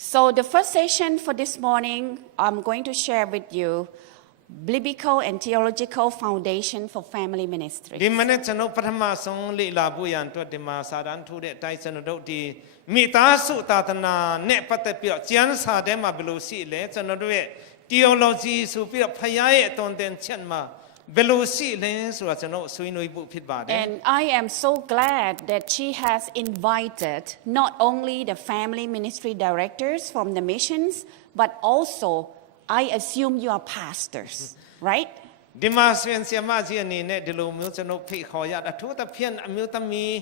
So the first session for this morning, I'm going to share with you biblical and theological foundation for family ministry. ဒီမနေ့ကျွန်တော်ပထမဆုံးလေ့လာဖို့ရန်အတွက်ဒီမှာစာတမ်းထိုးတဲ့အတိုင်းကျွန်တော်တို့ဒီမိသားစုသာသနာနဲ့ပတ်သက်ပြီးတော့ကျမ်းစာထဲမှာဘယ်လိုရှိလဲကျွန်တော်တို့ရဲ့ theology ဆိုပြီးတော့ဖခင်ရဲ့အသွင်သင်ချက်မှာဘယ်လိုရှိလဲဆိုတာကျွန်တော်ဆွေးနွေးဖို့ဖြစ်ပါတယ် And I am so glad that she has invited not only the family ministry directors from the missions, but also I assume you are pastors, right? ဒီမှာဆွေးနွေးဆရာမကြီးအနေနဲ့ဒီလိုမျိုးကျွန်တော်ဖိတ်ခေါ်ရအထူးသဖြင့်အမျိုးသမီး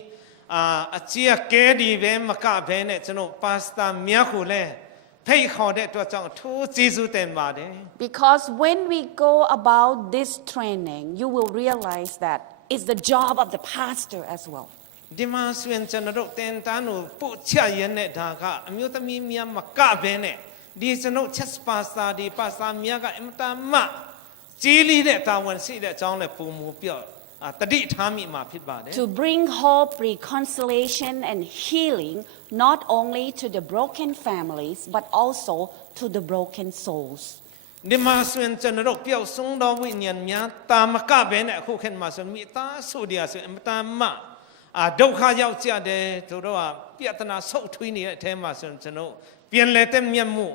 အကြီးအကဲဒီပဲမကဘဲနဲ့ကျွန်တော်ပါစတာများကိုလည်းဖိတ်ခေါ်တဲ့အတွက်ကြောင့်အထူးကျေးဇူးတင်ပါတယ် Because when we go about this training, you will realize that it's the job of the pastor as well. ဒီမှာဆွေးနွေးကျွန်တော်တို့တင်တန်းကိုပို့ချရတဲ့ဒါကအမျိုးသမီးများမကဘဲနဲ့ဒီကျွန်တော်ချက်ပါစတာဒီပါစတာများကအမတမကြီးလေးတဲ့တာဝန်ရှိတဲ့အကြောင်းနဲ့ပုံမူပြောတတိထားမိမှာဖြစ်ပါတယ် To bring hope, reconciliation, and healing not only to the broken families, but also to the broken souls. ဒီမှာဆွေးနွေးကျွန်တော်တို့ပျောက်ဆုံးသောဝိညာဉ်များတာမကဘဲနဲ့အခုခေတ်မှာဆိုမိသားစုတရားဆိုအမတမဒုက္ခရောက်ကြတယ်သူတို့ကပြဿနာဆုပ်ထွေးနေတဲ့အထဲမှာဆိုကျွန်တော်ပြန်လဲတဲ့မျက်မှု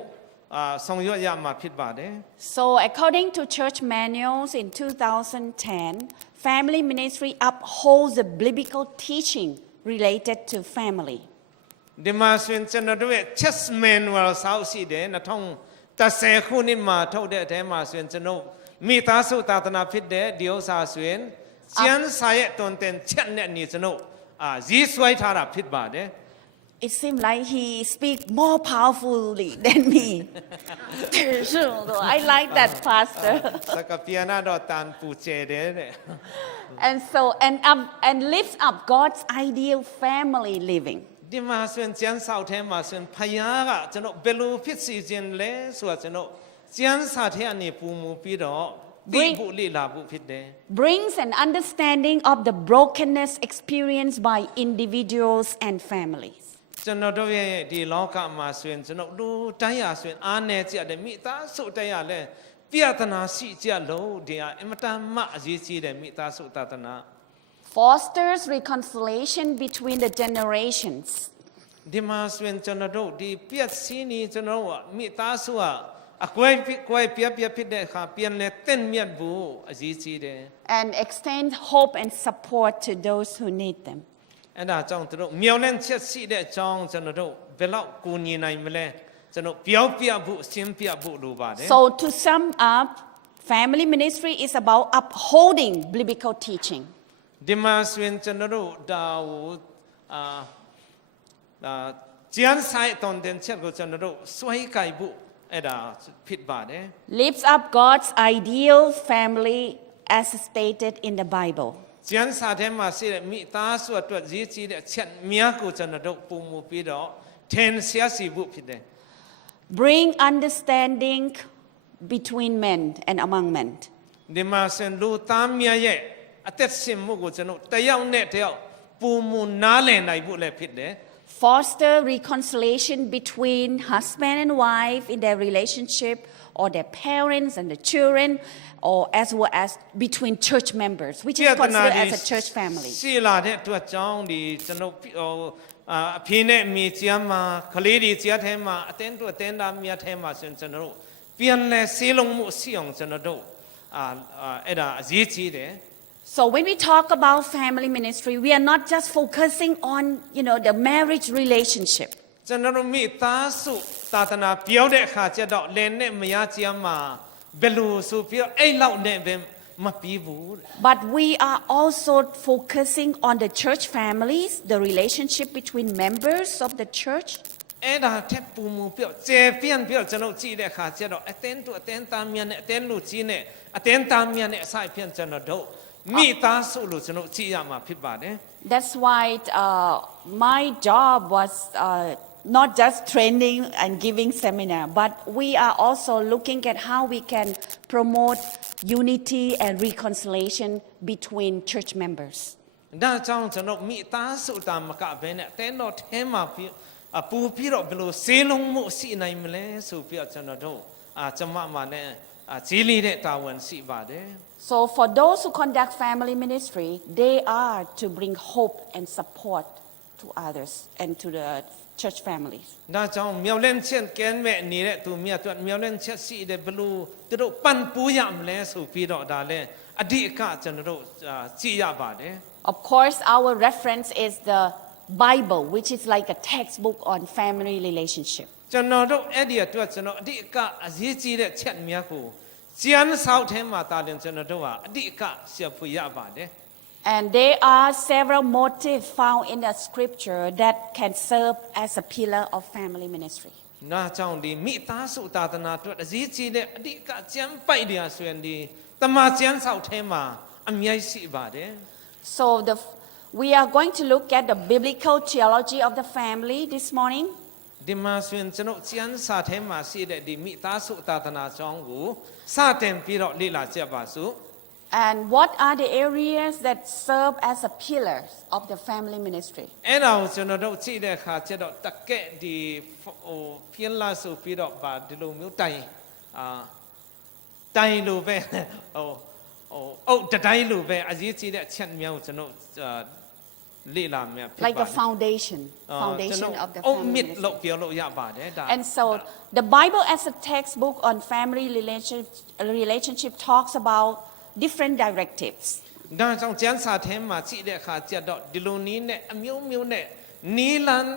ဆောင်ရွက်ရမှာဖြစ်ပါတယ် So according to church manuals in 2010, family ministry upholds the biblical teaching related to family. ဒီမှာဆွေးနွေးကျွန်တော်တို့ရဲ့ chess manual ဆောက်ရှိတယ်2010ခုနှစ်မှာထုတ်တဲ့အထဲမှာဆွေးနွေးကျွန်တော်မိသားစုသာသနာဖြစ်တဲ့ဒီဥစ္စာဆွေးနွေးကျမ်းစာရဲ့တွင်တင်ချက်နဲ့နေကျွန်တော်ရေးဆွဲထားတာဖြစ်ပါတယ် It seems like he speaks more powerfully than me. I like that, Pastor. စကားပြန်တော့တန်ပူချေတယ်တဲ့ And lifts up God's ideal family living. ဒီမှာဆွေးနွေးကျမ်းစာထဲမှာဆွေးနွေးဖယားကကျွန်တော်ဘယ်လိုဖြစ်စီခြင်းလဲဆိုတာကျွန်တော်ကျမ်းစာထဲကနေပုံမူပြီးတော့သိဖို့လေ့လာဖို့ဖြစ်တယ် Brings an understanding of the brokenness experienced by individuals and families. ကျွန်တော်တို့ရဲ့ဒီလောကမှာဆွေးနွေးကျွန်တော်လူတိုင်းရဆွေးနွေးအားနေကြတယ်မိသားစုတိုင်းရလဲပြဿနာရှိကြလို့ဒီအမတန်မှအရေးကြီးတယ်မိသားစုသာသနာ Fosters reconciliation between the generations. ဒီမှာဆွေးနွေးကျွန်တော်တို့ဒီပြည့်စည်နေကျွန်တော်မိသားစုကအကွဲပြဖြစ်တဲ့အခါပြန်လဲတင့်မြတ်ဖို့အရေးကြီးတယ် And extend hope and support to those who need them. အဲ့ဒါကြောင့်တို့မျောလင့်ချက်ရှိတဲ့အကြောင်းကျွန်တော်တို့ဘယ်လောက်ကိုညီနိုင်မလဲကျွန်တော်ပြောပြဖို့အရှင်းပြဖို့လိုပါတယ် So to sum up, family ministry is about upholding biblical teaching. ဒီမှာဆွေးနွေးကျွန်တော်တို့ဒါကိုကျမ်းစာရဲ့တွင်တင်ချက်ကိုကျွန်တော်တို့စွဲကိုင်ဖို့အဲ့ဒါဖြစ်ပါတယ် Lifts up God's ideal family as stated in the Bible. ကျမ်းစာထဲမှာရှိတဲ့မိသားစုအတွက်ရည်ကြီးတဲ့အချက်များကိုကျွန်တော်တို့ပုံမူပြီးတော့ထင်ရှားစီဖို့ဖြစ်တယ် Bring understanding between men and among men. ဒီမှာစံလူသားများရဲ့အသက်ရှင်မှုကိုကျွန်တော်တယောက်နဲ့တယောက်ပုံမူနားလည်နိုင်ဖို့လည်းဖြစ်တယ် Foster reconciliation between husband and wife in their relationship, or their parents and the children, or as well as between church members, which is considered as a church family. ရှိလာတဲ့အတွက်ကြောင့်ဒီကျွန်တော်အဖေနဲ့အမေကြားမှာကလေးတွေကြားထဲမှာအတင်းတို့အတင်းသားများထဲမှာဆိုရင်ကျွန်တော်တို့ပြန်လဲဆေးလုံးမှုရှိအောင်ကျွန်တော်တို့အဲ့ဒါအရေးကြီးတယ် So when we talk about family ministry, we are not just focusing on, the marriage relationship. ကျွန်တော်တို့မိသားစုသာသနာပြောတဲ့အခါကျတော့လင်းနဲ့မယားကြားမှာဘယ်လိုဆိုပြီးအဲ့လောက်နဲ့ပဲမပြီးဘူး But we are also focusing on the church families, the relationship between members of the church. အဲ့ဒါထက်ပုံမူပြောကျေပြန့်ပြောကျွန်တော်ကြည့်တဲ့အခါကျတော့အတင်းတို့အတင်းသားများနဲ့အတင်းလူကြီးနဲ့အတင်းသားများနဲ့အဆိုင်ဖြန့်ကျွန်တော်တို့မိသားစုလို့ကျွန်တော်ကြည့်ရမှာဖြစ်ပါတယ် That's why my job was not just training and giving seminar, but we are also looking at how we can promote unity and reconciliation between church members. ဒါကြောင့်ကျွန်တော်မိသားစုတာမကဘဲနဲ့အတင်းတော်ထဲမှာ ပူပြီးတော့ဘယ်လိုဆေးလုံးမှုရှိနိုင်မလဲဆိုပြီးတော့ကျွန်တော်တို့ကျမမှာနဲ့ဂျီးလေးတဲ့တာဝန်ရှိပါတယ် So for those who conduct family ministry, they are to bring hope and support to others and to the church families. ဒါကြောင့်မြောက်လင့်ချက်ကဲမဲ့နေတဲ့သူမြတ်တို့မြောက်လင့်ချက်ရှိတယ်ဘလို့သူတို့ပန်ပိုးရမလဲဆိုပြီးတော့ဒါလဲအဓိကကျွန်တော်တို့ကြည့်ရပါတယ် Of course, our reference is the Bible, which is like a textbook on family relationship. ကျွန်တော်တို့အဲ့ဒီအတွက်ကျွန်တော်အဓိကအရေးကြီးတဲ့ချက်များကိုကျမ်းစာထဲမှာတာတယ်ကျွန်တော်တို့ကအဓိကရှင်းပြရပါတယ် And there are several motifs found in the scripture that can serve as a pillar of family ministry. နာကြောင့်ဒီမိသားစုသာသနာအတွက်အရေးကြီးတဲ့အဓိကကျမ်းပိုက်တရားဆိုရင်ဒီတမန်ကျမ်းစာထဲမှာအများကြီးရှိပါတယ် So we are going to look at the biblical theology of the family this morning. ဒီမှာဆိုရင်ကျွန်တော်ကျမ်းစာထဲမှာရှိတဲ့ဒီမိသားစုသာသနာကြောင်းကိုစတင်ပြီးတော့လေ့လာကြပါစို့ And what are the areas that serve as a pillars of the family ministry? အဲ့ဒါကိုကျွန်တော်တို့ကြည့်တဲ့အခါကျတော့တကက်ဒီဖြစ်လာဆိုပြီးတော့ဗာဒီလိုမျိုးတိုင်လိုပဲအုတ်တိုင်းလိုပဲအရေးကြီးတဲ့အချက်များကိုကျွန်တော်လေ့လာမြတ်ဖြစ်ပါတယ် Like a foundation of the အုတ် family မြစ် ministry. လို့ပြောလို့ရပါတယ်ဒါ And so the Bible as a textbook on family relationship talks about different directives. ဒါကြောင့်ကျမ်းစာထဲမှာကြည့်တဲ့အခါကျတော့ဒီလိုနည်းနဲ့အမျိုးမျိုးနဲ့နီးလန်း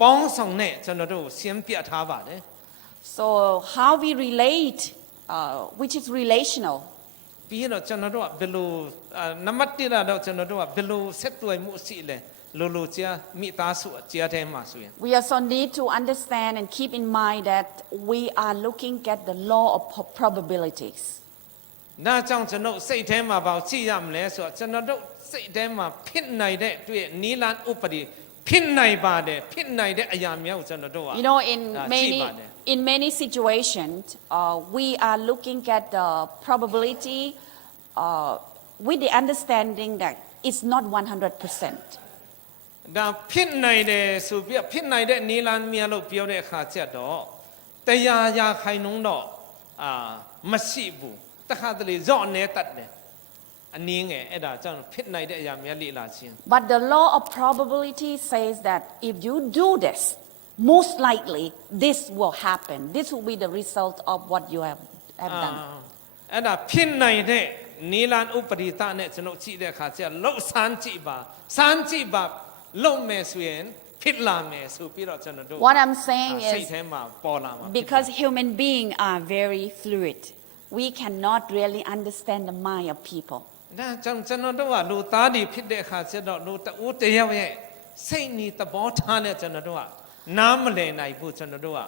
ပေါင်းဆောင်နဲ့ကျွန်တော်တို့ရှင်းပြထားပါတယ် So how we relate, which is relational. ပြီးတော့ကျွန်တော်တို့ကဘယ်လိုနံပါတ်1တော့ကျွန်တော်တို့ကဘယ်လိုဆက်သွယ်မှုရှိလဲလိုချာမိသားစုအကျဲထဲမှာဆိုရင် We also need to understand and keep in mind that we are looking at the law of probabilities. ဒါကြောင့်ကျွန်တော်စိတ်ထဲမှာပေါ့ကြည့်ရမလဲဆိုတော့ကျွန်တော်တို့စိတ်ထဲမှာဖြစ်နိုင်တဲ့တွေ့နီလန်ဥပဒေဖြစ်နိုင်ပါတယ်ဖြစ်နိုင်တဲ့အရာမျိုးကိုကျွန်တော်တို့က You know, in many situations, we are looking at the probability with the understanding that it's not 100%. ဒါဖြစ်နိုင်တယ်ဆိုပြီးဖြစ်နိုင်တဲ့နီလန်မျိုးလို့ပြောတဲ့အခါကျတော့တရားရာခိုင်နှုန်းတော့မရှိဘူးတခါတလေဇော့နေတတ်တယ်အနည်းငယ်အဲ့ဒါကြောင့်ဖြစ်နိုင်တဲ့အရာများလေ့လာခြင်း But the law of probability says that if you do this, most likely this will happen. This will be the result of what you have done. အဲ့ဒါဖြစ်နိုင်တဲ့နီလန်ဥပဒေတာနဲ့ကျွန်တော်ကြည့်တဲ့အခါကျလှုပ်ဆန်းကြည့်ပါစမ်းကြည့်ပါလုံးမယ်ဆိုရင်ဖြစ်လာမယ်ဆိုပြီးတော့ကျွန်တော်တို့ What I'm saying စိတ် is ထဲမှာပေါ်လာမှာ because human beings are very fluid, we cannot really understand the mind of people. ဒါကြောင့်ကျွန်တော်တို့ကလူသားတွေဖြစ်တဲ့အခါကျတော့လူတဦးတယောက်ရဲ့စိတ်နီသဘောထားနဲ့ကျွန်တော်တို့ကနားမလည်နိုင်ဘူးကျွန်တော်တို့က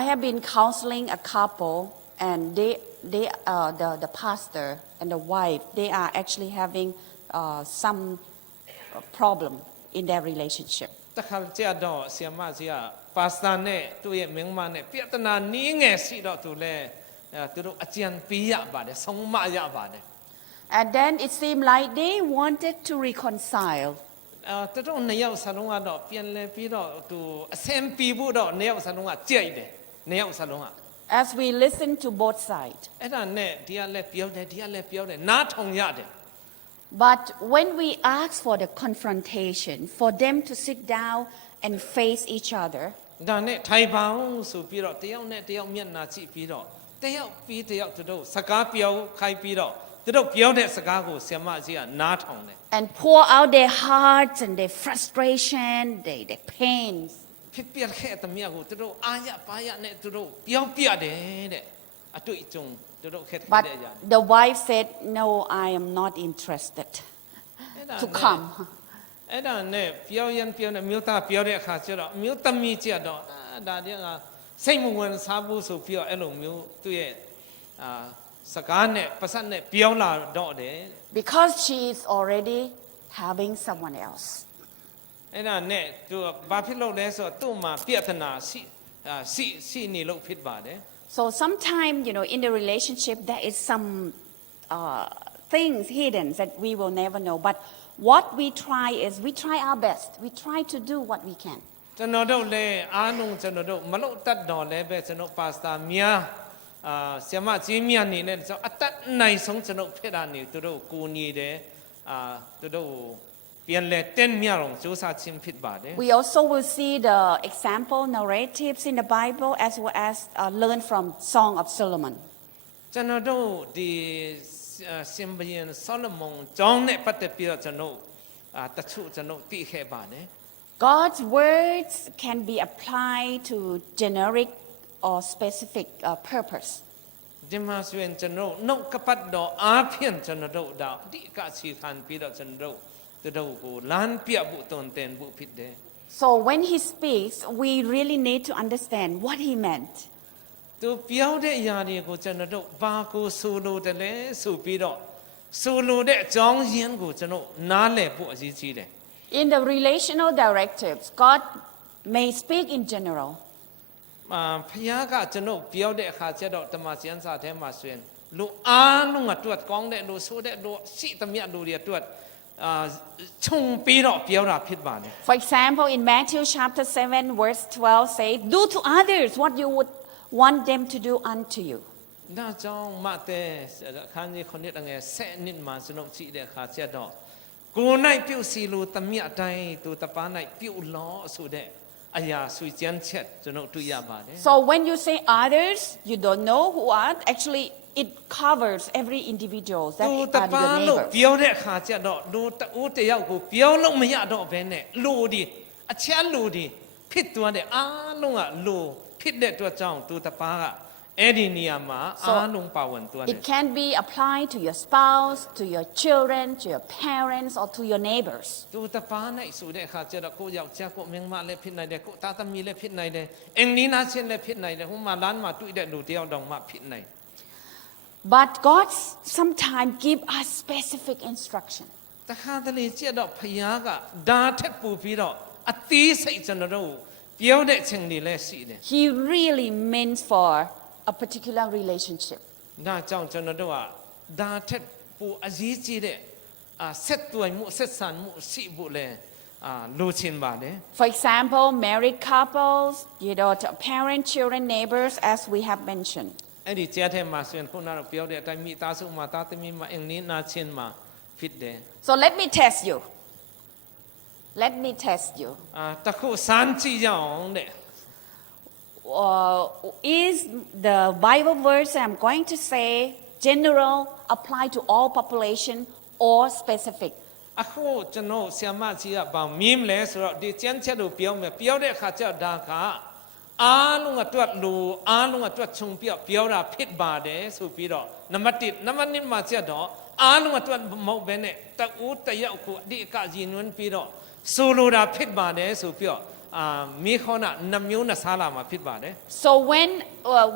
I have been counseling a couple, and the pastor and the wife, they are actually having some problem in their relationship. တခါကျတော့ဆီယမကြီးကပါစတာနဲ့သူ့ရဲ့မိန်းမနဲ့ပြဿနာနည်းငယ်ရှိတော့သူလည်းသူတို့အကြံပေးရပါတယ်ဆုံးမရပါတယ် And then it seemed like they wanted to reconcile. သူတို့နှစ်ယောက်စလုံးကတော့ပြန်လဲပြီးတော့သူအဆင်ပြေဖို့တော့နှစ်ယောက်စလုံးကကြိတ်တယ်နှစ်ယောက်စလုံးက As we listen to both sides. အဲ့ဒါနဲ့ဒီကလည်းပြောတယ်ဒီကလည်းပြောတယ်နားထောင်ရတယ် But when we ask for the confrontation, for them to sit down and face each other, ဒါနဲ့ထိုင်ပါအောင်ဆိုပြီးတော့တယောက်နဲ့တယောက်မျက်နှာကြည့်ပြီးတော့တယောက်ပြီးတယောက်သူတို့စကားပြောခိုင်းပြီးတော့သူတို့ပြောတဲ့စကားကိုဆီယမကြီးကနားထောင်တယ် and pour out their hearts and their frustration, their pains. ဖြစ်ပြခဲ့တဲ့မြတ်ကိုသူတို့အာရပါရနဲ့သူတို့ပြောပြတယ်တဲ့အတွေ့အကြုံသူတို့ခက်ခဲ But တဲ့အရာ the wife said, "No, I am not interested to come." အဲ့ဒါနဲ့ပြောရင်ပြောနေမြို့သားပြောတဲ့အခါကျတော့မြို့သမီးကျတော့ဒါတည်းကစိတ်မဝင်စားဘူးဆိုပြီးတော့အဲ့လိုမျိုးသူ့ရဲ့စကားနဲ့ပတ်စပ်နဲ့ပြောလာတော့တယ် Because she is already having someone else. အဲ့ဒါနဲ့သူဘာဖြစ်လို့လဲဆိုတော့သူ့မှာပြဿနာရှိနေလို့ဖြစ်ပါတယ် So sometimes, in the relationship, there is some things hidden that we will never know. But what we try is we try our best. We try to do what we can. ကျွန်တော်တို့လည်းအားလုံးကျွန်တော်တို့မလို့တတ်တော်လည်းပဲကျွန်တော်ပါစတာများဆရာမကြီးမြတ်နေနဲ့ကျွန်တော်အသက်နိုင်ဆုံးကျွန်တော်ဖြစ်တာနေသူတို့ကိုညီတယ်သူတို့ပြန်လဲတက်မြအောင်စူးစမ်းခြင်းဖြစ်ပါတယ် We also will see the example narratives in the Bible as well as learn from Song of Solomon. ကျွန်တော်တို့ဒီရှင်ဘုရင်ဆောလမုန်ကျောင်းနဲ့ပတ်သက်ပြီးတော့ကျွန်တော်တချို့ကျွန်တော်သိခဲ့ပါတယ် God's words can be applied to generic or specific purpose. ဒီမှာဆိုရင်ကျွန်တော်နှုတ်ကပတ်တော်အားဖြင့်ကျွန်တော်တို့ဒါအဓိကစီခံပြီးတော့ကျွန်တော်သူတို့ကိုလမ်းပြဖို့တုံတင်ဖို့ဖြစ်တယ် So when he speaks, we really need to understand what he meant. သူပြောတဲ့အရာတွေကိုကျွန်တော်တို့ဘာကိုဆိုလိုတယ်လဲဆိုပြီးတော့ဆိုလိုတဲ့အကြောင်းရင်းကိုကျွန်တော်နားလည်ဖို့အရေးကြီးတယ် In the relational directives, God may speak in general. ဖခင်ကကျွန်တော်ပြောတဲ့အခါကျတော့တမန်ကျမ်းစာထဲမှာဆိုရင်လူအားလုံးကတွတ်ကောင်းတဲ့လူဆိုတဲ့လူရှိသမျှလူတွေတွတ်ခြုံပြီးတော့ပြောတာဖြစ်ပါတယ် For example, in Matthew chapter 7, verse 12 says, do to others what you would want them to do unto you. ဒါကြောင့်မတဲ့အခန်းကြီး9အငယ်7နှစ်မှာကျွန်တော်ကြည့်တဲ့အခါကျတော့ကိုယ်၌ပြုစီလိုသမျှအတိုင်းသူတပား၌ပြုလောဆိုတဲ့အရာဆွေကျမ်းချက်ကျွန်တော်တွေ့ရပါတယ် So when you say others, you don't know who are. Actually, it covers every individual that သူ are တ your ပားလို့ neighbors. ပြောတဲ့အခါကျတော့လူတဦးတယောက်ကိုပြောလို့မရတော့ဘဲနဲ့လူဒီအချမ်းလူဒီဖြစ်သွားတဲ့အားလုံးကလူဖြစ်တဲ့အတွက်ကြောင့်သူတပားကအဲ့ဒီနေရာမှာအားလုံးပါဝင်သွားတယ် It can be applied to your spouse, to your children, to your parents, or to your neighbors. သူတပားနဲ့ဆိုတဲ့အခါကျတော့ကိုယောက်ျားကိုမင်းမလည်းဖြစ်နိုင်တယ်ကိုသားသမီးလည်းဖြစ်နိုင်တယ်အင်နီနာချင်းလည်းဖြစ်နိုင်တယ်ဟိုမှာလမ်းမှာတွေ့တဲ့လူတယောက်တောင်မှဖြစ်နိုင် But God sometimes give us specific instruction. တခါတလေကျတော့ဖခင်ကဒါထက်ပိုပြီးတော့အသေးစိတ်ကျွန်တော်တို့ပြောတဲ့အချိန်တွေလည်းရှိတယ် He really meant for a particular relationship. ဒါကြောင့်ကျွန်တော်တို့ကဒါထက်ပိုအရေးကြီးတဲ့ဆက်သွယ်မှုဆက်ဆံမှုရှိဖို့လဲလိုချင်ပါတယ် For example, married couples, parent, children, neighbors, as we have mentioned. အဲ့ဒီကြားထဲမှာဆိုရင်ခုနကပြောတဲ့အတိုင်းမိသားစုမှာသားသမီးမှာအင်နီနာချင်းမှာဖြစ်တယ် So let me test you. Let me test you. တခုစမ်းကြည့်ရအောင်တဲ့ Is the Bible verse I'm going to say general, apply to all population, or specific? အခုကျွန်တော်ဆရာမကြီးကဘာမင်းလဲဆိုတော့ဒီကျမ်းချက်ကိုပြောမယ်ပြောတဲ့အခါကျတော့ဒါကအားလုံးကတွတ်လို့အားလုံးကတွတ်ခြုံပြောတာဖြစ်ပါတယ်ဆိုပြီးတော့နံပါတ်1နံပါတ်2မှာကျတော့အားလုံးကတွတ်မဟုတ်ဘဲနဲ့တဦးတယောက်ကိုအဓိကရည်ညွှန်းပြီးတော့ဆိုလိုတာဖြစ်ပါတယ်ဆိုပြီးတော့မိခေါနာနှမျိုးနဲ့စားလာမှာဖြစ်ပါတယ် So when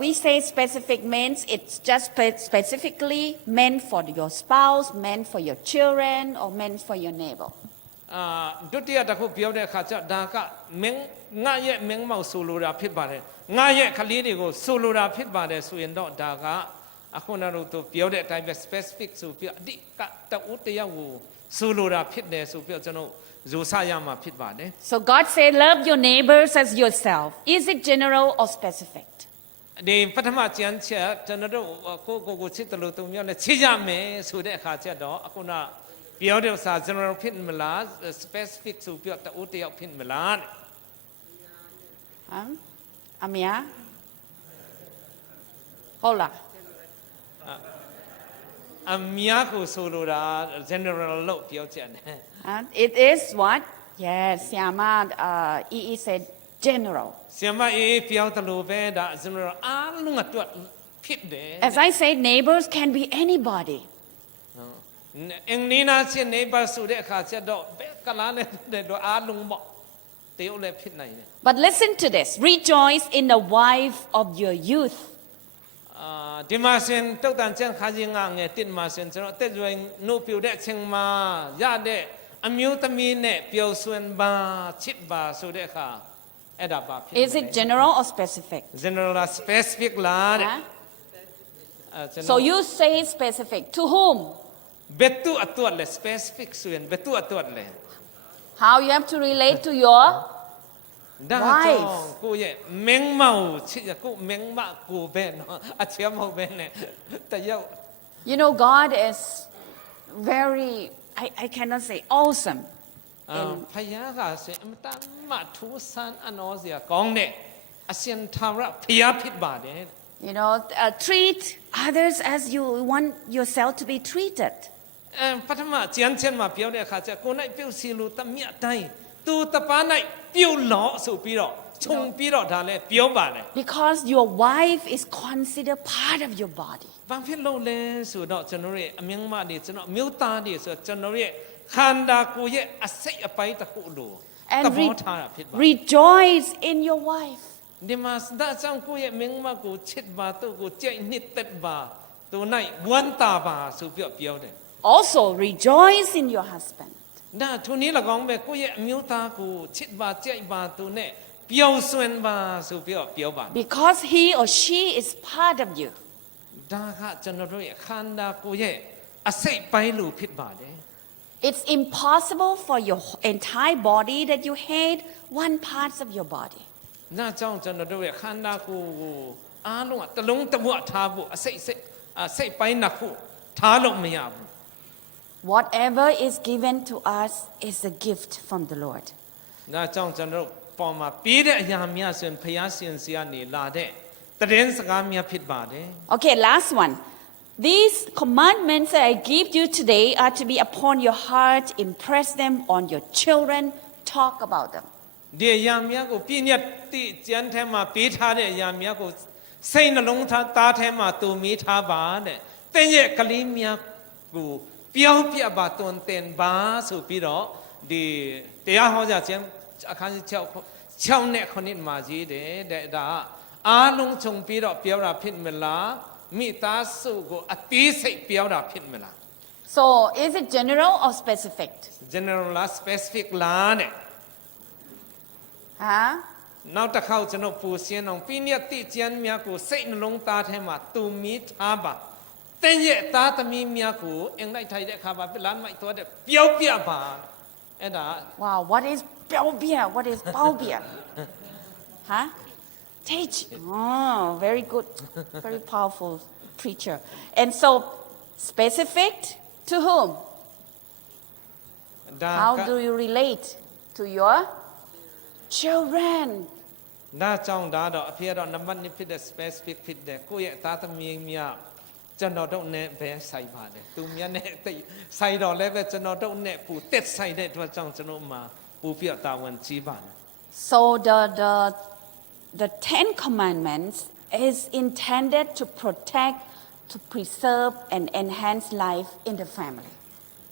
we say specific means it's just specifically meant for your spouse, meant for your children, or meant for your neighbor. ဒုတိယတစ်ခုပြောတဲ့အခါကျဒါကမင်းငါရဲ့မင်းမောက်ဆိုလိုတာဖြစ်ပါတယ်ငါရဲ့ကလေးတွေကိုဆိုလိုတာဖြစ်ပါတယ်ဆိုရင်တော့ဒါကအခုနတို့ပြောတဲ့အတိုင်းပဲ specific ဆိုပြီးအဓိကတဦးတယောက်ကိုဆိုလိုတာဖြစ်တယ်ဆိုပြီးကျွန်တော်ဇိုဆရမှာဖြစ်ပါတယ် So God said, love your neighbors as yourself. Is it general or specific? ဒီပထမကျမ်းချက်ကျွန်တော်တို့ကိုချစ်တယ်လို့သူမျိုးနဲ့ချစ်ရမယ်ဆိုတဲ့အခါကျတော့အခုနပြောတဲ့ဥစ္စာ general ဖြစ်မလား specific ဆိုပြီးတဦးတယောက်ဖြစ်မလား Amia? Hola. အမြာကိုဆိုလိုတာ general လို့ပြောချက်တယ် It is what? Yes, Siama said general. ဆရာမအေးပြောတယ်လို့ပဲဒါ general အားလုံးအတွက်ဖြစ်တယ် As I said, neighbors can be anybody. အင်းနီနာချင်း neighbor ဆိုတဲ့အခါကျတော့ဘယ်ကလာနဲ့တော့အားလုံးပေါ့တယောက်လည်းဖြစ်နိုင်တယ် But listen to this. Rejoice in the wife of your youth. ဒီမှာစင်တုတ်တန်ချန်ခါကြီးငါငယ်တစ်မှာစင်ကျွန်တော်တက်ရွယ်နှုတ်ပြတဲ့အချိန်မှာရတဲ့အမျိုးသမီးနဲ့ပျော်ရွှင်ပါချစ်ပါဆိုတဲ့အခါအဲ့ဒါပါဖြစ် Is it general or specific? general specific လားတဲ့ So you say specific. To whom? betu atuat le specific suen betu atuat le How you have to relate to your da wife. chong ku ye meng mau chi ya ku meng ma ku ben no a chia mau ben ne ta yau You know, God is very, I cannot say awesome. พยากาเสมตันมาทุสันอนอเสียกองเนี่ยอาเซียนทำระพยาพิบาเด You know, treat others as you want yourself to be treated. ปัทมาเจียนเช่นมาเปียวเนี่ยค่ะจะกูในเปียวสิลูตะเมียไตตูตะปาในเปียวหล่อสุปีรอชงปีรอทาเลเปียวบาเลย Because your wife is considered part of your body. บางเพียงโลเลสุดอกจนเรอเมียงมาดิจนมิวตาดิสุดจนเรขันดากูเยอาศัยไปตะกูดู And ตะบอทาพิบา rejoice in your wife. ดิมาสดาจังกูเยเมียงมากูชิดบาตัวกูเจนิดเต็ดบาตัวในวันตาบาสุเปียวเปียวเด Also rejoice in your husband. น่าทุนี้ละกองแบบกูเยมิวตากูชิดบาเจบาตัวเนี่ยเปียวส่วนบาสุเปียวเปียวบา Because he or she is part of you. ดาค่ะจนรู้ขันดากูเยอาศัยไปลูพิดบาเด It's impossible for your entire body that you hate one part of your body. น่าจ้องจนรู้ขันดากูอาลุงตะลุงตะบัวทาบุอาศัยไปนักกูทาลงไม่ยาว Whatever is given to us is a gift from the Lord. น่าจ้องจนรู้พอมาปีเดียยามยาส่วนพยาเสียนเสียนี่ลาเดตะเรนสกามีพิดบาเด Okay, last one. These commandments that I give you today are to be upon your heart, impress them on your children, talk about them. เดียยามยากูปีเนียติเจียนแทมาปีทาเดียยามยากูใส่นลงทาตาแทมาตูมีทาบาเดแต่เยกะลิมยากูเปียวเปียบาตนเต็นบาสุปีรอดีเตียหอจะเจียนอาคารเช่าเนี่ยคนนี้มาจีเดเดดาอาลุงชงปีรอเปียวราพินเมลามีตาสุกูอติเสเปียวราพินเมลา So, is it general or specific? general ลา specific ลาเนี่ย Huh? นอกจากเขาจะนกปูเสียนองปีเนียติเจียนเมียกูเสนลงตาแทมาตูมีทาบะแต่เยตาตมีเมียกูเองได้ไทยได้ขาบะเป็นล้านไม่ตัวเด็ดเปียวเปียบาเอ็ดา Wow, what is baobia? What is baobia? Huh? Teach. Oh, very good. Very powerful preacher. And so, specific to whom? ดา How do you relate to your children? ดาจ้องดาดอกเพียดอกน้ำมันนี่พิดเด specific พิดเดกูเยตาตมีเมียจะนอดอกเนเบใส่บาเดตูเมียเนติใส่ดอกแล้วจะนอดอกเนปูเต็ดใส่ได้ตัวจ้องจะนมาปูเปียตาวันจีบาน So the Ten Commandments is intended to protect, to preserve, and enhance life in the family.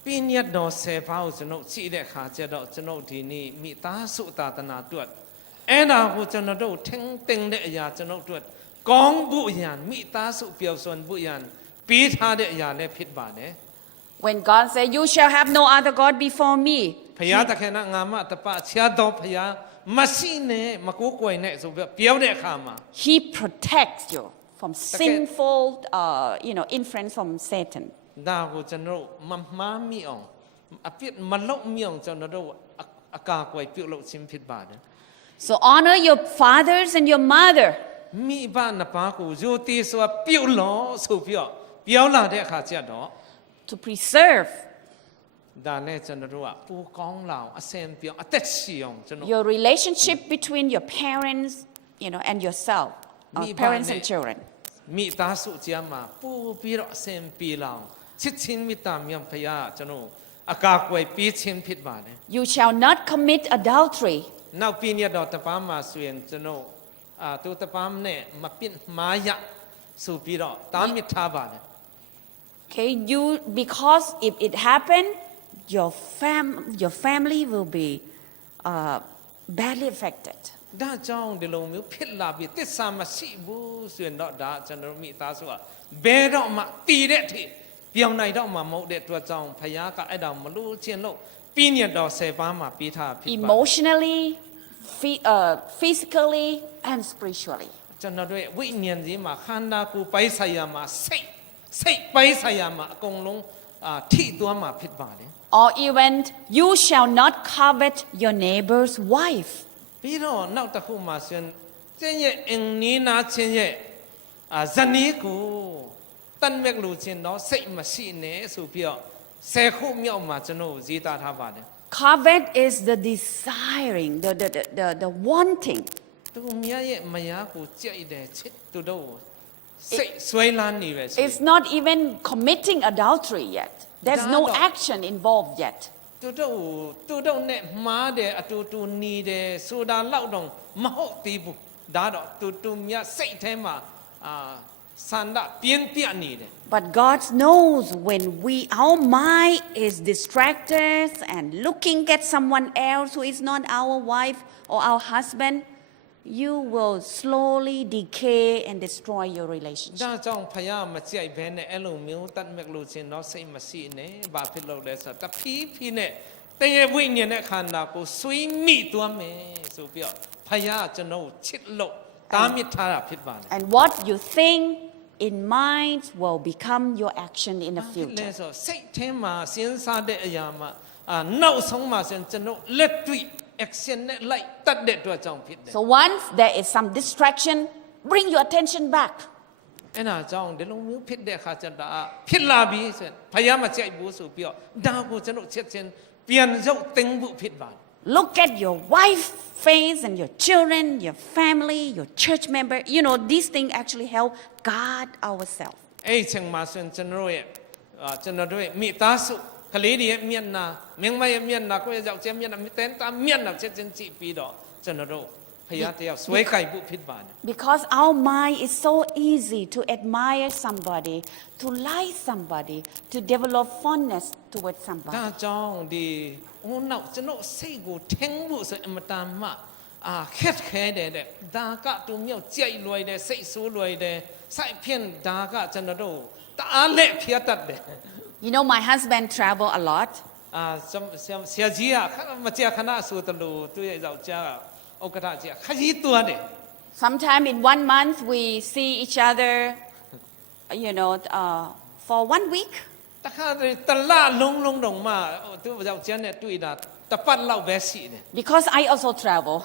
ปีนี้ดอกเสพเอาจะนชีเดขาจะดอกจะนทีนี้มีตาสุตาตนาตรวจเอ็นอาหูจะนดเท่งเต็งเดียจะนตรวจกองบุญานมีตาสุเปียวส่วนบุญานปีทาเดียเลพิดบาเน When God said, "You shall have no other god before me," พยาตะแค่นั้นงามาตะปะเชียดอกพยามาสีเนมากูกวยเนสุเปียวเดขามา He protects you from sinful, influence from Satan. ดาวกูจะนมามีองอภิษมาลกมีองจะนดอากาศวยเปียวลกชิมพิดบาเน So honor your fathers and your mother. มีบ้านนปากูโยตีสวะเปียวหลอสุเปียวลาเดขาเจียดอ To preserve ดาเนจะนรู้ว่าปูกองเหล่าอเซนเปียวอเตชิยองจะน your relationship between your parents, and yourself, parents and children. มีตาสุเจียมาปูปีรอเซนปีเหล่าชิดชินมิตามยมพยาจะนูอากาศวยปีชินพิดบาเน You shall not commit adultery. นาปีนี้ดอกตะปามาสวยนจะนูตัวตะปามเนี่ยมาปิ้นมายะสุปีรอตามมิทาบาเน Okay, because if it happened, your family will be badly affected. ด้าจ้องเดลงมิวพิดลาบิติสามาสิบูสวยนดอกดาจะนูมีตาสุวะเบดอกมาตีเด็ดที่เปียวในดอกมาโมเด็ดตัวจ้องพยากะไอ้ดอกมาลู่เชียนโลปีนี้ดอกเสปามาปีทาพิดบา Emotionally, physically, and spiritually. จะนด้วยวิญญาณจีมาขันดากูไปใส่ยามาใส่ไปใส่ยามากงลง ထိသွားမှာဖြစ်ပါတယ် Or even, you shall not covet your neighbor's wife. ပြီးတော့နောက်တစ်ခုမှာဆိုရင်ကျင့်ရဲ့အင်းနီးနာချင်းရဲ့ဇနီးကိုတန်မြက်လို့ချင်းတော့စိတ်မရှိနဲ့ဆိုပြီးတော့10ခုမြောက်မှာကျွန်တော်ရေးသားထားပါတယ် Covet is the desiring, the wanting. သူမြတ်ရဲ့မယားကိုကြိုက်တယ်ချစ်သူတို့စိတ်ဆွဲလန်းနေပဲဆို It's not even committing adultery yet. There's no action involved yet. သူတို့နဲ့မှားတယ်အတူတူနေတယ်ဆိုတာလောက်တော့မဟုတ်သေးဘူးဒါတော့သူမြတ်စိတ်ထဲမှာဆန္ဒပြင်းပြနေတယ် But God knows when our mind is distracted and looking at someone else who is not our wife or our husband, you will slowly decay and destroy your ဒါ relationship. ကြောင့်ဖယားမကြိုက်ဘဲနဲ့အဲ့လိုမျိုးတတ်မြက်လို့ချင်းတော့စိတ်မရှိနဲ့ဘာဖြစ်လို့လဲဆိုတော့တဖြည်းဖြည်းနဲ့တကယ်ဝိညာဉ်နဲ့ခန္ဓာကိုဆွေးမိသွားမယ်ဆိုပြီးတော့ဖယားကျွန်တော်ချစ်လို့တားမြစ်ထားတာဖြစ်ပါတယ် And what you think in mind will become your action in the လဲ future. ဆိုစိတ်ထဲမှာစဉ်းစားတဲ့အရာမှာနောက်ဆုံးမှာဆိုကျွန်တော်လက်တွေ့ action နဲ့လိုက်တတ်တဲ့အတွက်ကြောင့်ဖြစ်တယ် So once there is some distraction, bring your attention back. အဲ့ဒါကြောင့်ဒီလိုမျိုးဖြစ်တဲ့အခါကျတော့ဖြစ်လာပြီဆိုဖယားမကြိုက်ဘူးဆိုပြီးတော့ဒါကိုကျွန်တော်ချက်ချင်းပြန်ရုပ်သိမ်းဖို့ဖြစ်ပါတယ် Look at your wife's face and your children, your family, your church member. You know, these things actually help guard ourselves. အဲ့ဒီချိန်မှာဆိုရင်ကျွန်တော်ရဲ့မိသားစုကလေးတွေရဲ့မျက်နှာမင်းမရဲ့မျက်နှာကိုယ့်ယောက်ျားမျက်နှာတဲတာမျက်နှာချက်ချင်းကြည့်ပြီးတော့ကျွန်တော်တို့ဖယားတရားဆွဲခိုင်ဖို့ဖြစ်ပါတယ် Because our mind is so easy to admire somebody, to like somebody, to develop fondness towards ဒါ somebody. ကြောင့်ဒီနောက်ကျွန်တော်စိတ်ကိုထင်းဖို့ဆိုအမတန်မှခက်ခဲတယ်တဲ့ဒါကသူမြောက်ကြိုက်လွယ်တယ်စိတ်ဆိုးလွယ်တယ်စိုက်ဖြင့်ဒါကကျွန်တော်တို့တအားလက်ဖြတ်တတ်တယ် You know, my husband travel a lot. ဆရာကြီးကမကြာခဏဆိုတယ်လို့သူရဲ့ယောက်ျားဥက္ကဋ္ဌကြီးခကြီးတွားတယ် Sometime in 1 month, we see each other, you know, for 1 week. တခါတည်းတလလုံးတော့မှသူယောက်ျားနဲ့တွေ့တာတပတ်လောက်ပဲရှိတယ် Because I also travel.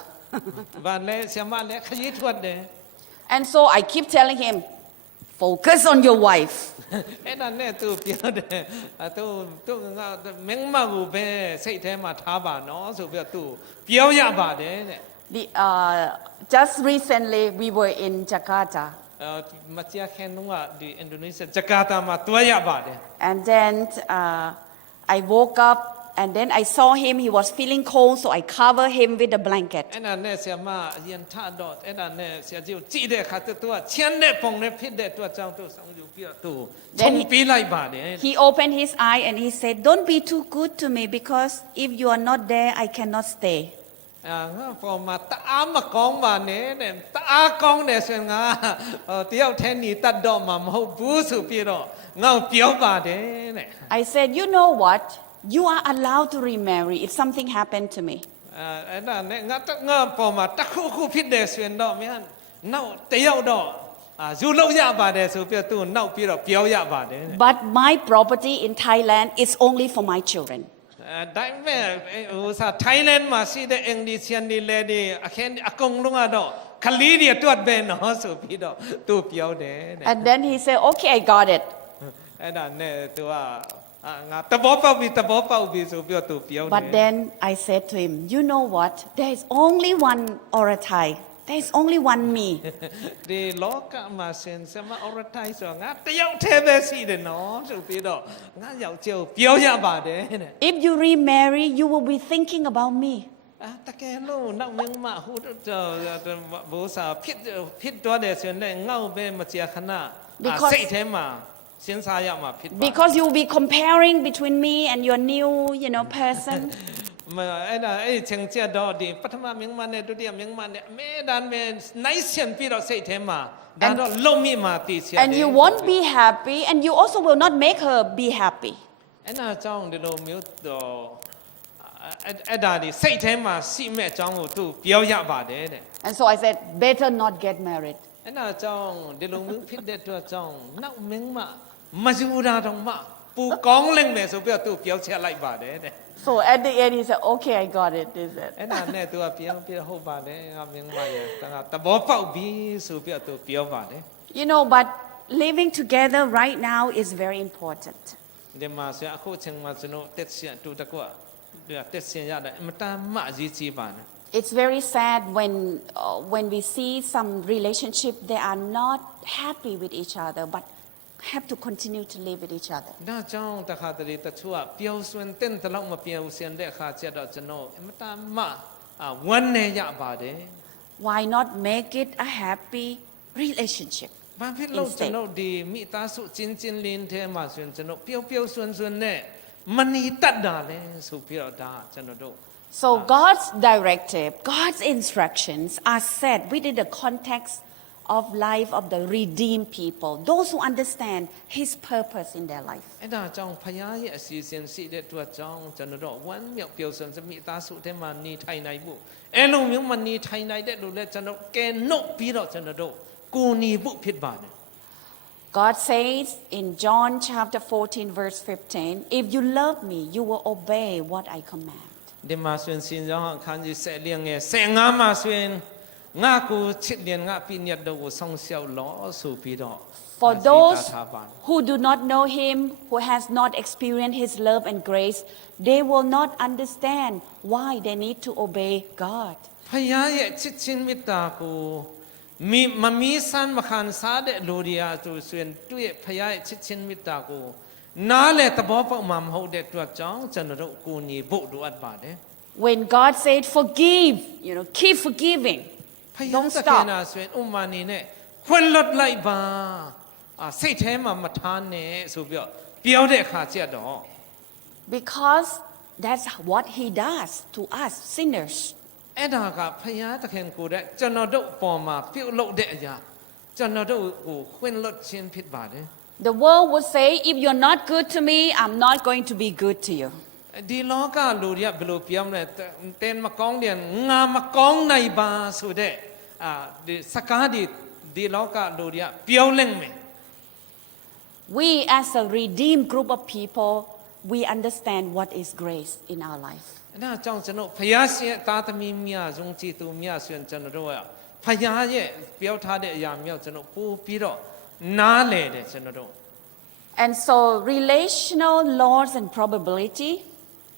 ဘာလဲဆရာမလည်းခကြီးထွက်တယ် And so I keep telling him, focus on your wife. အဲ့ဒါနဲ့သူပြောတယ်သူငါမင်းမကိုပဲစိတ်ထဲမှာထားပါနော်ဆိုပြီးတော့သူပြောရပါတယ်တဲ့ Just recently, we were in Jakarta. မကြာခင်တုန်းကဒီအင်ဒိုနီးရှားဂျကာတာမှာတွားရပါတယ် And then I woke up and then I saw him. He was feeling cold, so I covered him with a blanket. အဲ့ဒါနဲ့ဆရာမအရင်ထတော့အဲ့ဒါနဲ့ဆရာကြီးကိုကြည့်တဲ့အခါသူကချမ်းတဲ့ပုံနဲ့ဖြစ်တဲ့အတွက်ကြောင့်သူဆောင်ယူပြီးတော့သူခြုံပေးလိုက်ပါတယ် He opened his eye and he said, "Don't be too good to me because if you are not there, I cannot stay." ငါပေါ်မှာတအားမကောင်းပါနဲ့တဲ့တအားကောင်းတယ်ဆိုရင်ငါတယောက်တည်းနေတတ်တော့မှာမဟုတ်ဘူးဆိုပြီးတော့ငါပြောပါတယ်တဲ့ I said, "You know what? You are allowed to remarry if something happened to me." အဲ့ဒါနဲ့ငါပေါ်မှာတစ်ခုဖြစ်တယ်ဆိုရင်တော့မင်းနောက်တယောက်တော့ယူလို့ရပါတယ်ဆိုပြီးတော့သူ့နောက်ပြီးတော့ပြောရပါတယ်တဲ့ But my property in Thailand is only for my children. ဒါပေမဲ့ဟိုစားထိုင်းလန်မှာရှိတဲ့အင်္ဂလိပ်ချန်ဒီလေဒီအခင်းအကုန်လုံးကတော့ခလီတွေတွတ်ပဲနော်ဆိုပြီးတော့သူပြောတယ်တဲ့ And then he said, "Okay, I got it." အဲ့ဒါနဲ့သူကငါတဘောပေါက်ပြီဆိုပြီးတော့သူပြောတယ် But then I said to him, "You know what? There is only one Oratai. There is only one me." ဒီလောကမှာစင်စမအော်ရထိုင်ဆိုငါတယောက်တည်းပဲရှိတယ်နော်ဆိုပြီးတော့ငါယောက်ျားကိုပြောရပါတယ်တဲ့ If you remarry, you will be thinking about me. တကယ်လို့နောက်မင်းမဟိုဘောစာဖြစ်သွားတယ်ဆိုရင်ငါ့ပဲမကြာခဏစိတ်ထဲမှာစဉ်းစားရမှာဖြစ်ပါ Because you will be comparing between me and your new, person. အဲ့ချင်းချက်တော့ဒီပထမမင်းမနဲ့ဒုတိယမင်းမနဲ့အမေဒါနဲ့နိုင်စင်ပြီးတော့စိတ်ထဲမှာဒါတော့လုံမိမှာတည်ချင်တယ် And you won't be happy, and you also will not make her be happy. အဲ့ဒါကြောင့်ဒီလိုမျိုးတော့အဲ့ဒါဒီစိတ်ထဲမှာရှိမဲ့အကြောင်းကိုသူပြောရပါတယ်တဲ့ And so I said, better not get married. အဲ့ဒါကြောင့်ဒီလိုမျိုးဖြစ်တဲ့အတွက်ကြောင့်နောက်မင်းမမယူတာတော့မှ ပူကောင်းလိမ့်မယ်ဆိုပြီးတော့သူပြောချက်လိုက်ပါတယ်တဲ့ So at the end, he said, "Okay, I got it." He said. အဲ့ဒါနဲ့သူကပြောဟုတ်ပါတယ်ငါမင်းမရဲ့သဘောပေါက်ပြီဆိုပြီးတော့သူပြောပါတယ် You know, but living together right now is very important. ဒီမှာဆိုအခုချိန်မှာကျွန်တော်တက်ရှင်တူတကွတက်ရှင်ရတယ်အမတန်မှအရေးကြီးပါတယ် It's very sad when we see some relationship they are not happy with each other, but have to continue to live with each other. ဒါကြောင့်တခါတလေတချို့ကပျော်ရွှင်တဲ့တလောက်မပျော်ရွှင်တဲ့အခါကျတော့ကျွန်တော်အမတန်မှဝမ်းနေရပါတယ် Why not make it a happy relationship? ဘာဖြစ်လို့ကျွန်တော်ဒီမိသားစုချင်းလင်းထဲမှာဆိုရင်ကျွန်တော်ပျော်ရွှင်နဲ့မနီတတ်တာလဲဆိုပြီးတော့ဒါကျွန်တော်တို့ So God's directive, God's instructions are set within the context of life of the redeemed people, those who understand His purpose in their life. အဲ့ဒါကြောင့်ဖခင်ရဲ့အစီအစဉ်ရှိတဲ့အတွက်ကြောင့်ကျွန်တော်တို့ဝမ်းမြောက်ပျော်ရွှင်စမိသားစုထဲမှာနေထိုင်နိုင်ဖို့အဲ့လိုမျိုးမနေထိုင်နိုင်တဲ့လူလဲကျွန်တော်ကဲနှုတ်ပြီးတော့ကျွန်တော်တို့ကိုနေဖို့ဖြစ်ပါတယ် God says in John chapter 14 verse 15, "If you love me, you will obey what I command." ဒီမှာဆိုရင်ရှင်ယောဟန်ခန်းကြီး15မှာဆိုရင်ငါကိုချစ်တယ်ငါပြည့်ညတ်တော့ကိုဆောင်ရှောက်လို့ဆိုပြီးတော့ For those who do not know Him, who has not experienced His love and grace, they will not understand why they need to obey God. ဖခင်ရဲ့ချစ်ချင်းမေတ္တာကိုမမီးစမ်းမခံစားတဲ့လူတွေအားဆိုရင်သူ့ရဲ့ဖခင်ရဲ့ချစ်ချင်းမေတ္တာကိုနားလေသဘောပေါက်မှာမဟုတ်တဲ့အတွက်ကြောင့်ကျွန်တော်တို့ကိုညီဖို့လိုအပ်ပါတယ် When God said, "Forgive," keep forgiving. ဖခင် Don't သခင် stop. နာဆိုရင်ဥမာနေနဲ့ခွင့်လွတ်လိုက်ပါစိတ်ထဲမှာမထားနဲ့ဆိုပြီးတော့ပြောတဲ့အခါကျတော့ Because that's what He does to us sinners. အဲ့ဒါကဖခင်သခင်ကိုယ်တဲ့ကျွန်တော်တို့အပေါ်မှာပြုလုပ်တဲ့အရာကျွန်တော်တို့ကိုခွင့်လွတ်ခြင်းဖြစ်ပါတယ် The world would say, "If you're not good to me, I'm not going to be good to you." ဒီလောကလူတွေကဘယ်လိုပြောမလဲတဲမကောင်းတယ်ငါမကောင်းနိုင်ပါဆိုတဲ့ဒီစကားဒီလောကလူတွေကပြောလိမ့်မယ် We as a redeemed group of people, we understand what is grace in our life. အဲ့ဒါကြောင့်ကျွန်တော်ဖခင်ရှင်သားသမီးများယုံကြည်သူများဆိုရင်ကျွန်တော်တို့ကဖခင်ရဲ့ပြောထားတဲ့အရာမျိုးကျွန်တော်ပို့ပြီးတော့နားလေတယ်ကျွန်တော်တို့ And so relational laws and probability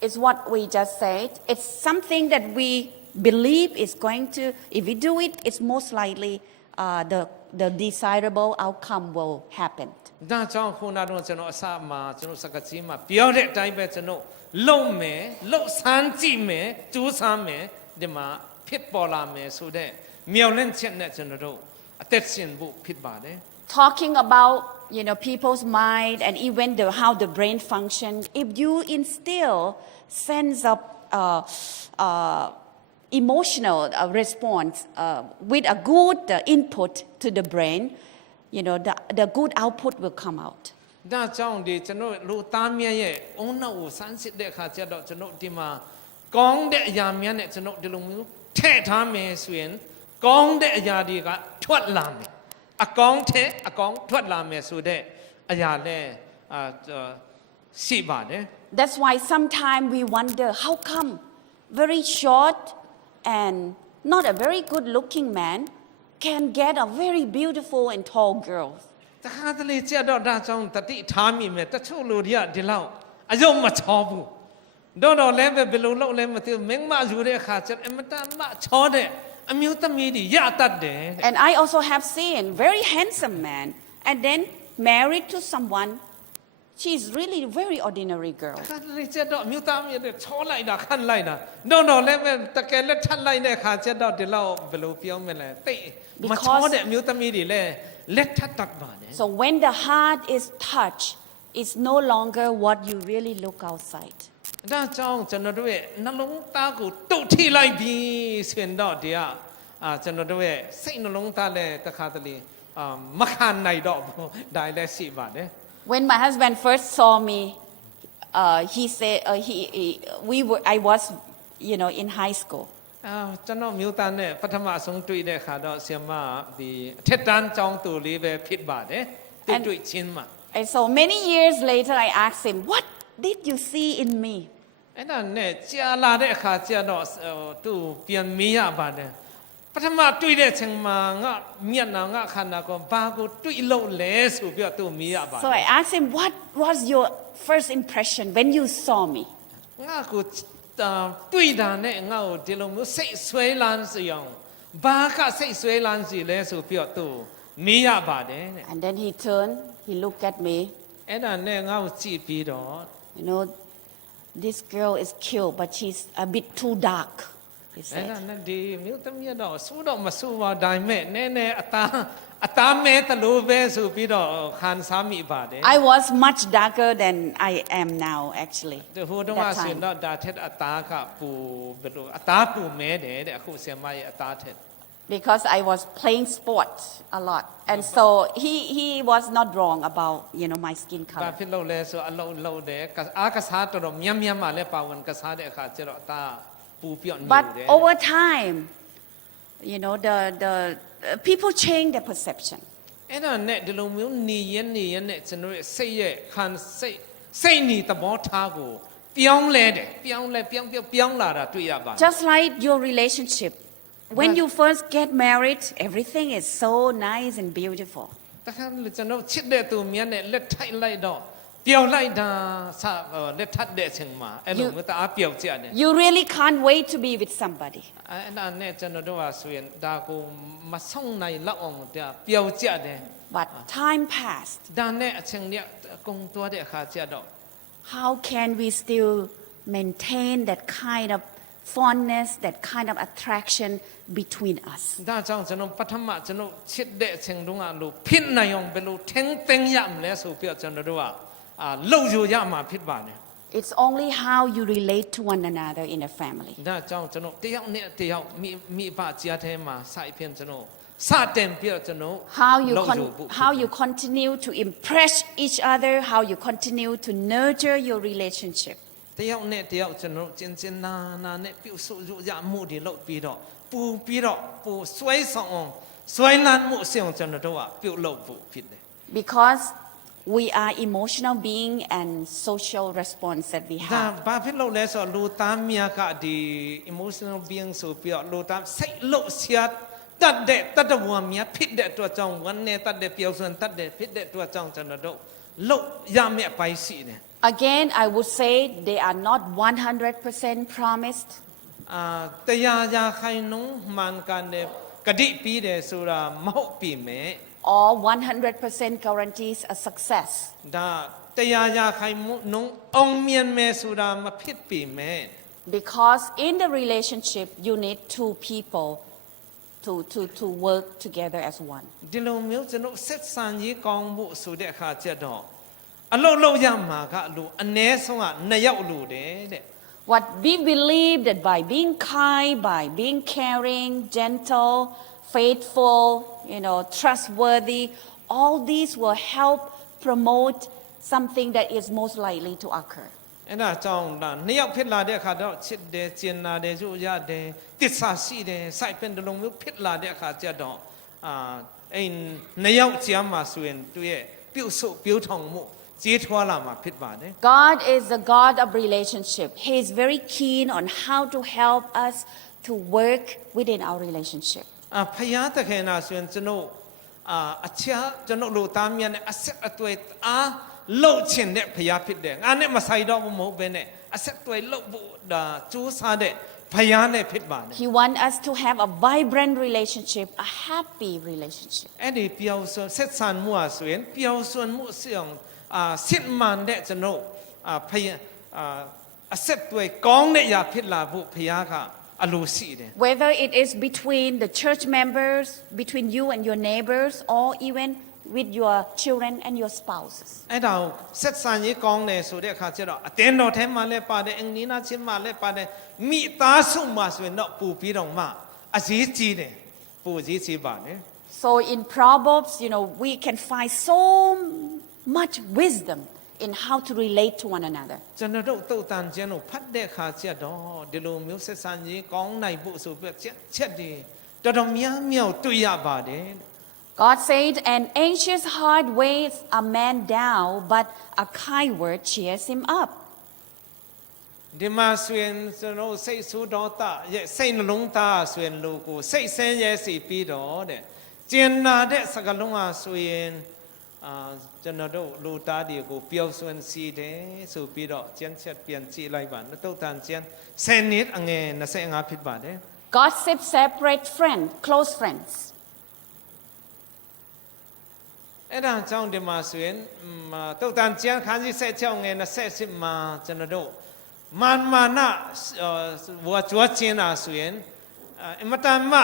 is what we just said. It's something that we believe is going to, if we do it, it's most likely the desirable outcome will happen. ဒါကြောင့်ခုနကတော့ကျွန်တော်အစမှာကျွန်တော်စကားကြီးမှာပြောတဲ့အတိုင်းပဲကျွန်တော်လုံမယ်လှုပ်ဆန်းကြည့်မယ်ကြိုးစားမယ်ဒီမှာဖြစ်ပေါ်လာမယ်ဆိုတဲ့မြော်လင့်ချက်နဲ့ကျွန်တော်တို့အသက်ရှင်ဖို့ဖြစ်ပါတယ် Talking about people's mind and even how the brain functions, if you instill sense of emotional response with a good input to the brain, the good output will come out. ဒါကြောင့်ဒီကျွန်တော်လူသားမြတ်ရဲ့အုံနောက်ကိုစမ်းစစ်တဲ့အခါကျတော့ကျွန်တော်ဒီမှာကောင်းတဲ့အရာများနဲ့ကျွန်တော်ဒီလိုမျိုးထည့်ထားမယ်ဆိုရင်ကောင်းတဲ့အရာတွေကထွက်လာမယ်အကောင်းထွက်လာမယ်ဆိုတဲ့အရာနဲ့ရှိပါတယ် That's why sometimes we wonder how come very short and not a very good looking man can get a very beautiful and tall girl. တခါတလေကြတော့ဒါကြောင့်တတိထားမိမယ်တချို့လူတွေကဒီလောက်အယုံမချောဘူးတော့လည်းပဲဘယ်လိုလုပ်လဲမသိဘူးမင်းမယူတဲ့အခါကျအမတန်မှချောတဲ့အမျိုးသမီးတွေရတတ်တယ် And I also have seen very handsome man and then married to someone, she's really a very ordinary girl. ခါတလေကြတော့အမျိုးသားမျိုးတွေချောလိုက်တာခန့်လိုက်တာတော့လည်းပဲတကယ်လက်ထပ်လိုက်တဲ့အခါကျတော့ဒီလောက်ဘယ်လိုပြောမလဲတိတ်မချောတဲ့အမျိုးသမီးတွေလည်းလက်ထပ်တတ်ပါတယ် So when the heart is touched, it's no longer what you really look outside. ဒါကြောင့်ကျွန်တော်တို့ရဲ့နှလုံးသားကိုတုတ်ထိလိုက်ပြီဆိုရင်တော့ဒီကကျွန်တော်တို့ရဲ့စိတ်နှလုံးသားလည်းတခါတလေမခံနိုင်တော့ဘူးဒါလည်းရှိပါတယ် When my husband first saw me, he said I was in high school. ကျွန်တော်မျိုးသားနဲ့ပထမဆုံးတွေ့တဲ့အခါတော့ဆရာမဒီအထက်တန်းကျောင်းသူလေးပဲဖြစ်ပါတယ်တွေ့ချင်းမှာ And so many years later, I asked him, "What did you see in me?" အဲ့ဒါနဲ့ကြာလာတဲ့အခါကျတော့သူပြန်မေးရပါတယ်ပထမတွေ့တဲ့ချိန်မှာငါမျက်နှာငါခန္ဓာကိုယ်ဘာကိုတွေ့လို့လဲဆိုပြီးတော့သူမေးရပါတ So ယ် I asked him, "What was your first impression when you saw me?" ငါကိုတွေ့တာနဲ့ငါ့ကိုဒီလိုမျိုးစိတ်ဆွဲလန်းစီအောင်ဘာကစိတ်ဆွဲလန်းစီလဲဆိုပြီးတော့သူမေးရပါတယ်တဲ့ And then he turned, he looked at me. အဲ့ဒါနဲ့ငါ့ကိုကြည့်ပြီးတော့ You know, this girl is cute, but she's a bit too dark, he အဲ့ said. ဒါနဲ့ဒီမြို့သမီးတော့စူးတော့မစူးပါဒါပေမဲ့နည်းနည်းအသားမဲတလို့ပဲဆိုပြီးတော့ခံစားမိပါတယ် I was much darker than I am now, actually. ဒီဟိုတုန်းက that ဆိုရင် time. တော့ဒါထက်အသားကပူဘယ်လိုအသားပူမဲတယ်တဲ့အခုဆရာမရဲ့အသားထက် Because I was playing sports a lot. And so he was not wrong about, my skin ဘာ color. ဖြစ်လို့လဲဆိုအလုံးလုံးတယ်အားကစားတော်တော်မြတ်မှလည်းပါဝင်ကစားတဲ့အခါကျတော့အသားပူပြော့နေတယ် But over time, the people change their perception. အဲ့ဒါနဲ့ဒီလိုမျိုးနေရင်နဲ့ကျွန်တော်ရဲ့စိတ်ရဲ့ခံစိတ်နေသဘောထားကိုပြောင်းလဲလာတာတွေ့ရပါတယ် Just like your relationship. When you first get married, everything is so nice and beautiful. တခါလေကျွန်တော်ချစ်တဲ့သူမြတ်နဲ့လက်ထိုက်လိုက်တော့ပျော်လိုက်တာလက်ထပ်တဲ့အချိန်မှာအဲ့လိုမျိုးတအားပျော်ကြတယ် You really can't wait to be with somebody. အဲ့ဒါနဲ့ကျွန်တော်တို့ကဆိုရင်ဒါကိုမဆုံးနိုင်လောက်အောင်ပျော်ကြတယ် But time passed. ဒါနဲ့အချိန်နဲ့ကုန်သွားတဲ့အခါကျတော့ How can we still maintain that kind of fondness, that kind of attraction between us? ဒါကြောင့်ကျွန်တော်ပထမကျွန်တော်ချစ်တဲ့အချိန်တုန်းကလို့ဖြစ်နိုင်အောင်ဘယ်လိုထင်းသိမ်းရမလဲဆိုပြီးတော့ကျွန်တော်တို့ကလှုပ်ယူရမှာဖြစ်ပါတယ် It's only how you relate to one another in a family. ဒါကြောင့်ကျွန်တော်တယောက်နဲ့တယောက်မိဘကြားထဲမှာစိုက်ဖြင့်ကျွန်တော်စတင်ပြီးတော့ကျွန်တော် How you continue to impress each other, how you continue to nurture your relationship. တယောက်နဲ့တယောက်ကျွန်တော်ကျင်နာနဲ့ပြုစုရမှုတွေလုပ်ပြီးတော့ပူပြီးတော့ပူဆွဲဆောင်အောင်ဆွဲလန်းမှုအစဉ်ကျွန်တော်တို့ကပြုလုပ်ဖို့ဖြစ်တယ် Because we are emotional being and social response that we ဒါ have. ဘာဖြစ်လို့လဲဆိုတော့လူသားများကဒီ emotional being ဆိုပြီးတော့လူသားစိတ်လှုပ်ရှားတတ်တဲ့တတဝံများဖြစ်တဲ့အတွက်ကြောင့်ဝမ်းနဲ့တတ်တဲ့ပျော်ရွှင်တတ်တဲ့ဖြစ်တဲ့အတွက်ကြောင့်ကျွန်တော်တို့လှုပ်ရမယ့်အပိုင်းရှိတယ် Again, I would say they are not 100% promised. တရားရာခိုင်နှုန်းမှန်ကန်တဲ့ကတိပြီးတယ်ဆိုတာမဟုတ်ပြီမဲ့ Or 100% guarantees a success. ဒါတရားရာခိုင်နှုန်းအောင်မြင်မယ်ဆိုတာမဖြစ်ပြီမဲ့ Because in the relationship, you need two people to work together as one. ဒီလိုမျိုးကျွန်တော်ဆက်ဆံရေးကောင်းဖို့ဆိုတဲ့အခါကျတော့အလုပ်ရမှာကလူအ ਨੇ ဆုံးက2ယောက်လူတယ်တဲ့ What we believe that by being kind, by being caring, gentle, faithful, trustworthy, all these will help promote something that is most likely to occur. အဲ့ဒါကြောင့်ဒါ2ယောက်ဖြစ်လာတဲ့အခါတော့ချစ်တယ်ကျင်နာတယ်ကြိုးရတယ်တစ္ဆာရှိတယ်စိုက်ပင်တလုံးမျိုးဖြစ်လာတဲ့အခါကျတော့အဲ့2ယောက်ကြားမှာဆိုရင်သူရဲ့ပြုစုပြောထောင်မှုကြေးထွားလာမှာဖြစ်ပါတယ် God is the God of relationship. He is very keen on how to help us to work within our relationship. ဖယားသခင်နာဆိုရင်ကျွန်တော်အခြားကျွန်တော်လူသားများနဲ့အဆက်အသွယ်အားလှုပ်ချင်တဲ့ဖယားဖြစ်တယ်ငါနဲ့မဆိုင်တော့ဘူးမဟုတ်ဘဲနဲ့အဆက်အသွယ်လှုပ်ဖို့ဒါကြိုးစားတဲ့ဖယားနဲ့ဖြစ်ပါတယ် He wants us to have a vibrant relationship, a happy relationship. အဲ့ဒီပျော်ရွှင်ဆက်ဆံမှုဟာဆိုရင်ပျော်ရွှင်မှုဆောင်စစ်မှန်တဲ့ကျွန်တော်ဖယားအဆက်အသွယ်ကောင်းတဲ့ຢာဖြစ်လာဖို့ဖယားကအလိုရှိတယ် Whether it is between the church members, between you and your neighbors, or even with your children and your spouses. အဲ့ဒါကိုဆက်ဆံရေးကောင်းတယ်ဆိုတဲ့အခါကျတော့အတင်းတော်ထဲမှာလည်းပါတယ်အင်နီနာချင်းမှာလည်းပါတယ်မိသားစုမှာဆိုရင်တော့ပူပြီးတော့မှအရေးကြီးတယ်ပူရေးကြီးပါတယ် So in Proverbs, we can find so much wisdom in how to relate to one another. ကျွန်တော်တို့တုတ်တန်ကျမ်းကိုဖတ်တဲ့အခါကျတော့ဒီလိုမျိုးဆက်ဆံရေးကောင်းနိုင်ဖို့ဆိုပြီးချက်တွေတော်တော်များများတွေ့ရပါတယ် God said, an anxious heart weighs a man down, but a kind word cheers him up. ဒီမှာဆိုရင်ကျွန်တော်စိတ်ဆိုးဒေါသရဲ့စိတ်နှလုံးသားဆိုရင်လူကိုစိတ်ဆင်းရဲစေပြီးတော့တဲ့ကျင်နာတဲ့စကားလုံးဟာဆိုရင်ကျွန်တော်တို့လူသားတွေကိုပျော်ရွှင်စေတယ်ဆိုပြီးတော့ကျန်ချက်ပြန်ကြည့်လိုက်ပါတုတ်တန်ကျန်10နှစ်အငယ်25ဖြစ်ပါတယ် Gossip separate friends, close friends. အဲ့ဒါကြောင့်ဒီမှာဆိုရင်တုတ်တန်ကျန်ခန်းကြီး16ငယ်20မှာကျွန်တော်တို့မာနဝါကြွချင်းတာဆိုရင်အမတန်မှ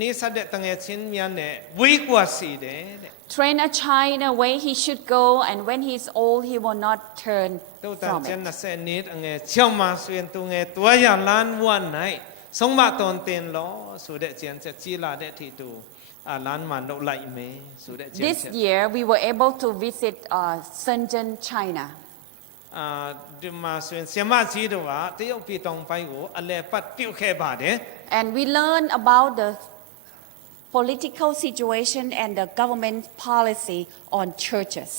နေဆက်တဲ့တငယ်ချင်းများနဲ့ဝေးကွာစီတယ်တဲ့ Train a child in a way he should go, and when he's old, he will not turn တုတ်တန် from ကျန် it. 20နှစ်အငယ်6မှာဆိုရင်သူငယ်တွားရလန်းဝတ်၌ဆုံးမတော်တင်လို့ဆိုတဲ့ကျန်ချက်ကြီးလာတဲ့အထိသူလမ်းမှာနှုတ်လိုက်မယ်ဆိုတဲ့ကျန်ချက် This year, we were able to visit Shenzhen, China. ဒီမှာဆိုရင်ဆရာမကြီးတို့ကတရုတ်ပြည်တောင်ပိုင်းကိုအလဲပတ်ပြုတ်ခဲ့ပါတယ် And we learned about the political situation and the government policy on churches.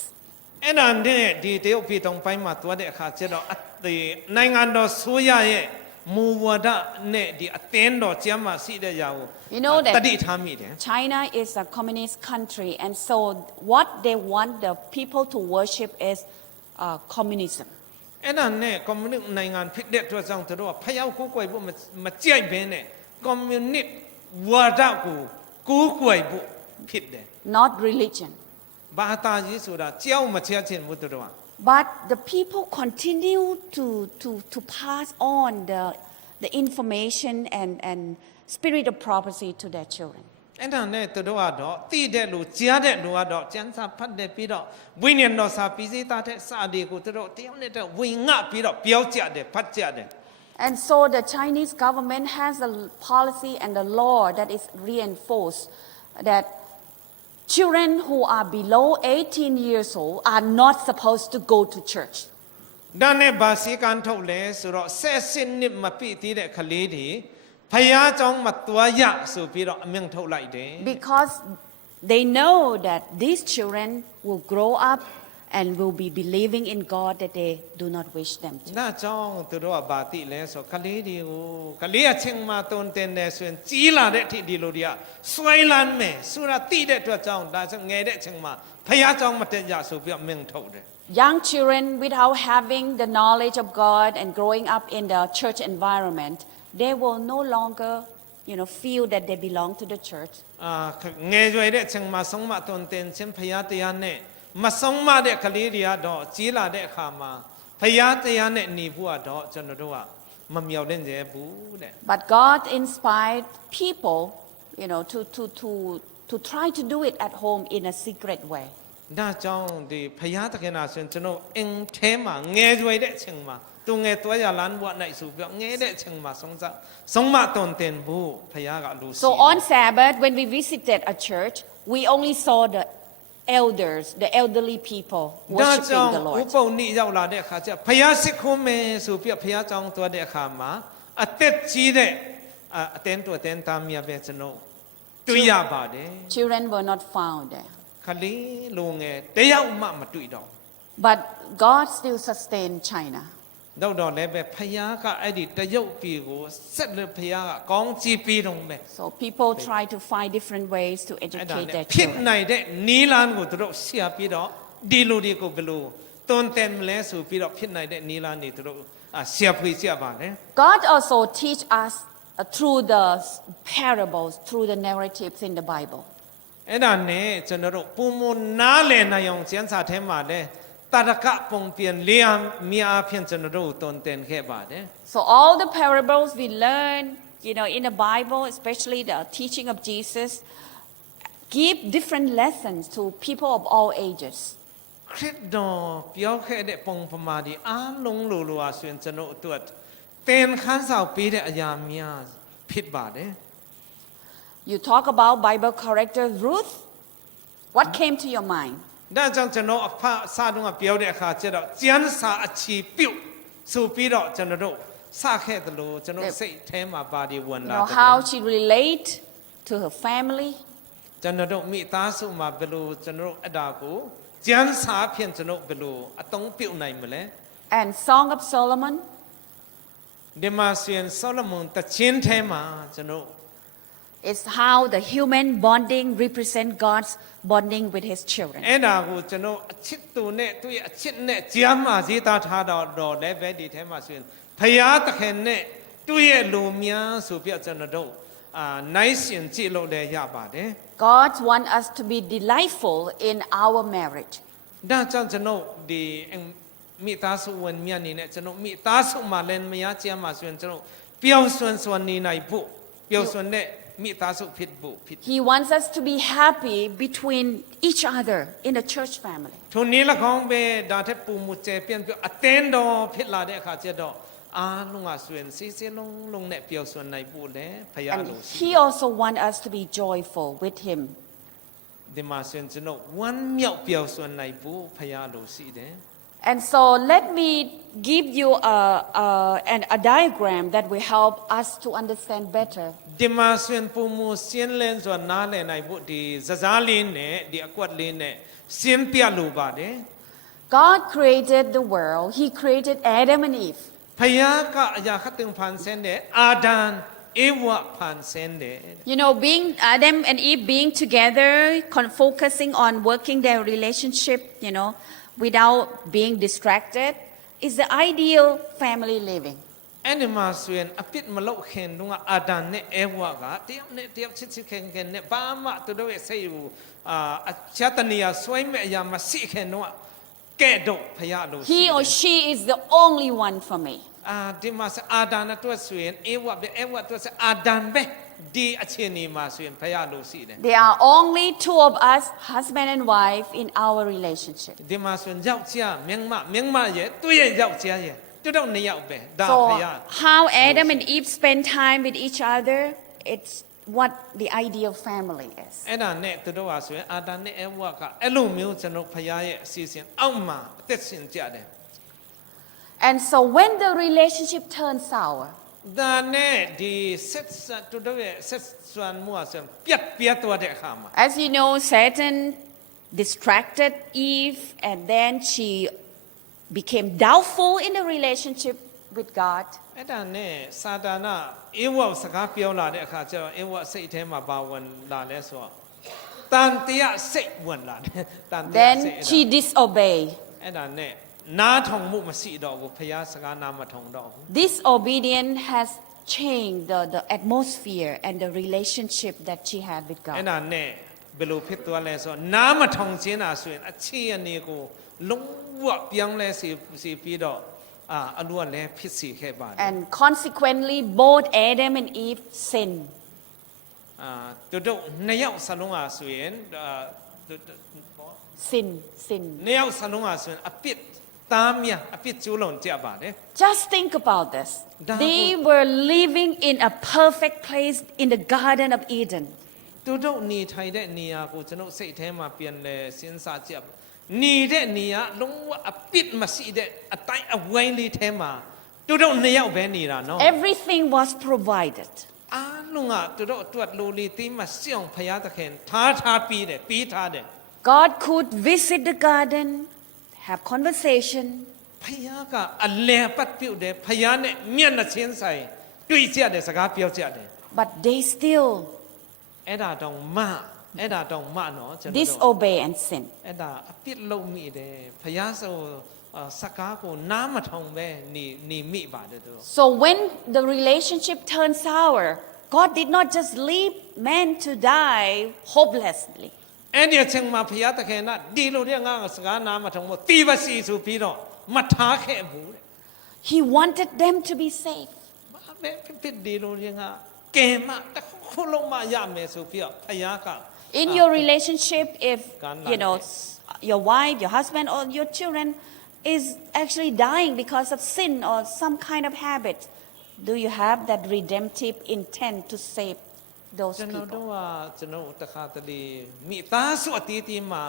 အဲ့ဒါနဲ့ဒီတရုတ်ပြည်တောင်ပိုင်းမှာတွားတဲ့အခါကျတော့ဒီနိုင်ငံတော်ဆိုရရဲ့မူဝါဒနဲ့ဒီအသင်းတော်ကျမ်းမှာရှိတဲ့ຢာကို You know တ that တိထားမိတယ် China is a communist country, and so what they want the people to worship is communism. အဲ့ဒါနဲ့ကွန်မြူနစ်နိုင်ငံဖြစ်တဲ့အတွက်ကြောင့်သူတို့ကဖျောက်ကိုးကွယ်ဖို့မကြိုက်ဘဲနဲ့ကွန်မြူနစ်ဝါဒကိုကိုးကွယ်ဖို့ဖြစ်တယ် Not religion. ဘာသာရေးဆိုတာကြောက်မချချင်ဘူးသူတို့က But the people continue to pass on the information and spirit of prophecy to their children. အဲ့ဒါနဲ့သူတို့ကတော့တည်တဲ့လူကြားတဲ့လူကတော့ကျမ်းစာဖတ်တယ်ပြီးတော့ဝိညာဉ်တော်စာပြီးစေးသားတဲ့စာတွေကိုသူတို့တယောက်နဲ့တယောက်ဝင်ငှပြီးတော့ပြောကြတယ်ဖတ်ကြတယ် And so the Chinese government has a policy and a law that is reinforced that children who are below 18 years old are not supposed to go to church. ဒါနဲ့ဘာစီကန်ထုတ်လဲဆိုတော့ဆက်စစ်နှစ်မပြည့်သေးတဲ့ကလေးတွေဖယားကြောင့်မတွားရဆိုပြီးတော့အမိန့်ထုတ်လိုက်တယ် Because they know that these children will grow up and will be believing in God that they do not wish them to. ဒါကြောင့်သူတို့ကဘာတိလဲဆိုကလေးတွေကိုကလေးအချင်းမှတုံတင်တယ်ဆိုရင်ကြီးလာတဲ့အထိဒီလိုတွေကဆွဲလန်းမယ်ဆိုတာတိတဲ့အတွက်ကြောင့်ဒါဆိုငယ်တဲ့အချင်းမှဖယားကြောင့်မတက်ရဆိုပြီးအမိန့်ထုတ်တယ် Young children, without having the knowledge of God and growing up in the church environment, they will no longer, feel that they belong to the church. ငယ်ရွယ်တဲ့အချင်းမှဆုံးမတုံတင်ခြင်းဖယားတရားနဲ့မဆုံးမတဲ့ကလေးတွေကတော့ကြီးလာတဲ့အခါမှာဖယားတရားနဲ့နေဖို့ကတော့ကျွန်တော်တို့ကမမြောက်လင့်ကြဘူးတဲ့ But God inspired people, to try to do it at home in a secret way. ဒါကြောင့်ဒီဖယားတခင်နာဆိုရင်ကျွန်တော်အင်းထဲမှာငယ်ရွယ်တဲ့အချင်းမှာသူငယ်တွဲရလန်းဘွားနိုင်ဆိုပြီးငယ်တဲ့အချင်းမှာဆုံးမတုံတင်ဖို့ဖယားကလူစီ So on Sabbath, when we visited a church, we only saw the elders, the elderly people ဒါ worshiping ကြောင့် the ဥ Lord. ပုံနေ့ရောက်လာတဲ့အခါကျဖယားစစ်ခုံးမယ်ဆိုပြီးဖယားကြောင့်တွဲတဲ့အခါမှာအသက်ကြီးတဲ့အတင်းတော်တင်းသားများပဲကျွန်တော်တွေ့ရပါတယ် Children were not found there. ခလေးလူငယ်တယောက်မှမတွေ့တော့ But God still sustained China. တော့လည်းပဲဖယားကအဲ့ဒီတရုတ်ပြည်ကိုဆက်လက်ဖယားကကောင်းချီးပေးတော့မယ် So people try to find different ways to အဲ့ဒါ educate နဲ့ their ဖြစ် children. နိုင်တဲ့နီလန်းကိုသူတို့ရှာပြီးတော့ဒီလူတွေကိုဘယ်လိုတွန်းတင်မလဲဆိုပြီးတော့ဖြစ်နိုင်တဲ့နီလန်းတွေသူတို့ရှာဖွေကြပါလေ God also teach us through the parables, through the narratives in the Bible. အဲ့ဒါနဲ့ကျွန်တော်တို့ပုံမနားလည်နိုင်အောင်ကျမ်းစာထဲမှာလည်းတရကပုံပြန်လျာမြာဖြင့်ကျွန်တော်တို့တွန်းတင်ခဲ့ပါတယ် So all the parables we learn, in the Bible, especially the teaching of Jesus, give different lessons to people of all ages. ခရစ်တော်ပြောခဲ့တဲ့ပုံပမာဒီအားလုံးလိုလိုဆိုရင်ကျွန်တော်တို့သင်ခန်းစာပေးတဲ့အရာများဖြစ်ပါတယ် You talk about Bible character Ruth. What came to your mind? ဒါကြောင့်ကျွန်တော်အဖအစတုန်းကပြောတဲ့အခါကျတော့ကျမ်းစာအခြေပြုတ်ဆိုပြီးတော့ကျွန်တော်တို့စခဲ့တယ်လို့ကျွန်တော်စိတ်ထဲမှာပါဒီဝင်လာတယ် How she relate to her family. ကျွန်တော်တို့မိသားစုမှာဘယ်လိုကျွန်တော်တို့အတားကိုကျမ်းစာဖြင့်ကျွန်တော်ဘယ်လိုအသုံးပြုနိုင်မလဲ And Song of Solomon ဒီမှာဆိုရင်ဆောလမန်တခြင်းထဲမှာကျွန်တော် is how the human bonding represent God's bonding with his children. အဲ့ဒါကိုကျွန်တော်အချစ်သူနဲ့သူ့ရဲ့အချစ်နဲ့ကျမ်းမှာရေးသားထားတော့လည်းပဲဒီထဲမှာဆိုရင်ဖယားသခင်နဲ့သူ့ရဲ့လူများဆိုပြကျွန်တော်တို့နိုင်ရှင်ကြည့်လို့လည်းရပါတယ် God wants us to be delightful in our marriage. ဒါကြောင့်ကျွန်တော်ဒီမိသားစုဝင်မြတ်နေနဲ့ကျွန်တော်မိသားစုမှာလည်းမရကျမ်းမှာဆိုရင်ကျွန်တော်ပျော်ရွှင်စွာနေနိုင်ဖို့ပျော်ရွှင်တဲ့မိသားစုဖြစ်ဖို့ဖြစ် He wants us to be happy between each other in the church family. ထိုနည်း၎င်းပဲဒါထက်ပုံမကျပြန်ပြအသင်းတော်ဖြစ်လာတဲ့အခါကျတော့အားလုံးကဆိုရင်စီစီလုံးနဲ့ပျော်ရွှင်နိုင်ဖို့လည်းဖယား And လို့ he also wants us to be joyful with him. ဒီမှာဆိုရင်ကျွန်တော်ဝမ်းမြောက်ပျော်ရွှင်နိုင်ဖို့ဖယားလို့ရှိတယ် And so let me give you a diagram that will help us to understand better. ဒီမှာဆိုရင်ပုံမရှင်းလင်းစွာနားလည်နိုင်ဖို့ဒီစစားလေးနဲ့ဒီအကွက်လေးနဲ့ရှင်းပြလိုပါတယ် God created the world. He created Adam and Eve. ဖယားကအရာခတ်တင်ဖန်ဆင်းတဲ့အာဒံဧဝဖန်ဆင်းတဲ့ You know, being Adam and Eve being together, focusing on working their relationship, without being distracted, is the ideal family living. အဲ့ဒီမှာဆိုရင်အပြစ်မလုပ်ခင်တုန်းကအာဒံနဲ့ဧဝကတယောက်နဲ့တယောက်ချစ်ခင်နဲ့ဘာမှသူတို့ရဲ့စိတ်ကိုအချတနီယာဆွဲမဲ့အရာမရှိခင်တုန်းကဲ့တော့ဖယားလို့ He or she is the only one for me. ဒီမှာအာဒံအတွက်ဆိုရင်ဧဝအတွက်ဆိုအာဒံပဲဒီအခြေအနေမှာဆိုရင်ဖယားလို့ရှိတယ် There are only two of us, husband and wife, in our relationship. ဒီမှာဆိုရင်ယောက်ျားမင်းမရဲ့သူ့ရဲ့ယောက်ျားရဲ့သူတို့နှစ်ယောက်ပဲဒါဖ So ယား how Adam and Eve spend time with each other, it's what the ideal family is. အဲ့ဒါနဲ့သူတို့ဟာဆိုရင်အာဒံနဲ့ဧဝကအဲ့လိုမျိုးကျွန်တော်ဖယားရဲ့အစီအစဉ်အောက်မှာအသက်ရှင်ကြတယ် And so when the relationship turns sour, ဒါနဲ့ဒီဆက်သူတို့ရဲ့ဆက်ဆွမ်းမှုအစပြတ်သွားတဲ့အခါမှာ as you know, Satan distracted Eve, and then she became doubtful in the relationship with God. အဲ့ဒါနဲ့စာတာနာဧဝစကားပြောလာတဲ့အခါကျတော့ဧဝစိတ်ထဲမှာပါဝင်လာလဲဆိုတော့တန်တရားစိတ်ဝင်လာတယ်တန်တရားစိတ် Then she disobeyed. အဲ့ဒါနဲ့နားထောင်မှုမရှိတော့ဘူးဖျားစကားနားမထောင်တော့ဘူး Disobedience has changed the atmosphere and the relationship that she had with အဲ့ God. ဒါနဲ့ဘယ်လိုဖြစ်သွားလဲဆိုတော့နားမထောင်ခြင်းတာဆိုရင်အခြေအနေကိုလုံးဝပြောင်းလဲစီပြီးတော့အလိုလည်းဖြစ်စေခဲ့ပါတယ် And consequently, both Adam and Eve sinned. သူတို့နှစ်ယောက်စလုံးဟာဆိုရင် Sin. နှစ်ယောက်စလုံးဟာဆိုရင်အပြစ်သားများအပြစ်ကျူးလွန်ကြပါတယ် Just think about this. They were living in a perfect place in the Garden of Eden. သူတို့နေထိုင်တဲ့နေရာကိုကျွန်တော်စိတ်ထဲမှာပြန်လဲစဉ်းစားကြည့်နေတဲ့နေရာလုံးဝအပြစ်မရှိတဲ့အတိုင်းအဝိုင်းလေးထဲမှာသူတို့နှစ်ယောက်ပဲနေတာနော် Everything was provided. အားလုံးကသူတို့အတွက်လိုလီသိမှရှောင်းဖယားသခင်ထားပြီးတယ်ပြီးထားတယ် God could visit the garden, have conversation. ဖယားကအလဲပတ်ပြုတ်တယ်ဖယားနဲ့မျက်နှာချင်းဆိုင်တွေ့ကြတယ်စကားပြောကြတယ် But they still အဲ့ဒါတောင်မှနော်ကျွန်တော် disobey and sin. အဲ့ဒါအပြစ်လုံးမိတယ်ဖယားဆိုစကားကိုနားမထောင်ပဲနေမိပါတယ်သူ So when the relationship turned sour, God did not just leave man to die hopelessly. အဲ့ဒီအချိန်မှာဖယားသခင်ကဒီလိုတဲ့ငါစကားနားမထောင်ဘူးတီးပါစီဆိုပြီးတော့မထားခဲ့ဘူးတဲ့ He wanted them to be safe. ဘာပဲဖြစ်ဒီလိုတဲ့ငါကဲမတခုလုံးမရမယ်ဆိုပြီးတော့ဖယားက In your relationship, if your wife, your husband, or your children is actually dying because of sin or some kind of habit, do you have that redemptive intent to save those ကျွန်တော် people? တို့ကကျွန်တော်တခါတလေမိသားစုအတီးတီးမှာ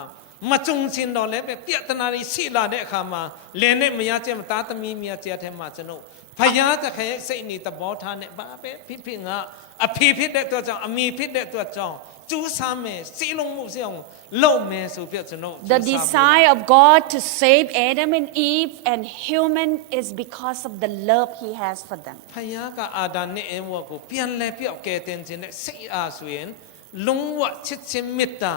မကြုံချင်တော့လည်းပဲပြဿနာတွေရှိလာတဲ့အခါမှာလင်းနဲ့မရကျမသားသမီးမြတ်ကျတဲ့မှာကျွန်တော်ဖယားသခင်စိတ်နေသဘောထားနဲ့ဘာပဲဖြစ်ငါအဖေဖြစ်တဲ့အတွက်ကြောင့်အမိဖြစ်တဲ့အတွက်ကြောင့် ကျူးစားမယ်စီလုံးမှုစီအောင်လုပ်မယ်ဆိုပြကျွန်တော် The desire of God to save Adam and Eve and human is because of the love He has for them. ဖယားကအာဒါနဲ့အဝကိုပြန်လဲပြောက်ကဲတင်ခြင်းနဲ့စိတ်အားဆိုရင်လုံးဝချစ်ခြင်းမေတ္တာ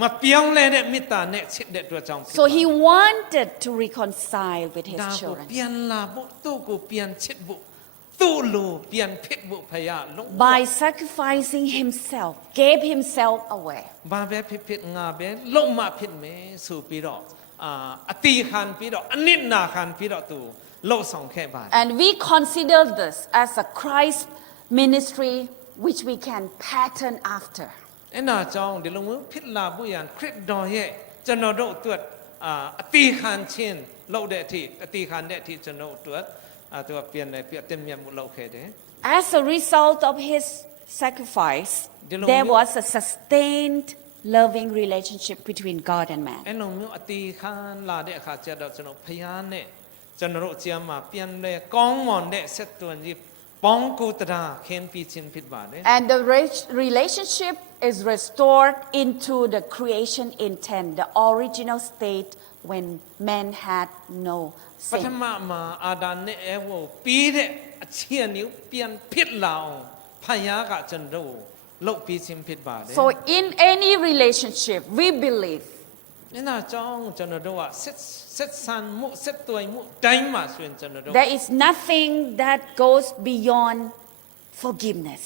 မပြောင်းလဲတဲ့မေတ္တာနဲ့ချစ်တဲ့အတွက်ကြောင့် So He wanted to reconcile with His ဒါကို children ပြန်လာဖို့သူ့ကိုပြန်ချစ်ဖို့သူ့လိုပြန်ဖြစ်ဖို့ဖယားလုံးဝ by sacrificing Himself, gave Himself away. ဘာပဲဖြစ်ငါပဲလုံးမဖြစ်မယ်ဆိုပြီးတော့အတိခံပြီးတော့အနစ်နာခံပြီးတော့သူလှုပ်ဆောင်ခဲ့ပါတယ် And we consider this as a Christ ministry which we can pattern after. အဲ့နာကြောင့်ဒီလိုမျိုးဖြစ်လာဖို့ရန်ခရစ်တော်ရဲ့ကျွန်တော်တို့အတွက်အတိခံခြင်းလုပ်တဲ့အထိအတိခံတဲ့အထိကျွန်တော်တို့သူကပြန်လဲပြတ်တင်မြတ်မှုလုပ်ခဲ့တယ် As a result of His sacrifice, there was a sustained loving relationship between God and man. အဲ့လိုမျိုးအတိခံလာတဲ့အခါကျတော့ကျွန်တော်ဖယားနဲ့ကျွန်တော်တို့အကျမ်းမှာပြန်လဲကောင်းမွန်တဲ့ဆက်သွယ်ရေးပေါင်းကူတရာခင်ပြီးခြင်းဖြစ်ပါတယ် And the relationship is restored into the creation intent, the original state when man had no ပထ sin. မမှာအာဒါနဲ့အဲဝပြီးတဲ့အချင်းမျိုးပြန်ဖြစ်လာအောင်ဖယားကကျွန်တော်လုပ်ပြီးခြင်းဖြစ်ပါတယ် So in any relationship, we believe အဲ့ဒါကြောင့်ကျွန်တော်တို့ကဆက်ဆံမှုဆက်သွယ်မှုတိုင်းမှာဆိုရင်ကျွန်တော်တို့ there is nothing that goes beyond forgiveness.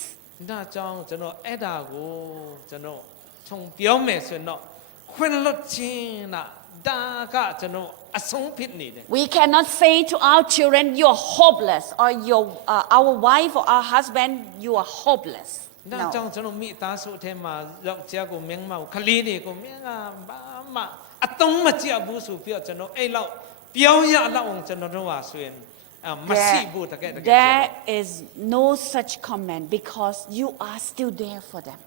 ဒါကြောင့်ကျွန်တော်အဲ့ဒါကိုကျွန်တော်ခြုံပြောမယ်ဆိုရင်တော့ခွင့်လွှတ်ခြင်းလားဒါကကျွန်တော်အဆုံးဖြစ်နေတယ် We cannot say to our children, you're hopeless, or our wife or our husband, you are hopeless. ဒါ No. ကြောင့်ကျွန်တော်မိသားစုထဲမှာယောက်ျားကိုမင်းမကိုခလေးတွေကိုမင်းကဘာမှအတုံးမကြည့်ဘူးဆိုပြီးတော့ကျွန်တော်အဲ့လောက်ပြောင်းရလောက်အောင်ကျွန်တော်တို့ဟာဆိုရင်မရှိဘူးတကယ် There is no such comment because you are still there for them.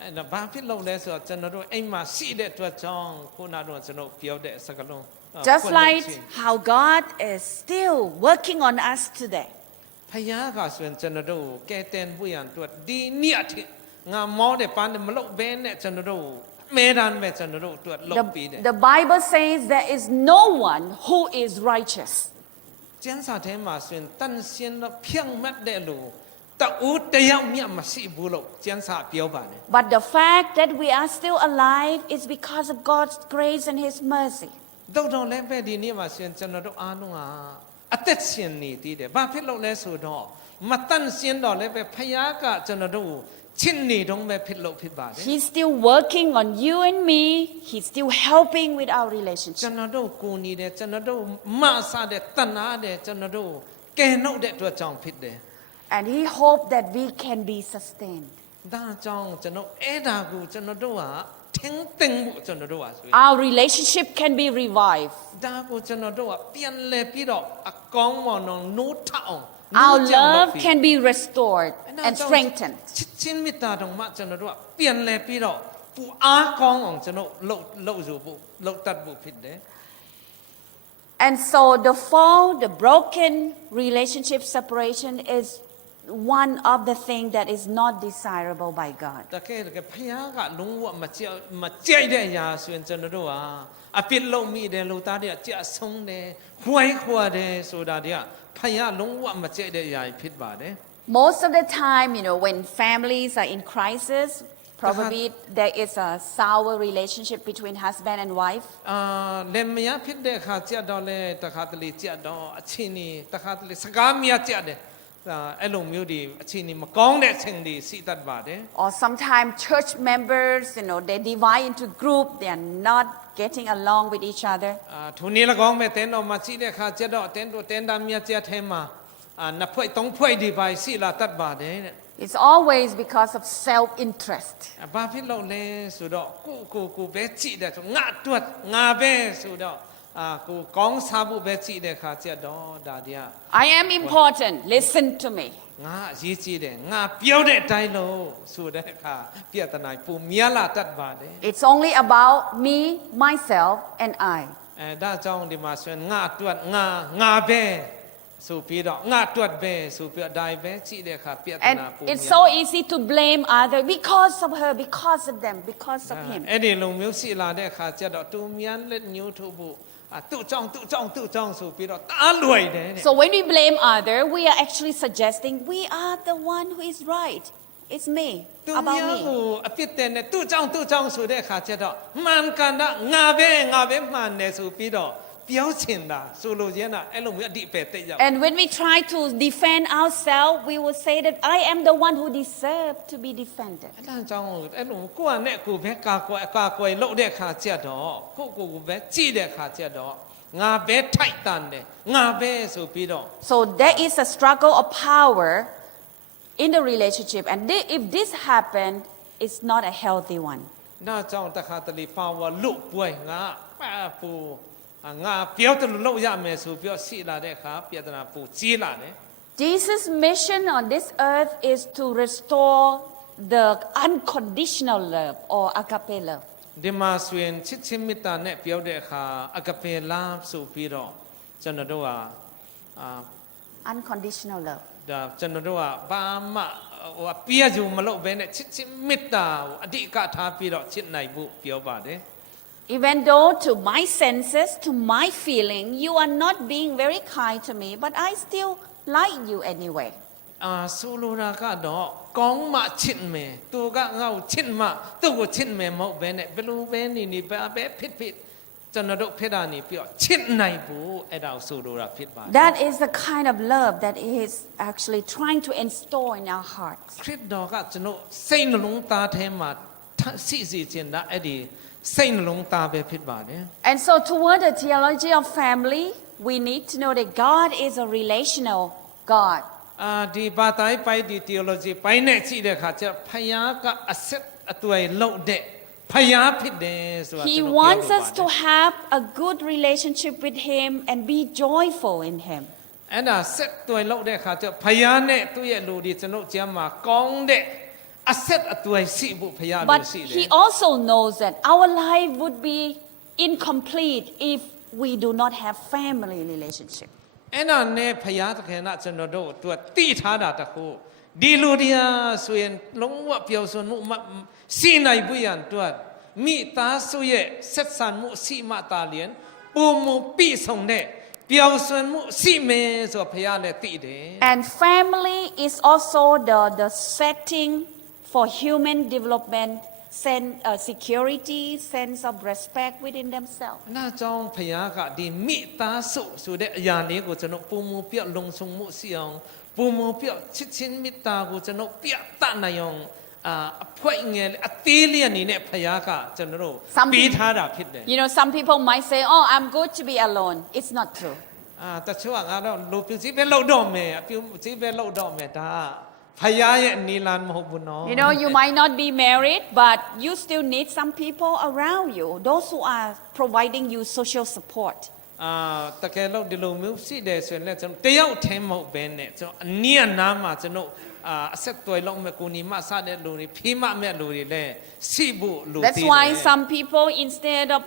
အဲ့ဒါဘာဖြစ်လို့လဲဆိုတော့ကျွန်တော်တို့အိမ်မှာရှိတဲ့အတွက်ကြောင့်ခုနကတော့ကျွန်တော်ပြောတဲ့စကားလုံး Just like how God is still working on us today. ဖယားကဆိုရင်ကျွန်တော်တို့ကဲတင်ဖို့ရန်အတွက်ဒီနေ့အထိငါမောတဲ့ပန်းမလုပ်ဘဲနဲ့ကျွန်တော်တို့မဲတမ်းပဲကျွန်တော်တို့အတွက်လုပ်ပြီးတယ် The Bible says there is no one who is righteous. ကျမ်းစာထဲမှာဆိုရင်တန်ရှင်းတော့ဖြန့်မှတ်တဲ့လူတူတယောက်မြတ်မရှိဘူးလို့ကျမ်းစာပြောပါတယ် But the fact that we are still alive is because of God's grace and His mercy. တော့လည်းပဲဒီနေ့မှာဆိုရင်ကျွန်တော်တို့အားလုံးဟာအသက်ရှင်နေသေးတယ်ဘာဖြစ်လို့လဲဆိုတော့မတန်ရှင်းတော့လည်းပဲဖယားကကျွန်တော်တို့ချစ်နေတော့ပဲဖြစ်လို့ဖြစ်ပါတယ် He's still working on you and me. He's still helping with our ကျွ relationship. န်တော်တို့ကိုနေတယ်ကျွန်တော်တို့မဆတဲ့တဏှာတဲ့ကျွန်တော်တို့ကဲနှုတ်တဲ့အတွက်ကြောင့်ဖြစ်တယ် And He hoped that we can be sustained. ဒါကြောင့်ကျွန်တော်အဲ့ဒါကိုကျွန်တော်တို့ဟာထင်းတင်မှုကျွန်တော်တို့ဟာဆိုရင် Our relationship can be revived. ဒါကိုကျွန်တော်တို့ကပြန်လဲပြီးတော့အကောင်းမောင်နိုးထအောင် Our love can be restored and strengthened. ချစ်ချင်းမေတ္တာတော်မှကျွန်တော်တို့ကပြန်လဲပြီးတော့ပူအားကောင်းအောင်ကျွန်တော်လှုပ်ဆိုဖို့လှုပ်တတ်ဖို့ဖြစ်တယ် And so the fall, the broken relationship separation is one of the things that is not desirable by God. တကယ်ဖယားကလုံးဝမကြိုက်တဲ့အရာဆိုရင်ကျွန်တော်တို့ဟာအပြစ်လုံးမိတယ်လို့သားတွေကကြဆုံးတယ်ခွိုင်းခွာတယ်ဆိုတာတွေကဖယားလုံးဝမကြိုက်တဲ့အရာဖြစ်ပါတယ် Most of the time, when families are in crisis, probably there is a sour relationship between husband and wife. လည်းမရဖြစ်တဲ့အခါကြတော့လေတခါတလေကြတော့အချင်းကြီးတခါတလေစကားမရကြတယ်အဲ့လိုမျိုးဒီအချင်းကြီးမကောင်းတဲ့အချင်းတွေစီတတ်ပါတယ် Or sometimes church members, they divide into group. They are not getting along with each other. ထိုနေ့၎င်းပဲတဲတော်မှာရှိတဲ့အခါကြတော့တဲတော်တဲတာမြတ်ကြထဲမှာနှစ်ဖွဲ့သုံးဖွဲ့ဒီပါစီလာတတ်ပါတယ်တဲ့ It's always because of self-interest. ဘာဖြစ်လို့လဲဆိုတော့ကိုပဲကြည့်တယ်ဆိုငါတွတ်ငါပဲဆိုတော့ကိုကောင်းစားဖို့ပဲကြည့်တဲ့အခါကျတော့ဒါတည်း I am important. Listen to me. ငါအရေးကြီးတယ်ငါပြောတဲ့အတိုင်းလို့ဆိုတဲ့အခါပြဿနာပုံမြလာတတ်ပါတယ် It's only about me, myself, and I. ဒါကြောင့်ဒီမှာဆိုရင်ငါတွတ်ငါပဲ ဆိုပြီးတော့ငါတွတ်ပဲဆိုပြီးတော့ဒါပဲကြည့်တဲ့အခါပြဿ And နာပုံ it's so easy to blame others because of her, because of them, because of him. အဲ့ဒီလိုမျိုးရှိလာတဲ့အခါကျတော့သူမြန်လက်ညှိုးထုတ်ဖို့သူ့ကြောင့်ဆိုပြီးတော့တားလွယ်တယ်တဲ့ So when we blame others, we are actually suggesting we are the one who is right. It's me, သူ about မြန် me. ကိုအပြစ်တင်တဲ့သူ့ကြောင့်ဆိုတဲ့အခါကျတော့မှန်ကန်တာငါပဲမှန်တယ်ဆိုပြီးတော့ပြောချင်တာဆိုလိုချင်တာအဲ့လိုမျိုးအတိအပယ်သိရောက် And when we try to defend ourselves, we will say that I am the one who deserves to be defended. အဲ့ဒါကြောင့်အဲ့လိုကိုယ့်နဲ့ကိုယ်ပဲကာကွယ်လုပ်တဲ့အခါကျတော့ကိုပဲကြည့်တဲ့အခါကျတော့ငါပဲထိုက်တန်တယ်ငါပဲဆိုပြီးတော့ So there is a struggle of power in the relationship, and if this happened, it's not a healthy one. နောက်ကြောင့်တခါတလေပါဝါလုပွဲငါပူငါပြောတယ်လို့ရမယ်ဆိုပြီးရှိလာတဲ့အခါပြဿနာပူကြီးလာတယ် Jesus' mission on this earth is to restore the unconditional love or agape love. ဒီမှာဆိုရင်ချစ်ချင်းမေတ္တာနဲ့ပြောတဲ့အခါအကပေလာဆိုပြီးတော့ကျွန်တော်တို့Unconditional love. ဒါကျွန်တော်တို့ဘာမှအပြည့်အစုံမလုပ်ဘဲနဲ့ချစ်ချင်းမေတ္တာကိုအဓိကထားပြီးတော့ချစ်နိုင်ဖို့ပြောပါတယ် Even though to my senses, to my feeling, you are not being very kind to me, but I still like you anyway. ဆိုလိုတာကတော့ကောင်းမှချစ်မယ်သူကငါ့ကိုချစ်မှသူ့ကိုချစ်မယ်မဟုတ်ဘဲနဲ့ဘယ်လိုပဲနေပဲဖြစ်ကျွန်တော်တို့ဖြစ်တာနေပြီးတော့ချစ်နိုင်ဖို့အဲ့ဒါကိုဆိုလိုတာဖြစ်ပါတယ် That is the kind of love that is actually trying to install in our hearts. ခရစ်တော်ကကျွန်တော်စိတ်နှလုံးသားထဲမှာရှိစေခြင်းတာအဲ့ဒီစိတ်နှလုံးသားပဲဖြစ်ပါတယ် And so toward the theology of family, we need to know that God is a relational God. ဒီဘာသာပိုင်းဒီ theology ပိုင်းနဲ့ကြည့်တဲ့အခါကျဖယားကအဆက်အသွယ်လုပ်တဲ့ဖယားဖြစ်တယ်ဆိုတာ He wants us to have a good relationship with Him and be joyful in Him. အဲ့ဒါဆက်သွယ်လုပ်တဲ့အခါကျဖယားနဲ့သူ့ရဲ့လူတွေကျွန်တော်ကျမ်းမှာကောင်းတဲ့အဆက်အသွယ်ရှိဖို့ဖယားလို But ရှိတယ် He also knows that our life would be incomplete if we do not have family relationship. အဲ့ဒါနဲ့ဖယားသခင်ကကျွန်တော်တို့သူကတိထားတာတခုဒီလူတရားဆိုရင်လုံးဝပျော်ရွှင်မှုရှိနိုင်ဖို့ရန်အတွက်မိသားစုရဲ့ဆက်ဆံမှုရှိမှတာလျင်ပုံမပြည့်စုံတဲ့ပျော်ရွှင်မှုရှိမယ်ဆိုဖယားလည်းသိတယ် And family is also the setting for human development, security, sense of respect within themselves. နာကြောင့်ဖယားကဒီမိသားစုဆိုတဲ့အရာလေးကိုကျွန်တော်ပုံမပြလုံဆုံမှုရှိအောင်ပုံမပြချစ်ချင်းမေတ္တာကိုကျွန်တော်ပြတတ်နိုင်အောင်အဖွဲငယ်အသေးလေးအနေနဲ့ဖယားကကျွန်တော်တို့ပေးထားတာဖြစ်တယ် You know, some people might say, "Oh, I'm good to be alone." It's not true. တချို့ကငါတော့လူပြစီပဲလှုပ်တော့မယ်အပြူစီပဲလှုပ်တော့မယ်ဒါဖယားရဲ့နီလန်မဟုတ်ဘူးနော် You know, you might not be married, but you still need some people around you, those who are providing you social support. တကယ်လို့ဒီလိုမျိုးရှိတယ်ဆိုရင်လည်းကျွန်တော်တယောက်တည်းမဟုတ်ဘဲနဲ့ကျွန်တော်အနည်းအနားမှာကျွန်တော်အဆက်သွယ်လုံးမဲ့ကိုနီမစတဲ့လူတွေဖေးမမဲ့လူတွေလည်းရှိဖို့လိုသေးတယ် That's why some people, instead of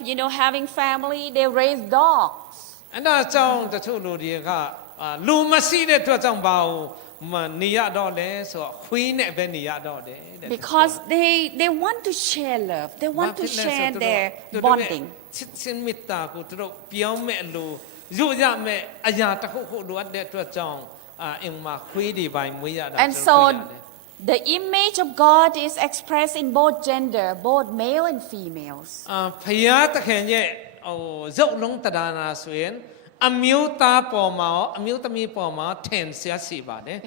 having family, they raise dogs. အဲ့ဒါကြောင့်တချို့လူတွေကလူမရှိတဲ့အတွက်ကြောင့်ပါနေရတော့လဲဆိုတော့ခွေးနဲ့ပဲနေရတော့တယ် Because they want to share love. They want to share their bonding. ချစ်ချင်းမေတ္တာကိုသူတို့ပြောင်းမဲ့လူရုပ်ရမဲ့အရာတစ်ခုခုလိုအပ်တဲ့အတွက်ကြောင့်အင်မှာခွေးတွေပိုင်းမွေးရတာ And so the image of God is expressed in both gender, both male and females. ဖယားသခင်ရဲ့ရုပ်လုံးတရားနာဆိုရင်အမျိုးသားပေါ်မှာအမျိုးသမီးပေါ်မှာထင်ရှားရှိပါတယ်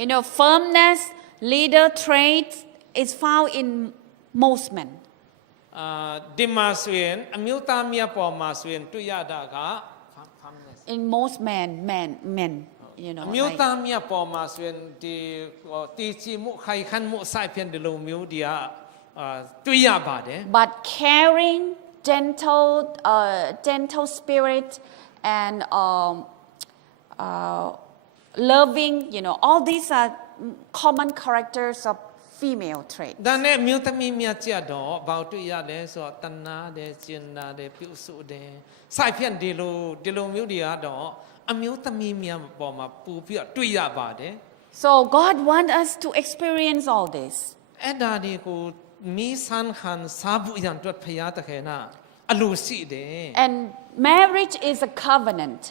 Firmness, leader traits is found in most men. ဒီမှာဆိုရင်အမျိုးသားများပေါ်မှာဆိုရင်တွေ့ရတာက In most men. အမျိုးသားများပေါ်မှာဆိုရင်ဒီတီချီမှုခိုင်ခန့်မှုစိုက်ဖြန့်ဒီလိုမျိုးဒီကတွေ့ရပါတယ် But caring, gentle spirit, and loving, all these are common characters of female traits. ဒါနဲ့မြို့သမီးများကြတော့ဘာတွေ့ရလဲဆိုတော့တနာတယ်ကျင်နာတယ်ပြုစုတယ်စိုက်ဖြန့်ဒီလိုမျိုးတွေကတော့ အမျိုးသမီးများပေါ်မှာပူပြီးတော့တွေ့ရပါတယ် So God wants us to experience all this. အဲ့ဒါတွေကိုမီးဆန်းခံစားဖို့ရန်အတွက်ဖရာတခင်နာအလိုရှိတယ် And marriage is a covenant.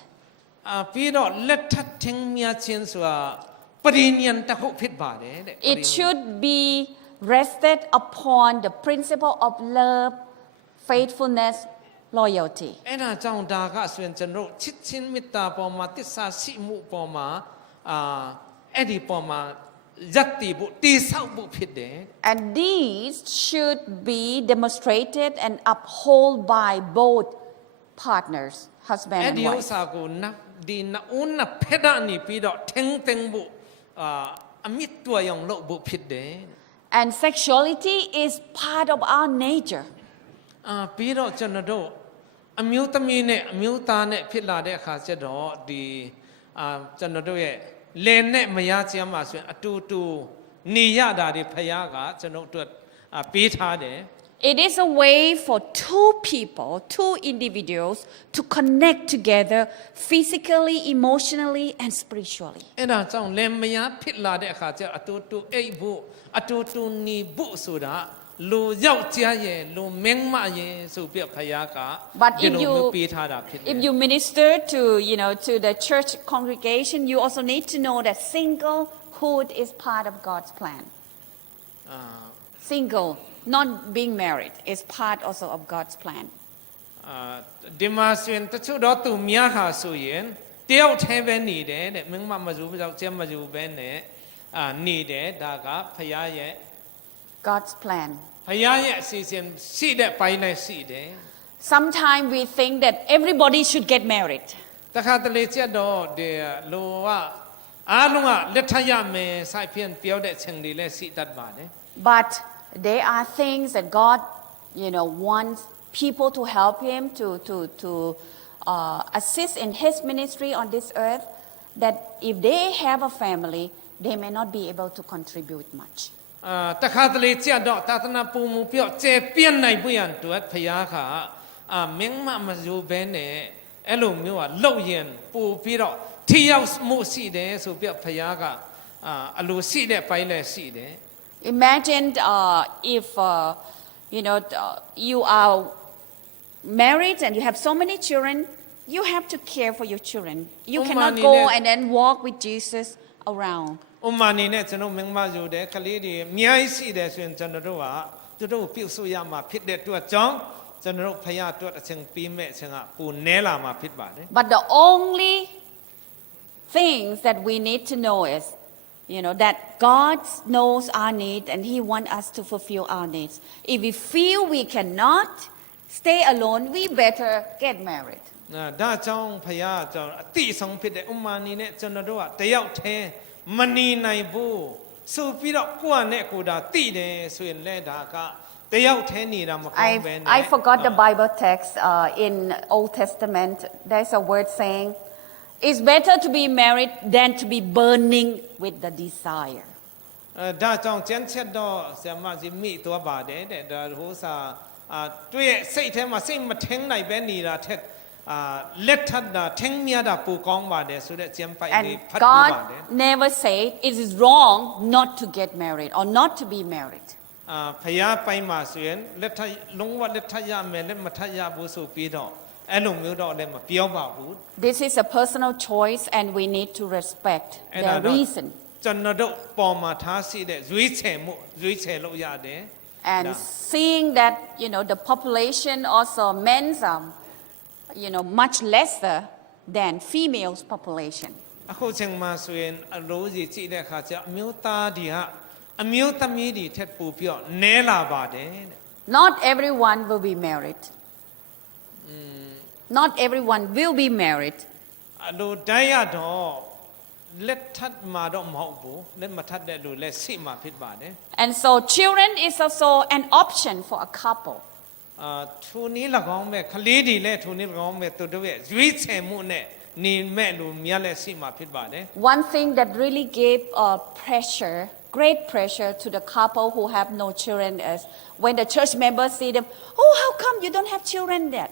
ပြီးတော့လက်ထပ်ထင်းမြတ်ခြင်းဆိုတာပရိညာတစ်ခုဖြစ်ပါတယ်တဲ့ It should be rested upon the principle of love, faithfulness, loyalty. အဲ့ဒါကြောင့်ဒါကဆိုရင်ကျွန်တော်ချစ်ချင်းမေတ္တာပေါ်မှာတစ္ဆာရှိမှုပေါ်မှာအဲ့ဒီပေါ်မှာယက်တီဖို့တိဆောက်ဖို့ဖြစ်တယ် And these should be demonstrated and upheld by both partners, husband အဲ့ and ဒီဥစ္ wife. စာကိုဒီနှစ်ဦးဖက်တာနေပြီးတော့ထင်းထင်းဖို့အမြင့်တွားအောင်လုပ်ဖို့ဖြစ်တယ် And sexuality is part of our nature. ပြီးတော့ကျွန်တော်တို့အမျိုးသမီးနဲ့အမျိုးသားနဲ့ဖြစ်လာတဲ့အခါကျတော့ဒီကျွန်တော်တို့ရဲ့လင်နဲ့မယားချမ်းမှာဆိုရင်အတူတူနေရတာတွေဖယားကကျွန်တော်တို့ပေးထားတယ် It is a way for two people, two individuals to connect together physically, emotionally, and spiritually. အဲ့ဒါကြောင့်လင်မယားဖြစ်လာတဲ့အခါကျအတူတူအိပ်ဖို့အတူတူနေဖို့ဆိုတာလူယောက်ျားရဲ့လူမင်းမရဲ့ဆိုပြဖယားက But ဒီ if လို you မျိုးပေးထားတာဖြစ်တယ် if you minister to to the church congregation, you also need to know that singlehood is part of God's plan. Single, not being married, is part also of God's plan. ဒီမှာဆိုရင်တချို့တော့သူများဟာဆိုရင်တယောက်တည်းပဲနေတယ်တဲ့မင်းမမယူယောက်ျားမယူပဲနဲ့နေတယ်ဒါကဖယားရဲ့ God's plan. ဖယားရဲ့အစီအစဉ်ရှိတဲ့ပိုင်းနဲ့ရှိတယ် Sometimes we think that everybody should get married. တခါတလေချက်တော့ဒီလိုကအားလုံးကလက်ထပ်ရမယ်စိုက်ဖြင့်ပြောတဲ့ခြင်းတွေလည်းရှိတတ်ပါတယ် But there are things that God, wants people to help Him to assist in His ministry on this earth. That if they have a family, they may not be able to contribute much. တခါတလေချက်တော့သာသနာပုံမူပြောကျေပြန့်နိုင်ပွင့်ရန်အတွက်ဖယားကမင်းမယူပဲနဲ့အဲ့လိုမျိုးကလှုပ်ရင်ပို့ပြီးတော့ထိရောက်မှုရှိတယ်ဆိုပြဖယားကအလိုရှိတဲ့ပိုင်းလည်းရှိတယ် Imagine if you are married and you have so many children, you have to care for your children. You cannot go and then walk with Jesus around. ဥမာနေနဲ့ကျွန်တော်မင်းမယူတယ်ကလေးတွေအများကြီးရှိတယ်ဆိုရင်ကျွန်တော်တို့ပြုတ်ဆိုရမှာဖြစ်တဲ့အတွက်ကြောင့်ကျွန်တော်တို့ဖယားအတွက်အချင်းပြီးမဲ့အချင်းကပူနဲလာမှာဖြစ်ပါတယ် But the only things that we need to know is, that God knows our need and He wants us to fulfill our needs. If we feel we cannot stay alone, we better get married. ဒါကြောင့်ဖယားကြောင့်အတိဆုံးဖြစ်တဲ့ဥမာနေနဲ့ကျွန်တော်တို့ကတယောက်တည်းမနေနိုင်ဘူးဆိုပြီးတော့ကိုယ့်နဲ့ကိုယ်တာတိတယ်ဆိုရင်လည်းဒါကတယောက်တည်းနေတာမကောင်းပဲနဲ့ I forgot the Bible text in Old Testament. There's a word saying, it's better to be married than to be burning with the desire. ဒါကြောင့်ကျန်ချက်တော့ဆရာမကြီးမိသွားပါတယ်တဲ့ဒါဟိုစာတွေ့စိတ်ထဲမှာစိတ်မထင်းနိုင်ပဲနေတာထက်လက်ထပ်တာထင်းမြတာပူကောင်းပါတယ်ဆိုတဲ့ကျမ်းပိုက်လေး And ဖတ်လို့ပါတယ် God never said it is wrong not to get married or not to be married. ဖယားပိုင်းမှာဆိုရင်လက်ထပ်လုံးဝလက်ထပ်ရမယ်လက်မထပ်ရဘူးဆိုပြီးတော့အဲ့လိုမျိုးတော့လည်းမပြောပါဘူး This is a personal choice and we need to respect their reason. ကျွန်တော်တို့ပေါ်မှာထားရှိတဲ့ရွေးချယ်လို့ရတယ် And seeing that, the population also men's much lesser than females' population. အခုချိန်မှာဆိုရင်အလို့ကြီးကြည့်တဲ့အခါကျအမျိုးသားတွေကအမျိုးသမီးတွေထက်ပိုပြီးတော့နဲလာပါတယ်တဲ့ Not everyone will be married. Not everyone will be married. အလို့တိုင်းရတော့လက်ထပ်မှာတော့မဟုတ်ဘူးလက်မထပ်တဲ့လူလက်ရှိမှာဖြစ်ပါတယ် And so children is also an option for a couple. ထိုနည်း၎င်းမဲ့ကလေးတွေလည်းထိုနည်း၎င်းမဲ့သူတို့ရဲ့ရွေးချယ်မှုနဲ့နေမဲ့လူများလက်ရှိမှာဖြစ်ပါတယ် One thing that really gave great pressure to the couple who have no children is when the church members see them, oh, how come you don't have children yet?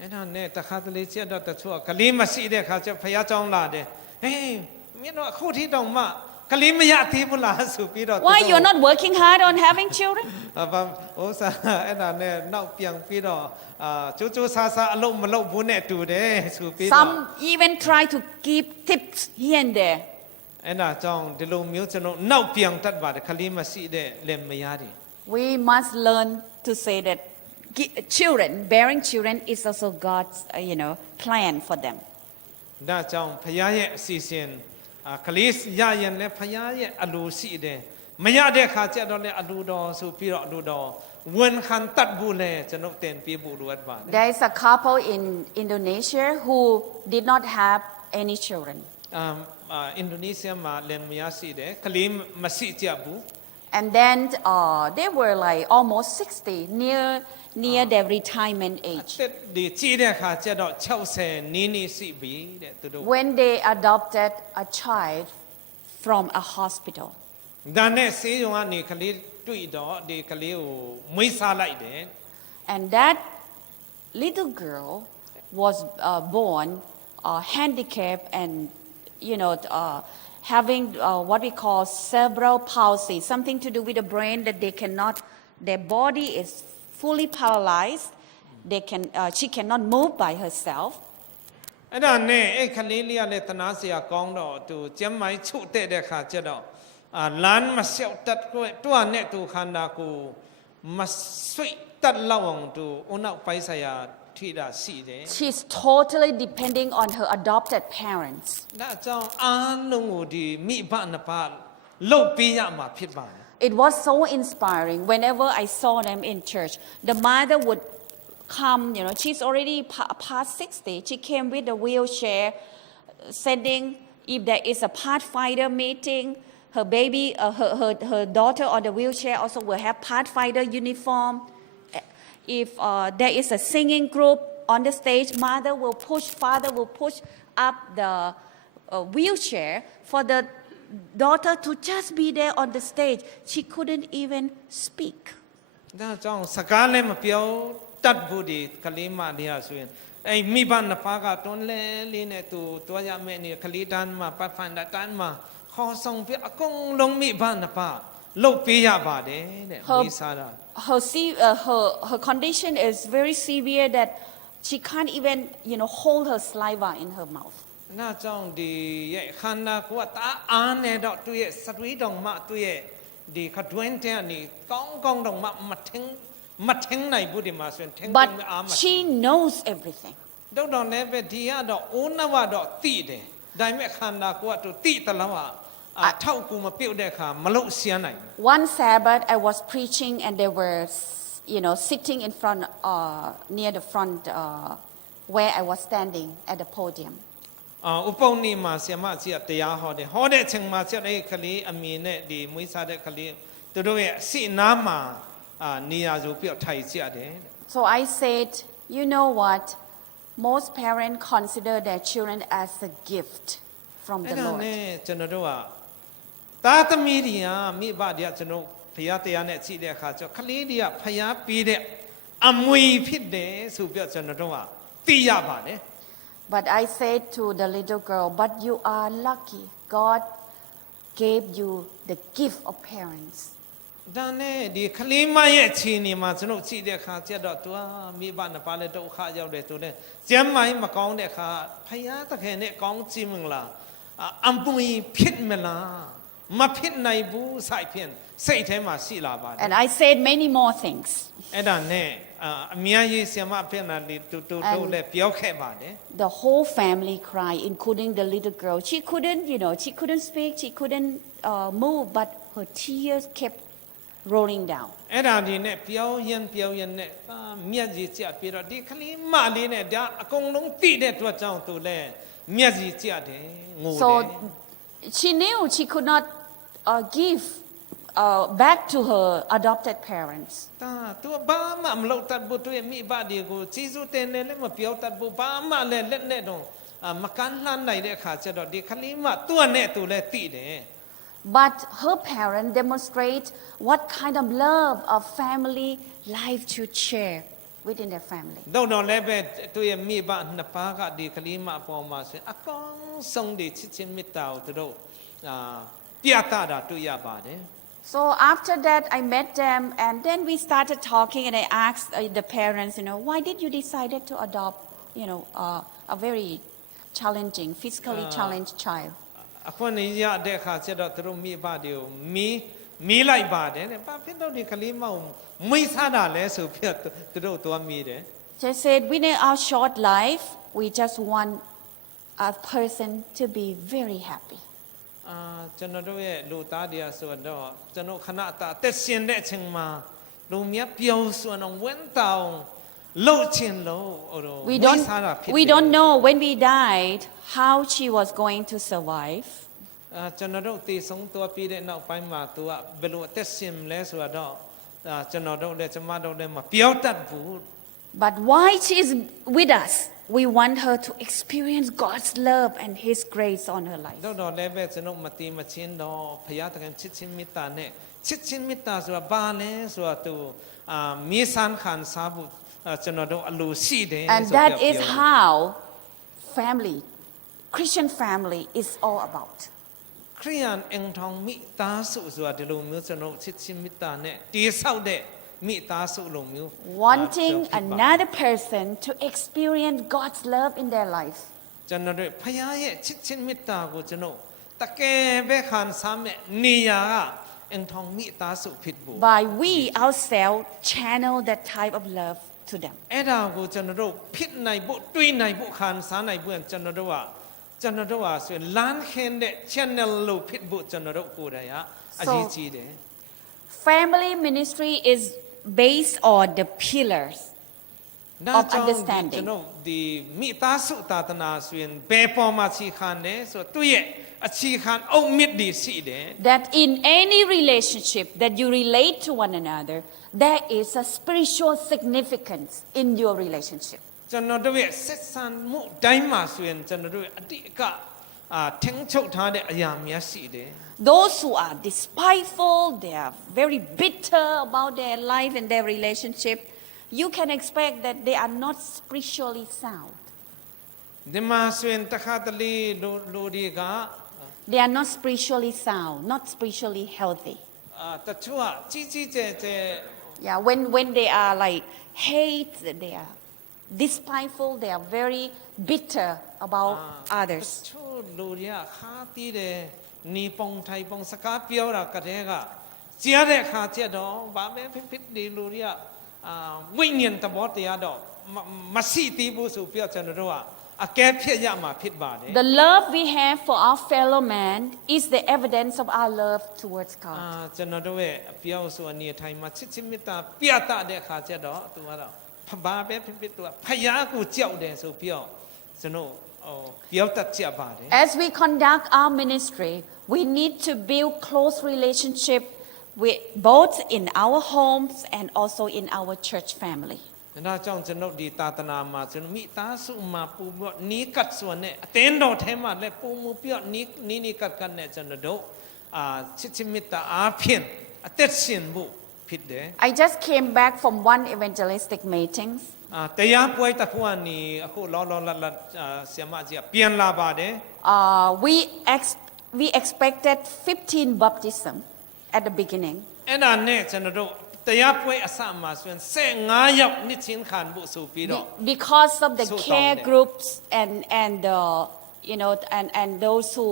အဲ့ဒါနဲ့တခါတလေကျတော့တချို့ကလေးမရှိတဲ့ခါကျဖယားเจ้าလာတယ်ဟေးမင်းတို့အခုထိတောင်မှကလေးမရသေးဘူးလားဆိုပြီးတော့ Why you're not working hard on having children? ဘာဥစားအဲ့ဒါနဲ့နောက်ပြန်ပြီးတော့ကျိုးကျိုးဆာဆာအလုံးမလုပ်ဘူးနဲ့တူတယ်ဆိုပြီးတော့ Some even try to give tips here and there. အဲ့ဒါကြောင့်ဒီလိုမျိုးကျွန်တော်နောက်ပြန်တတ်ပါတယ်ကလေးမရှိတဲ့လက်မယားတွေ We must learn to say that children, bearing children is also God's, plan for them. ဒါကြောင့်ဖယားရဲ့အစီအစဉ်ကလေးရရင်လည်းဖယားရဲ့အလိုရှိတယ်မရတဲ့ခါကျတော့လည်းအလိုတော်ဆိုပြီးတော့အလိုတော်ဝန်ခံတတ်ဘူးလေကျွန်တော်တင်ပြဖို့လိုအပ်ပါတယ် There is a couple in Indonesia who did not have any children. အင်ဒိုနီးရှားမှာလည်းမရရှိတယ်ကလေးမရှိကြဘူး And then they were like almost 60, near their retirement age. ဒီကြည့်တဲ့ခါကျတော့60နီးနီးရှိပြီတဲ့သူတို့ When they adopted a child from a hospital. ဒါနဲ့ဆေးရုံကနေကလေးတွေ့တော့ဒီကလေးကိုမွေးစားလိုက်တယ် And that little girl was born handicapped and, having what we call cerebral palsy, something to do with the brain that their body is fully paralyzed. She cannot move by herself. အဲ့ဒါနဲ့အဲ့ကလေးလေးကလည်းတနာစရာကောင်းတော့သူကျမ်းမိုင်းချုပ်တဲ့ခါကျတော့လမ်းမလျှောက်တတ်ကိုတွားနဲ့သူခန္ဓာကိုမဆွိတ်တတ်လောက်အောင်သူအနောက်ပိုင်းဆိုင်ရာထိတာရှိတယ် She's totally depending on her adopted parents. ဒါကြောင့်အားလုံးကိုဒီမိဘနှစ်ပါးလှုပ်ပေးရမှာဖြစ်ပါတယ် It was so inspiring. Whenever I saw them in church, the mother would come, she's already past 60. She came with a wheelchair, sending, if there is a Pathfinder meeting, her baby, her daughter on the wheelchair also will have Pathfinder uniform. If there is a singing group on the stage, father will push up the wheelchair for the daughter to just be there on the stage. She couldn't even speak. ဒါကြောင့်စကားလည်းမပြောတတ်ဘူးဒီကလေးမလေးဆိုရင်အဲ့မိဘနှစ်ပါးကတွန်းလဲလေးနဲ့သူတွားရမယ့်နေကလေးတန်းမှာပတ်ဖန်တန်းမှာခေါ်ဆောင်ပြအကုန်လုံးမိဘနှစ်ပါးလှုပ်ပေးရပါတယ်တဲ့မိစားတာ Her condition is very severe that she can't even hold her saliva in her mouth. နာကြောင့်ဒီရဲ့ခန္ဓာကိုယ်ကတအားနဲ့တော့သူ့ရဲ့စတွေးတောင်မှသူ့ရဲ့ဒီခတွင်းတဲ့ကနေကောင်းတောင်မှမထင်းနိုင်ဘူးဒီမှာဆိုရင်ထင်းအားမ But she knows everything. တော့လည်းပဲဒီကတော့အိုးနဝတော့သိတယ်ဒါပေမဲ့ခန္ဓာကိုယ်ကသူသိတလားထောက်ကူမပြုတ်တဲ့အခါမလို့ရှင်းနိုင် One Sabbath, I was preaching, and they were, sitting in front, near the front, where I was standing at the podium. ဥပုံနေမှာဆရာမကြီးကတရားဟောတဲ့အချိန်မှာကျတဲ့ကလေးအမေနဲ့ဒီမွေးစားတဲ့ကလေးသူတို့ရဲ့အစီနားမှာနေရာဆိုပြီးထိုင်ကြတယ် So I said, you know what? Most parents consider their children as a gift from the အဲ့ဒါ Lord. နဲ့ကျွန်တော်တို့ကသားသမီးတွေကမိဘတွေကကျွန်တော်ဖယားတရားနဲ့ကြည့်တဲ့အခါကျကလေးတွေကဖယားပေးတဲ့အမွေဖြစ်တယ်ဆိုပြီးကျွန်တော်တို့ကသိရပါတယ် But I said to the little girl, but you are lucky. God gave you the gift of parents. ဒါနဲ့ဒီကလေးမရဲ့အခြေအနေမှာကျွန်တော်ကြည့်တဲ့အခါကျတော့သူကမိဘနှစ်ပါးနဲ့ဒုက္ခရောက်တယ်ဆိုတော့ကျမ်းမိုင်းမကောင်းတဲ့အခါဖယားသခင်နဲ့ကောင်းကြည့်မလားအမွေဖြစ်မလားမဖြစ်နိုင်ဘူးစိုက်ဖြင့်စိတ်ထဲမှာရှိလာပါတယ် And I said many more things. အဲ့ဒါနဲ့အများကြီးဆရာမဖြစ်လာတယ်တူလည်းပြောခဲ့ပါတယ် The whole family cried, including the little girl. She couldn't speak, she couldn't move, but her tears kept rolling down. အဲ့ဒါဒီနဲ့ပြောရင်နဲ့မျက်ရည်ကျပြီးတော့ဒီကလေးမလေးနဲ့ဒါအကုန်လုံးသိတဲ့အတွက်ကြောင့်သူလည်းမျက်ရည်ကျတယ်ငိုတယ် So she knew she could not give back to her adopted parents. သူဘာမှမလုပ်တတ်ဘူးသူရဲ့မိဘတွေကိုကြီးစုတင်တယ်လည်းမပြောတတ်ဘူးဘာမှလည်းလက်နဲ့တော့မကန်းလှမ်းနိုင်တဲ့အခါကျတော့ဒီကလေးမသူ့နဲ့သူလည်းသိတယ် But her parents demonstrate what kind of love a family life should share. within their family. တော့တော့လည်းပဲသူရဲ့မိဘနှစ်ပါးကဒီကလေးမအပေါ်မှာဆိုရင်အကောင်းဆုံးဒီချစ်ချင်းမေတ္တာကိုသူတို့ပြသတာတွေ့ရပါတယ် So after that, I met them, and then we started talking, and I asked the parents, why did you decided to adopt, a very challenging, physically challenged child? အခုနေရတဲ့အခါကျတော့သူတို့မိဘတွေကိုမီးလိုက်ပါတယ်တဲ့ဘာဖြစ်တော့ဒီကလေးမအောင်မွေးစားတာလဲဆိုပြီးသူတို့သွားမိတယ် They said, within our short life, we just want a person to be very happy. ကျွန်တော်တို့ရဲ့လူသားတရားဆိုတော့ကျွန်တော်ခဏတာတက်ရှင်တဲ့အချိန်မှာလူမြတ်ပြောဆိုတော့ဝင်းတောင်လှုပ်ချင်လို့ We don't know when we died how she was going to survive. ကျွန်တော်တို့တည်ဆုံးသွားပြီးတဲ့နောက်ပိုင်းမှာသူကဘယ်လိုအသက်ရှင်လဲဆိုတော့ကျွန်တော်တို့လည်းကျမတို့လည်းမပြောတတ်ဘူး But while she is with us, we want her to experience God's love and His grace on her life. တော့လည်းပဲကျွန်တော်မတိမချင်းတော့ဘုရားသခင်ချစ်ချင်းမေတ္တာနဲ့ချစ်ချင်းမေတ္တာဆိုတာဘာလဲဆိုတော့သူမြေဆန်းခံစားဖို့ကျွန်တော်တို့အလိုရှိတယ် And that is how family, Christian family is all about. ခရိယန်အင်ထောင်မိသားစုဆိုတာဒီလိုမျိုးကျွန်တော်ချစ်ချင်းမေတ္တာနဲ့တည်ဆောက်တဲ့မိသားစုလိုမျိုး Wanting another person to experience God's love in their life. ကျွန်တော်တို့ဖခင်ရဲ့ချစ်ချင်းမေတ္တာကိုကျွန်တော်တကယ်ပဲခံစားမဲ့နေရာကအင်ထောင်မိသားစုဖြစ်ဖို့ By we ourselves channel that type of love to them. အဲ့ဒါကိုကျွန်တော်တို့ဖြစ်နိုင်ဖို့တွေးနိုင်ဖို့ခံစားနိုင်ဖို့ကျွန်တော်တို့ဆိုလမ်းခင်းတဲ့ channel လို့ဖြစ်ဖို့ကျွန်တော်တို့ကိုယ်တိုင်အရေးကြီးတယ် Family ministry is based on the pillars of understanding. ကျွန်တော်ဒီမိသားစုသာသနာဆိုရင်ဘယ်ပေါ်မှာအခြေခံလဲဆိုတော့သူ့ရဲ့အခြေခံအုတ်မြစ်တွေရှိတယ် That in any relationship that you relate to one another, there is a spiritual significance in your relationship. ကျွန်တော်တို့ရဲ့ဆက်ဆံမှုတိုင်းမှာဆိုရင်ကျွန်တော်တို့အတိအကထင်းချုပ်ထားတဲ့အရာများရှိတယ် Those who are despiteful, they are very bitter about their life and their relationship, you can expect that they are not spiritually sound. ဒီမှာဆိုရင်တခါတလေလူတွေက They are not spiritually sound, not spiritually healthy. တချို့ကကြီးကျယ်ကျယ် Yeah, when they are like hate, they are despiteful, they are very bitter about တ others. ချို့လူတွေကခါတီးတယ်နီပုံထိုင်ပုံစကားပြောတာကတည်းကကြားတဲ့အခါကျတော့ဘာပဲဖြစ်ဒီလူတွေကဝိညာဉ်သဘောတရားတော့မရှိသေးဘူးဆိုပြီးကျွန်တော်တို့ကအကဲဖြစ်ရမှာဖြစ်ပါတယ် The love we have for our fellow man is the evidence of our love towards God. ကျွန်တော်တို့ရဲ့အပြောဆိုအနေထိုင်မှာချစ်ချင်းမေတ္တာပြသတဲ့အခါကျတော့သူကတော့ဘာပဲဖြစ်သူကဖယားကိုကြောက်တယ်ဆိုပြီးတော့ကျွန်တော်ပြောတတ်ကြပါတယ် As we conduct our ministry, we need to build close relationship with both in our homes and also in our church family. ဒါကြောင့်ကျွန်တော်ဒီသာသနာမှာကျွန်တော်မိသားစုမှာပူပြီးနီးကပ်စွာနဲ့အသင်းတော်ထဲမှာလည်းပုံမှုပြီးနီးကပ်နဲ့ကျွန်တော်တို့ချစ်ချင်းမေတ္တာအားဖြင့်အသက်ရှင်ဖို့ဖြစ်တယ် I just came back from one evangelistic meetings. တရားပွဲတစ်ခုကနေအခုလောလဆရာမကြီးပြန်လာပါတယ် We expected 15 baptism at the beginning. အဲ့ဒါနဲ့ကျွန်တော်တို့တရားပွဲအစမှာဆိုရင်15ယောက်နှစ်ချင်းခံဖို့ဆိုပြီးတော့ Because of the So care down groups and those who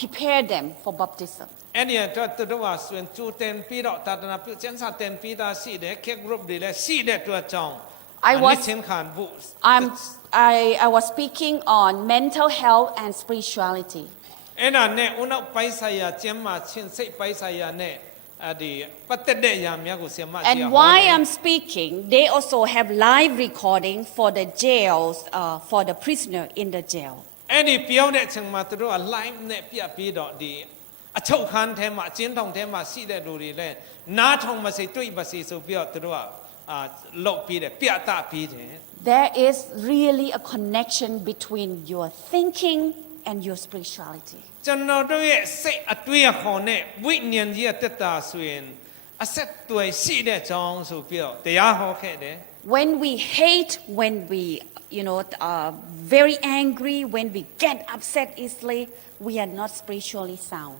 prepare them for baptism. အဲ့ဒီတော့သူတို့ကဆိုရင်ကျူတင်ပြီးတော့သာသနာပြုကျန်းစာတင်ပြီးသားရှိတယ်ခေ group တွေလည်းရှိတဲ့အတွက်ကြောင့်နှစ်ချင်းခံဖို့ I was speaking on mental health and spirituality. အဲ့ဒါနဲ့ဦးနောက်ပိုင်းဆိုင်ရာကျမ်းမာခြင်းစိတ်ပိုင်းဆိုင်ရာနဲ့ဒီပတ်သက်တဲ့အရာများကိုဆရာမကြီး And while I'm speaking, they also have live recording for the jails, for the prisoner in the jail. အဲ့ဒီပြောတဲ့အချိန်မှာသူတို့က live နဲ့ပြပြီးတော့ဒီအချုပ်ခန်းထဲမှာအကျဉ်းထောင်ထဲမှာရှိတဲ့လူတွေလည်းနားထောင်မစိတွေ့ပါစေဆိုပြီးတော့သူတို့ကလောက်ပြီးတယ်ပြသပြီးတယ် There is really a connection between your thinking and your spirituality. ကျွန်တော်တို့ရဲ့စိတ်အတွေးအခေါ်နဲ့ဝိညာဉ်ကြီးရဲ့တက်တာဆိုရင်အဆက်အသွယ်ရှိတဲ့ကြောင်းဆိုပြီးတော့တရားဟောခဲ့တယ် when we hate, when we, are very angry, when we get upset easily, we are not spiritually sound.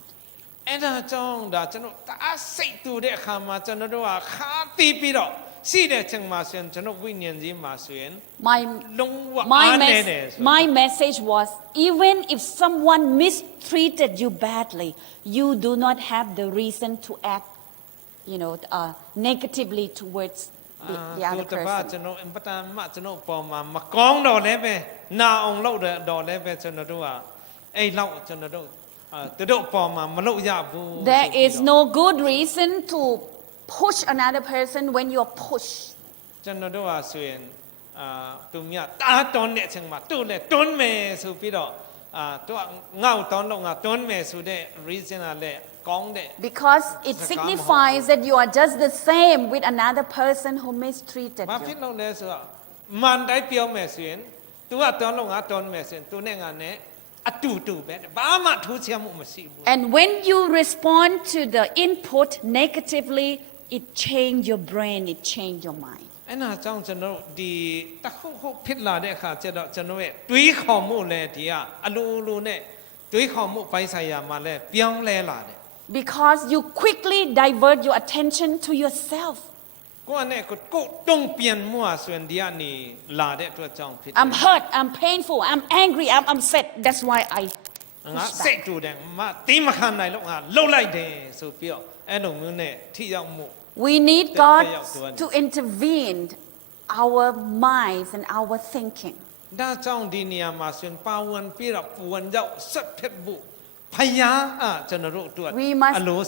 အဲ့ဒါကြောင့်ဒါကျွန်တော်တအားစိတ်တူတဲ့အခါမှာကျွန်တော်တို့ကခါတီးပြီးတော့ရှိတဲ့အချိန်မှာဆိုရင်ကျွန်တော်ဝိညာဉ်ကြီးမှာဆိုရင် လုံးဝအားနည်းတယ်ဆို My message was, even if someone mistreated you badly, you do not have the reason to act, negatively towards the other တပါ person. ကျွန်တော်အင်ပတန်မှကျွန်တော်ပေါ်မှာမကောင်းတော့လည်းပဲနာအောင်လုပ်တော့လည်းပဲကျွန်တော်တို့ကအဲ့လောက်ကျွန်တော်တို့သူတို့ပေါ်မှာမလုပ်ရဘူး There is no good reason to push another person when you're pushed. ကျွန်တော်တို့ကဆိုရင်သူမြတ်တားတွန်းတဲ့အချိန်မှာသူ့လည်းတွန်းမယ်ဆိုပြီးတော့သူကငေါ့တွန်းလို့ငါတွန်းမယ်ဆိုတဲ့ reason ကလည်းကောင်းတဲ့ Because it signifies that you are just the same with another person who mistreated ဘာဖြစ် you. လို့လဲဆိုတော့မန်တိုင်းပြောမယ်ဆိုရင် तू ကတွန်းလို့ငါတွန်းမယ်ဆိုရင် तू နဲ့ငါနဲ့အတူတူပဲဘာမှထူးခြားမှုမရှိဘူး And when you respond to the input negatively, it changes your brain, it changes your mind. အဲ့နာကြောင့်ကျွန်တော်ဒီတခုခုဖြစ်လာတဲ့အခါကျတော့ကျွန်တော်ရဲ့တွေးခေါ်မှုလည်းဒီကအလိုလိုနဲ့တွေးခေါ်မှုပိုင်းဆိုင်ရာမှာလည်းပြောင်းလဲလာတယ် Because you quickly divert your attention to yourself. ကိုယ့်နဲ့ကိုတုံ့ပြန်မှုဆိုရင်ဒီကနေလာတဲ့အတွက်ကြောင့်ဖြစ်တယ် I'm hurt, I'm painful, I'm angry, I'm upset. That's why I ငါ push စိတ် back. တူတယ်မတိမခံနိုင်လို့ငါလှုပ်လိုက်တယ်ဆိုပြီးတော့အဲ့လိုမျိုးနဲ့ထိရောက်မှု We need God to intervene our minds and our thinking. ဒါကြောင့်ဒီနေရာမှာဆိုရင်ပါဝင်ပြီးတော့ပวนရောက်ဆက်ဖြစ်ဖို့ဖယားကျွန်တော်တို့အတွက် We must အလို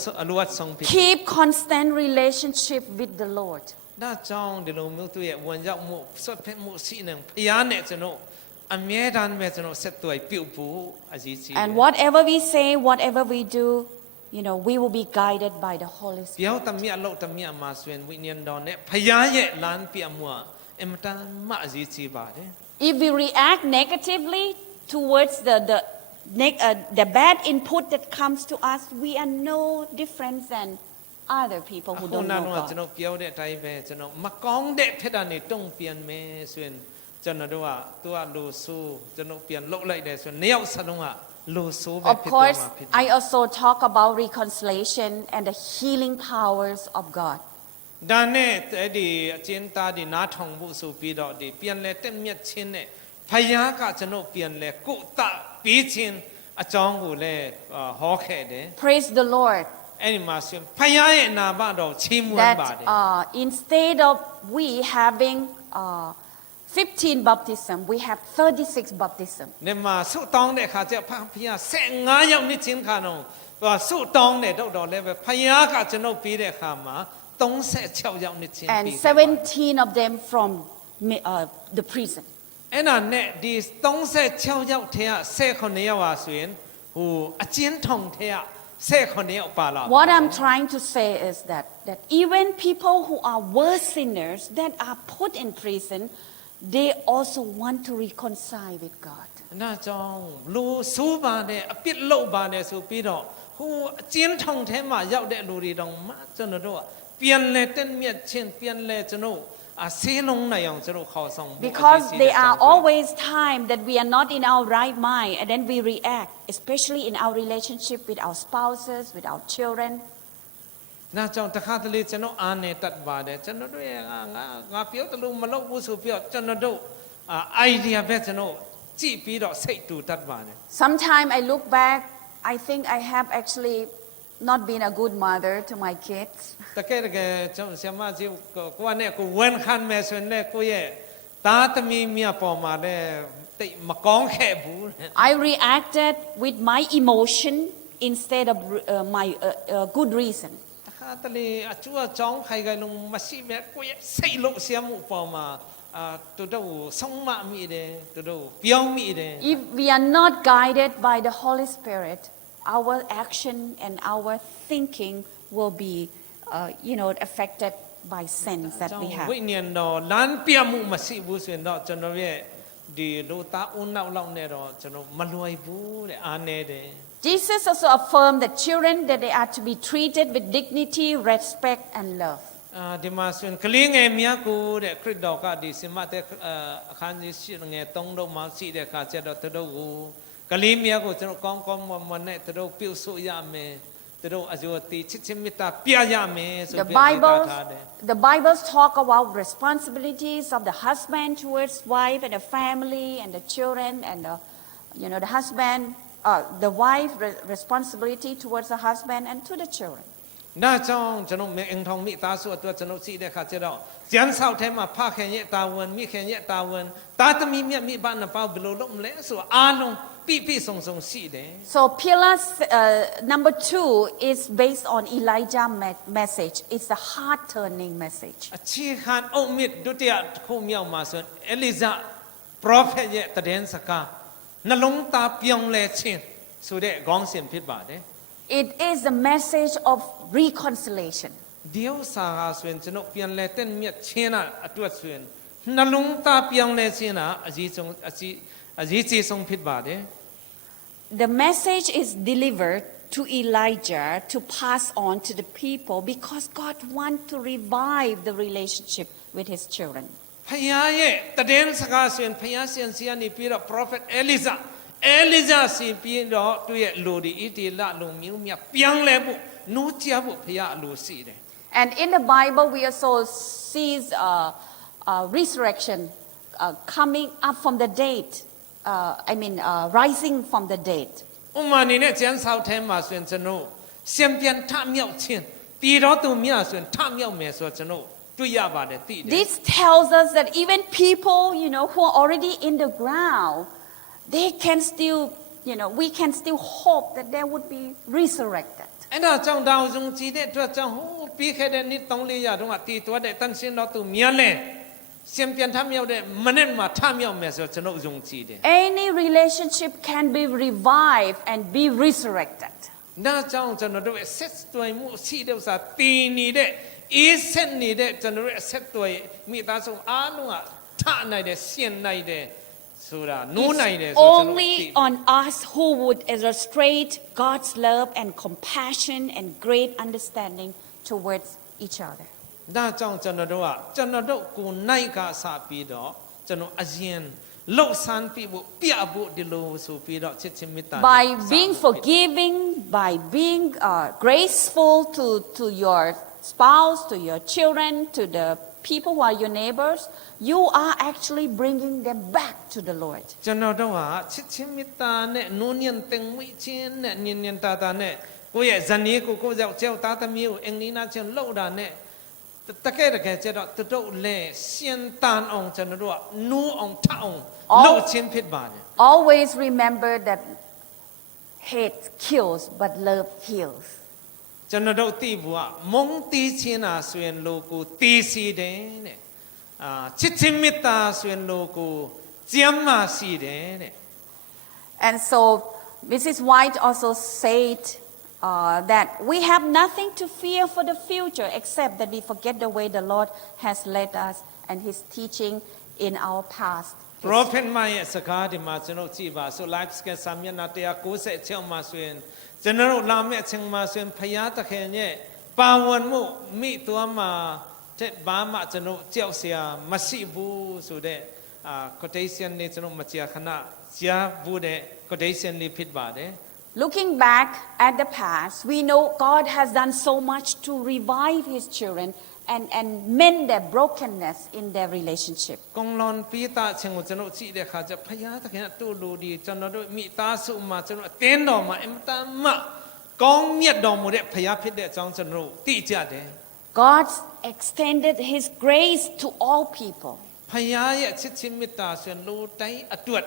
အဆုံးဖြစ် keep constant relationship with the Lord. ဒါကြောင့်ဒီလိုမျိုးသူရဲ့ဝင်ရောက်မှုဆက်ဖြစ်မှုရှိနေဖယားနဲ့ကျွန်တော်အမြဲတမ်းပဲကျွန်တော်ဆက်သွယ်ပြုတ်ဖို့အရေးကြီးတယ် And whatever we say, whatever we do, we will be guided by the Holy ပြော Spirit. တမြတ်လောက်တမြတ်မှာဆိုရင်ဝိညာဉ်တော်နဲ့ဖယားရဲ့လမ်းပြမှုအမတန်မှအရေးကြီးပါတယ် If we react negatively towards the bad input that comes to us, we are no different than other people who ခု don't န know ကကျွန် God. တော်ပြောတဲ့အတိုင်းပဲကျွန်တော်မကောင်းတဲ့ဖြစ်တာနေတုံ့ပြန်မယ်ဆိုရင်ကျွန်တော်တို့ကသူကလိုဆိုးကျွန်တော်ပြန်လှုပ်လိုက်တယ်ဆိုရင်နှစ်ယောက်စလုံးကလိုဆိုးပဲ Of ဖြစ်သွား course, မှာဖြစ်တယ် I also talk about reconciliation and the healing powers of God. ဒါနဲ့အဲ့ဒီအကျဉ်းသားဒီနားထောင်ဖို့ဆိုပြီးတော့ဒီပြန်လဲတက်မြတ်ခြင်းနဲ့ဖယားကကျွန်တော်ပြန်လဲကိုတပေးခြင်းအကြောင်းကိုလည်းဟောခဲ့တယ် Praise the Lord အဲ့ဒီမှာဆိုဖယားရဲ့နာမတော်ချီးမွမ်းပါတယ် that instead of we having 15 baptism, we have 36 baptism. နေမှာဆုတောင်းတဲ့အခါကျဖယား15ယောက်နှစ်ချင်းခါတော့ဆုတောင်းတဲ့တော့လည်းပဲဖယားကကျွန်တော်ပြီးတဲ့အခါမှာ36ယောက်နှစ်ချင်း And ပြီး 17 of them from the prison. အဲ့နာနဲ့ဒီ36ယောက်ထဲက18ယောက်ပါဆိုရင်ဟိုအကျဉ်းထောင်ထဲက18ယောက်ပါလာ What I'm trying to say is that even people who are worse sinners that are put in prison, they also want to reconcile with God. နာကြောင့်လူဆိုးပါတယ်အပြစ်လုပ်ပါတယ်ဆိုပြီးတော့ဟိုအကျဉ်းထောင်ထဲမှာရောက်တဲ့လူတွေတောင်မှကျွန်တော်တို့ပြန်လဲတက်မြတ်ခြင်းပြန်လဲကျွန်တော်ဆေးလုံးနိုင်အောင်ကျွန်တော်ခေါ်ဆောင်ဖို့ Because there are always times that we are not in our right mind and then we react, especially in our relationship with our spouses, with our children. နာကြောင့်တခါတလေကျွန်တော်အားနေတတ်ပါတယ်ကျွန်တော်တို့ရဲ့ငါပြောတယ်လို့မလုပ်ဘူးဆိုပြီးတော့ကျွန်တော်တို့idea ပဲကျွန်တော်ကြည့်ပြီးတော့စိတ်တူတတ်ပါတယ် Sometimes I look back, I think I have actually not been a good mother to my kids. တကယ်ကျွန်တော်ဆရာမကြီးကိုနဲ့ကိုဝန်ခံမယ်ဆိုရင်လည်းကိုရဲ့သားသမီးမြတ်ပေါ်မှာလည်းတိတ်မကောင်းခဲ့ဘူး I reacted with my emotion instead of my good reason. တခါတလေအကျိုးအကြောင်းခိုင်ခိုင်လုံးမရှိမဲ့ကိုရဲ့စိတ်လို့ဆရာမှုပေါ်မှာတူတော့ဆုံးမမိတယ်တူတော့ပြောင်းမိတယ် If we are not guided by the Holy Spirit, our action and our thinking will be, affected by sins that we ဝိ have. ညာဉ်တော်လမ်းပြမှုမရှိဘူးဆိုရင်တော့ကျွန်တော်ရဲ့ဒီလိုသားဦးနောက်လောက်နဲ့တော့ကျွန်တော်မလွယ်ဘူးတဲ့အားနေတယ် Jesus also affirmed that children that they are to be treated with dignity, respect, and love. ဒီမှာဆိုရင်ကလေးငယ်များကိုတဲ့ခရစ်တော်ကဒီစင်မတဲ့အခန်းကြီးရှိငယ်3တော့မှရှိတဲ့အခါကျတော့သူတို့ကိုကလေးများကိုကျွန်တော်ကောင်းကောင်းမွန်မွန်နဲ့သူတို့ပြုစုရမယ်သူတို့အကျိုးတီချစ်ချင်းမေတ္တာပြရမယ်ဆိုပြီးပြောထားတယ် The Bibles talk about responsibilities of the husband towards wife and the family and the children and the husband, the wife responsibility towards the husband and to the children. ဒါကြောင့်ကျွန်တော်အိမ်ထောင်မိသားစုအတွက်ကျွန်တော်ရှိတဲ့ခါကျတော့ကျမ်းစာထဲမှာဖခင်ရဲ့တာဝန်မိခင်ရဲ့တာဝန်သားသမီးမြတ်မိဘနှစ်ပါးဘယ်လိုလုပ်မလဲဆိုအားလုံးပြည့်စုံစုံရှိတယ် So pillar number 2 is based on Elijah's message. It's the heart-turning message. အခြေခံအုတ်မြစ်ဒုတိယတစ်ခုမြောက်မှာဆိုရင်အဲလိဇာ prophet ရဲ့တည်င်းစကားနှလုံးသားပြောင်းလဲခြင်းဆိုတဲ့ခေါင်းစဉ်ဖြစ်ပါတယ် It is the message of reconciliation. ဒီဥစ္စာဟာဆိုရင်ကျွန်တော်ပြန်လဲတဲ့မြတ်ချင်းတာအတွက်ဆိုရင်နှလုံးသားပြောင်းလဲခြင်းတာအရေးကြီးဆုံးဖြစ်ပါတယ် The message is delivered to Elijah to pass on to the people because God wants to revive the relationship with his children. ဖခင်ရဲ့တည်င်းစကားဆိုရင်ဖခင်ရှင်စီကနေပြီးတော့ prophet Elijah စီပြီးတော့သူ့ရဲ့လူဒီဣတိလလူမျိုးမြတ်ပြောင်းလဲဖို့နိုးကြဖို့ဖခင်အလိုရှိတယ် And in the Bible, we also see resurrection coming up from the dead. Rising from the dead. ဥမာအနေနဲ့ကျမ်းစာထဲမှာဆိုရင်ကျွန်တော်ရှင်ပြန်ထမြောက်ခြင်းတည်တော်သူများဆိုရင်ထမြောက်မယ်ဆိုတော့ကျွန်တော်တွေ့ရပါတယ်သိတယ် This tells us that even people, who are already in the ground, they can still, we can still hope that they would be resurrected. အဲ့ဒါကြောင့်ဒါအောင်ကြည်တဲ့အတွက်ကြောင့်ဟိုပြီးခဲ့တဲ့နှစ်3-4 ရက်တုန်းကတည်တော်တဲ့တန်ရှင်းတော်သူများလဲရှင်ပြန်ထမြောက်တဲ့မနေ့မှာထမြောက်မယ်ဆိုတော့ကျွန်တော်ယုံကြည်တယ် Any relationship can be revived and be resurrected. ဒါကြောင့်ကျွန်တော်တို့အဆက်တွေမှုရှိတဲ့ဥစ္စာတည်နေတဲ့အေးဆက်နေတဲ့ကျွန်တော်တို့အဆက်တွေမိသားစုအားလုံးကထနိုင်တယ်ရှင်နိုင်တယ်ဆိုတာနိုးနိုင်တယ်ဆိုတော့ကျွန်တော် Only on us who would illustrate God's love and compassion and great understanding towards each other. ဒါကြောင့်ကျွန်တော်တို့ကိုနိုင်ကစားပြီးတော့ကျွန်တော်အရင်လှုပ်ဆန်းပြီးဖို့ပြဖို့ဒီလိုဆိုပြီးတော့ချစ်ချင်းမေတ္တာ By being forgiving, by being graceful to your spouse, to your children, to the people who are your neighbors, you are actually bringing them back to the Lord. ကျွန်တော်တို့ဟာချစ်ချင်းမေတ္တာနဲ့နူးညံ့သိမ်မွေ့ခြင်းနဲ့ညင်ညင်တာတာနဲ့ကိုယ့်ရဲ့ဇနီးကိုကိုယ့်ယောက်ျားသားသမီးကိုအင်္ဂလိပ်နာချင်းလှုပ်တာနဲ့တကယ်ကျတော့သူတို့လည်းရှင်တန်အောင်ကျွန်တော်တို့ကနူးအောင်ထအောင်လှုပ်ခြင်းဖြစ်ပါတယ် Always remember that hate kills, but love heals. ကျွန်တော်တို့သိဖို့ကမုန်းတီးခြင်းနာဆိုရင်လူကိုတီးစီတယ်တဲ့ချစ်ချင်းမေတ္တာဆိုရင်လူကိုကျမ်းမာစီတယ်တဲ့ And so Mrs. White also said that we have nothing to fear for the future except that we forget the way the Lord has led us and his teaching in our past. Prophet မရဲ့စကားဒီမှာကျွန်တော်ကြည့်ပါဆို live scan စာမျက်နှာ196မှာဆိုရင်ကျွန်တော်လာမယ့်အချိန်မှာဆိုရင်ဖယားသခင်ရဲ့ပါဝင်မှုမိသွားမှာတဲ့ဘာမှကျွန်တော်ကြောက်စရာမရှိဘူးဆိုတဲ့quotation နဲ့ကျွန်တော်မကြာခဏကြားဘူးတဲ့ quotation လေးဖြစ်ပါတယ် Looking back at the past, we know God has done so much to revive his children and mend their brokenness in their relationship. ကောင်းလွန်ပိတာချင်းကိုကျွန်တော်ကြည့်တဲ့အခါကျဖယားသခင်တို့လူဒီကျွန်တော်တို့မိသားစုမှာကျွန်တော်အသင်းတော်မှာအမတန်မှကောင်းမြတ်တော်မူတဲ့ဖယားဖြစ်တဲ့အကြောင်းကျွန်တော်သိကြတယ် God extended his grace to all people. ဖယားရဲ့ချစ်ချင်းမေတ္တာဆိုရင်လူတိုင်းအတွက်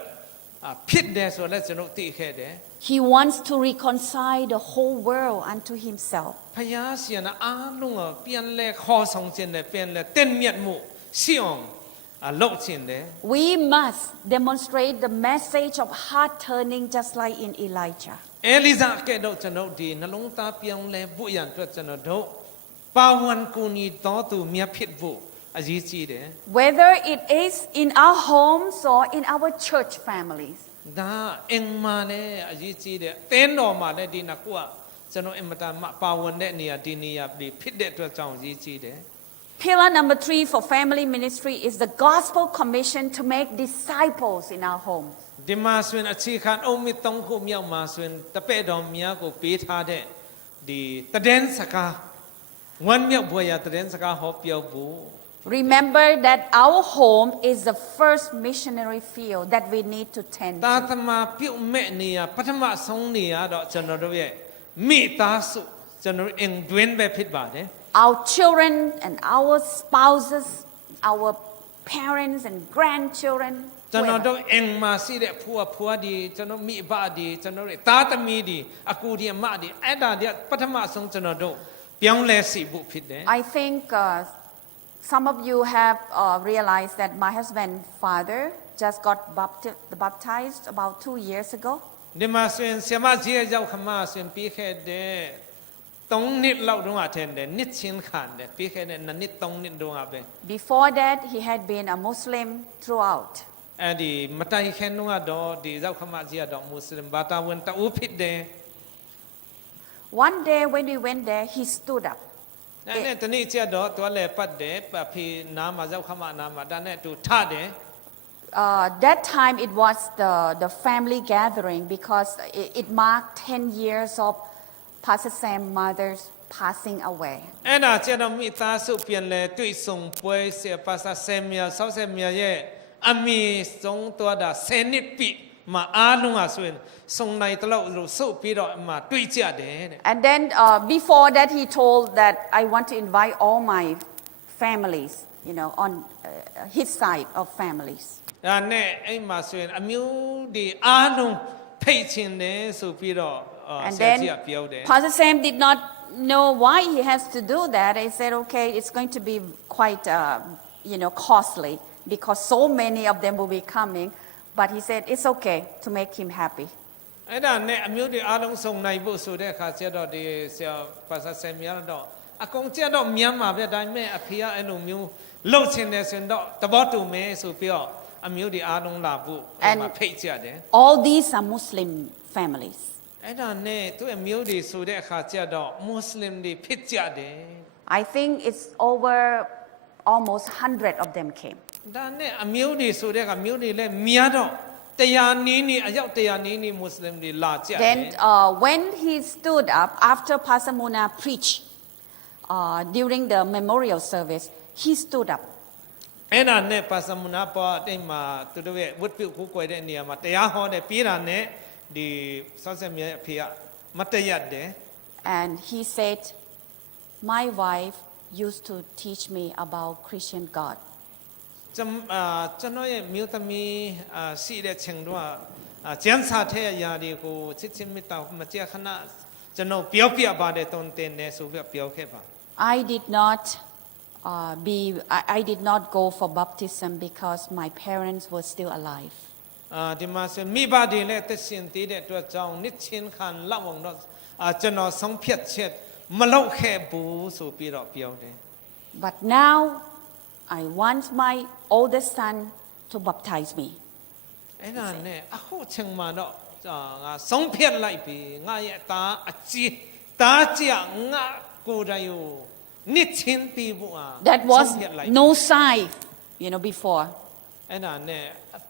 ဖြစ်တယ်ဆိုလည်းကျွန်တော်သိခဲ့တယ် He wants to reconcile the whole world unto himself. ဖယားရှင်အားလုံးကိုပြန်လဲခေါ်ဆောင်ခြင်းနဲ့ပြန်လဲတင့်မြတ်မှုရှိအောင်လုပ်ခြင်းတယ် We must demonstrate the message of heart turning just like in Elijah. အဲလိဇာကဲ့သို့ကျွန်တော်ဒီနှလုံးသားပြောင်းလဲဖို့ရန်အတွက်ကျွန်တော်တို့ပါဝင်ကူညီတော်သူမြတ်ဖြစ်ဖို့အရေးကြီးတယ် Whether it is in our homes or in our church families. ဒါအင်မာနဲ့အရေးကြီးတယ်တင်းတော်မှာလည်းဒီနှစ်ခုကကျွန်တော်အင်မတန်မှပါဝင်တဲ့နေရာဒီနေရာပြီးဖြစ်တဲ့အတွက်ကြောင့်အရေးကြီးတယ် Pillar number 3 for family ministry is the gospel commission to make disciples in our home. ဒီမှာဆိုရင်အခြေခံအုံမြင့်3ခုမြောက်မှာဆိုရင်တပည့်တော်များကိုပေးထားတဲ့ဒီတည်င်းစကားဝမ်းမြောက်ဖွယ်ရာတည်င်းစကားဟောပြောဖို့ Remember that our home is the first missionary field that we need to tend သာ to. သမာပြုတ်မဲ့နေရပထမဆုံးနေရတော့ကျွန်တော်တို့ရဲ့မိသားစုကျွန်တော်အင်တွင်းပဲဖြစ်ပါတယ် Our children and our spouses, our parents and grandchildren. ကျွန်တော် whoever. တို့အင်မှာရှိတဲ့ဖွာဒီကျွန်တော်မိဘဒီကျွန်တော်ရဲ့သားသမီးဒီအကူဒီအမဒီအဲ့ဒါဒီပထမဆုံးကျွန်တော်တို့ပြောင်းလဲစီဖို့ဖြစ်တယ် I think some of you have realized that my husband's father just got baptized about 2 years ago. ဒီမှာဆိုရင်ဆရာမကြီးရဲ့ရောက်ခမဆိုရင်ပြီးခဲ့တဲ့3နှစ်လောက်တုန်းကထင်တယ်နှစ်ချင်းခံတယ်ပြီးခဲ့တဲ့နှစ်3နှစ်တုန်းကပဲ Before that, he had been a Muslim throughout. အဲ့ဒီမတိုင်ခင်တုန်းကတော့ဒီရောက်ခမကြီးကတော့မွတ်စလင်ဘာသာဝင်တူဖြစ်တယ် One day when we went there, he stood up. အဲ့နဲ့တနေ့ကျတော့သူလည်းပတ်တယ်ပဖေနားမှာရောက်ခမနားမှာဒါနဲ့သူထတယ် That time it was the family gathering because it marked 10 years of Pastor Sam's mother's passing away. အဲ့ဒါကျတော့မိသားစုပြန်လဲတွေ့ဆုံပွဲဆရာပါစာဆယ်မြဆောက်ဆယ်မြရဲ့အမေဆုံးသွားတာ10နှစ်ပြည့်မှာအားလုံးကဆိုရင်စုံနိုင်တလို့လို့စုပ်ပြီးတော့အမှတွေ့ကြတယ်တဲ့ And then before that, he told that I want to invite all my families, on his side of families. ဒါနဲ့အဲ့မှာဆိုရင်အမျိုးဒီအားလုံးဖိတ်ချင်တယ်ဆိုပြီးတော့ And ဆရာကြီးက then ပြောတယ် Pastor Sam did not know why he has to do that. He said, okay, it's going to be quite, costly because so many of them will be coming. But he said, it's okay to make him happy. အဲ့ဒါနဲ့အမျိုးတွေအားလုံးစုံနိုင်ဖို့ဆိုတဲ့အခါကျတော့ဒီဆရာပါစာဆယ်မြတော့အကုန်ကျတော့မြန်မာပဲဒါပေမဲ့အဖေကအဲ့လိုမျိုးလှုပ်ချင်တယ်ဆိုရင်တော့တဘောတူမယ်ဆိုပြီးတော့အမျိုးတွေအားလုံးလာဖို့အဲ့မှာဖိတ်ကြတယ် All these are Muslim families. အဲ့ဒါနဲ့သူ့အမျိုးတွေဆိုတဲ့အခါကျတော့မွတ်စလင်တွေဖြစ်ကြတယ် I think it's over almost 100 of them came. ဒါနဲ့အမျိုးတွေဆိုတဲ့အခါမျိုးတွေလည်းများတော့တရားနီးနီးအယောက်တရားနီးနီးမွတ်စလင်တွေလာကြတယ် Then when he stood up after Pastor Muna preached during the memorial service, he stood up. အဲ့ဒါနဲ့ပါစမနာပေါ်အတိတ်မှာသူတို့ရဲ့ဝတ်ပြုကိုကိုယ်တဲ့နေရာမှာတရားဟောတဲ့ပြေးတာနဲ့ဒီဆောက်ဆက်မြဲအဖေကမတရက်တယ် And he said, my wife used to teach me about Christian God. ကျွန်တော်ရဲ့မြို့သမီးရှိတဲ့ချိန်တော့ကျန်းစာတဲ့အရာတွေကိုချစ်ချင်းမေတ္တာမကြခဏကျွန်တော်ပြောပြပါတယ်တုံတင်နေဆိုပြီးပြောခဲ့ပါ I did not go for baptism because my parents were still alive. ဒီမှာဆိုမိဘတွေလည်းသက်ရှင်တည်တဲ့အတွက်ကြောင့်နှစ်ချင်းခံလောက်အောင်တော့ကျွန်တော်ဆုံးဖြတ်ချက်မလုပ်ခဲ့ဘူးဆိုပြီးတော့ပြောတယ် But now I want my oldest son to baptize me. အဲ့ဒါနဲ့အခုချိန်မှာတော့ငါဆုံးဖြတ်လိုက်ပြီငါရဲ့သားအကြီးသားကြငါကိုယ်တိုင်ကိုနှစ်ချင်းပြီးဖို့ That was no sign, before. အဲ့ဒါနဲ့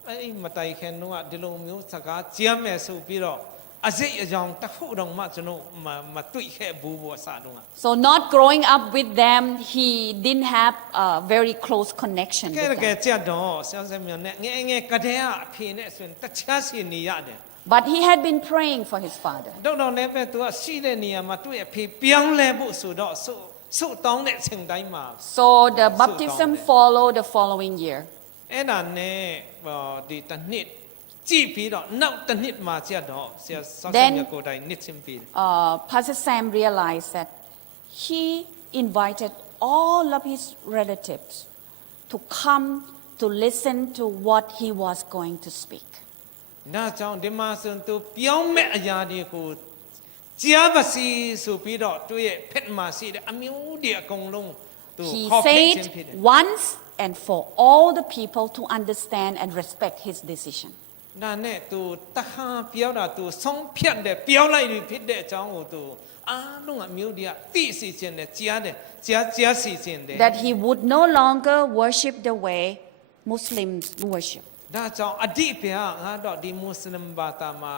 အဲ့မတိုင်ခင်တော့ဒီလိုမျိုးစကားကြမ်းမယ်ဆိုပြီးတော့အစိတ်အကြောင်းတစ်ခုတော့မှကျွန်တော်မတွေ့ခဲ့ဘူးပေါ့အစတုန်းက So not growing up with them, he didn't have a very close connection ကဲ with ကဲ them. ကြတော့ဆရာဆရာမျိုးနဲ့ငယ်ကတည်းကအဖေနဲ့ဆိုရင်တခြားစီနေရတယ် But he had been praying for his father. တော့လည်းပဲသူကရှိတဲ့နေရာမှာတွေ့အဖေပြောင်းလဲဖို့ဆိုတော့ဆုတောင်းတဲ့ချိန်တိုင်းမှာ So the baptism followed the following year. အဲ့ဒါနဲ့ဒီတစ်နှစ်ကြည့်ပြီးတော့နောက်တစ်နှစ်မှာကျတော့ဆရာဆောက်ဆရာမျိုးကိုယ်တိုင်နှစ်ချင်းပြီး Pastor Sam realized that he invited all of his relatives to come to listen to what he was going to speak. ဒါကြောင့်ဒီမှာဆိုသူပြောင်းမဲ့အရာတွေကိုကြားပါစီဆိုပြီးတော့သူရဲ့ဖက်မှာရှိတဲ့အမျိုးတွေအကုန်လုံးသူ He ခေါ်ဖက်ချင်း said ဖြစ်တယ် once and for all the people to understand and respect his decision. ဒါနဲ့သူတခါပြောတာသူဆုံးဖြတ်တယ်ပြောလိုက်ပြီဖြစ်တဲ့အကြောင်းကိုသူအားလုံးအမျိုးတွေကသိစီခြင်းနဲ့ကြားစီခြင်းတယ် that he would no longer worship the way Muslims worship. ဒါကြောင့်အဓိပ္ပာယ်ငါတော့ဒီမွတ်စလင်ဘာသာမှာ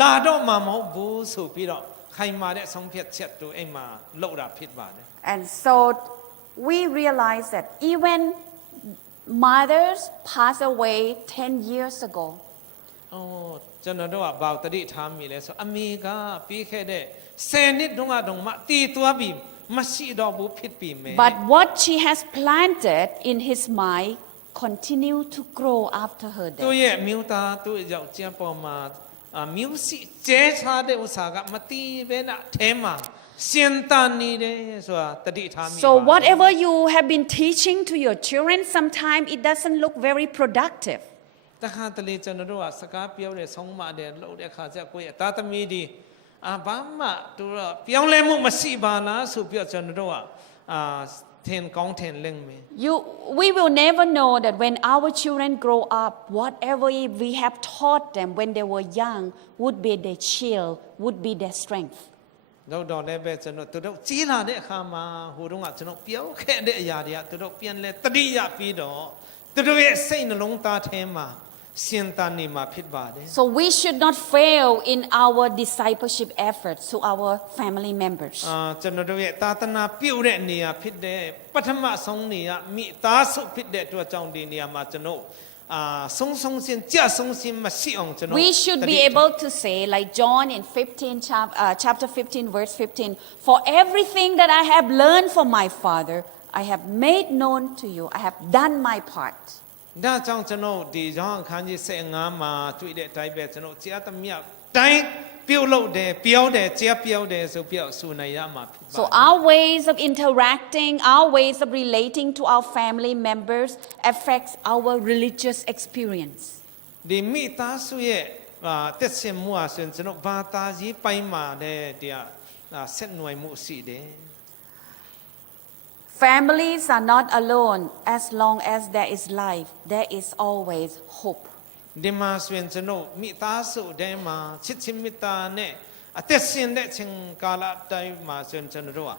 လာတော့မှမဟုတ်ဘူးဆိုပြီးတော့ခိုင်မာတဲ့ဆုံးဖြတ်ချက်သူအိမ်မှာလောက်တာဖြစ်ပါတယ် And so we realize that even mothers pass away 10 years ago. ကျွန်တော်တို့ကဘာတတိထားမိလဲဆိုအမေကပြီးခဲ့တဲ့10နှစ်တုန်းကတော့မှတည်သွားပြီမရှိတော့ဘူးဖြစ်ပြီမယ် But what she has planted in his mind continue to grow after her သူ death. ရဲ့မျိုးသားသူ့ယောက်ျားပေါ်မှာမျိုးစိကျဲထားတဲ့ဥစ္စာကမတည်ဘဲနဲ့အထဲမှာရှင်တန်နေတယ်ဆိုတာတတိထားမိပါ So whatever you have been teaching to your children, sometimes it doesn't look very productive. တခါတလေကျွန်တော်တို့ကစကားပြောတဲ့ဆုံးမတဲ့လို့တဲ့ခါကျကိုယ့်ရဲ့သားသမီးဒီဘာမှသူတော့ပြောင်းလဲမှုမရှိပါလားဆိုပြီးကျွန်တော်တို့ကထင်ကောင်းထင်လင်းမယ် We will never know that when our children grow up, whatever we have taught them when they were young would be their shield, would be their strength. တော့လည်းပဲကျွန်တော်တို့ကြီးလာတဲ့အခါမှာဟိုတုန်းကကျွန်တော်ပြောခဲ့တဲ့အရာတွေကတို့ပြန်လဲတတိယပြီးတော့တို့ရဲ့စိတ်နှလုံးသားထဲမှာရှင်တန်နေမှာဖြစ်ပါတယ် So we should not fail in our discipleship efforts to our family members. ကျွန်တော်တို့ရဲ့သာသနာပြုတဲ့နေရာဖြစ်တဲ့ပထမဆုံးနေရာမိသားစုဖြစ်တဲ့အတွက်ကြောင့်ဒီနေရာမှာကျွန်တော်ဆုံးရှင်ကြဆုံးရှင်မရှိအောင်ကျွန်တော် We should be able to say, like John in chapter 15, verse 15, for everything that I have learned from my Father, I have made known to you. I have done my part. ဒါကြောင့်ကျွန်တော်ဒီကြောင့်အခန်းကြီး15မှာတွေ့တဲ့အတိုင်းပဲကျွန်တော်ကြားသမျှတိုင်းပြုတ်လို့တယ်ပြောတယ်ကြားပြောတယ်ဆိုပြီးဆိုနိုင်ရမှာဖြစ်ပါတယ် So our ways of interacting, our ways of relating to our family members affects our religious experience. ဒီမိသားစုရဲ့တက်ရှင်မှုအစဉ်ကျွန်တော်ဘာသာရေးပိုင်းမှာတဲ့တရားဆက်နွယ်မှုရှိတယ် Families are not alone as long as there is life. There is always hope. ဒီမှာဆိုရင်ကျွန်တော်မိသားစုတဲမှာချစ်ချင်းမေတ္တာနဲ့အသက်ရှင်တဲ့ချိန်ကာလတိုင်းမှာဆိုရင်ကျွန်တော်တို့က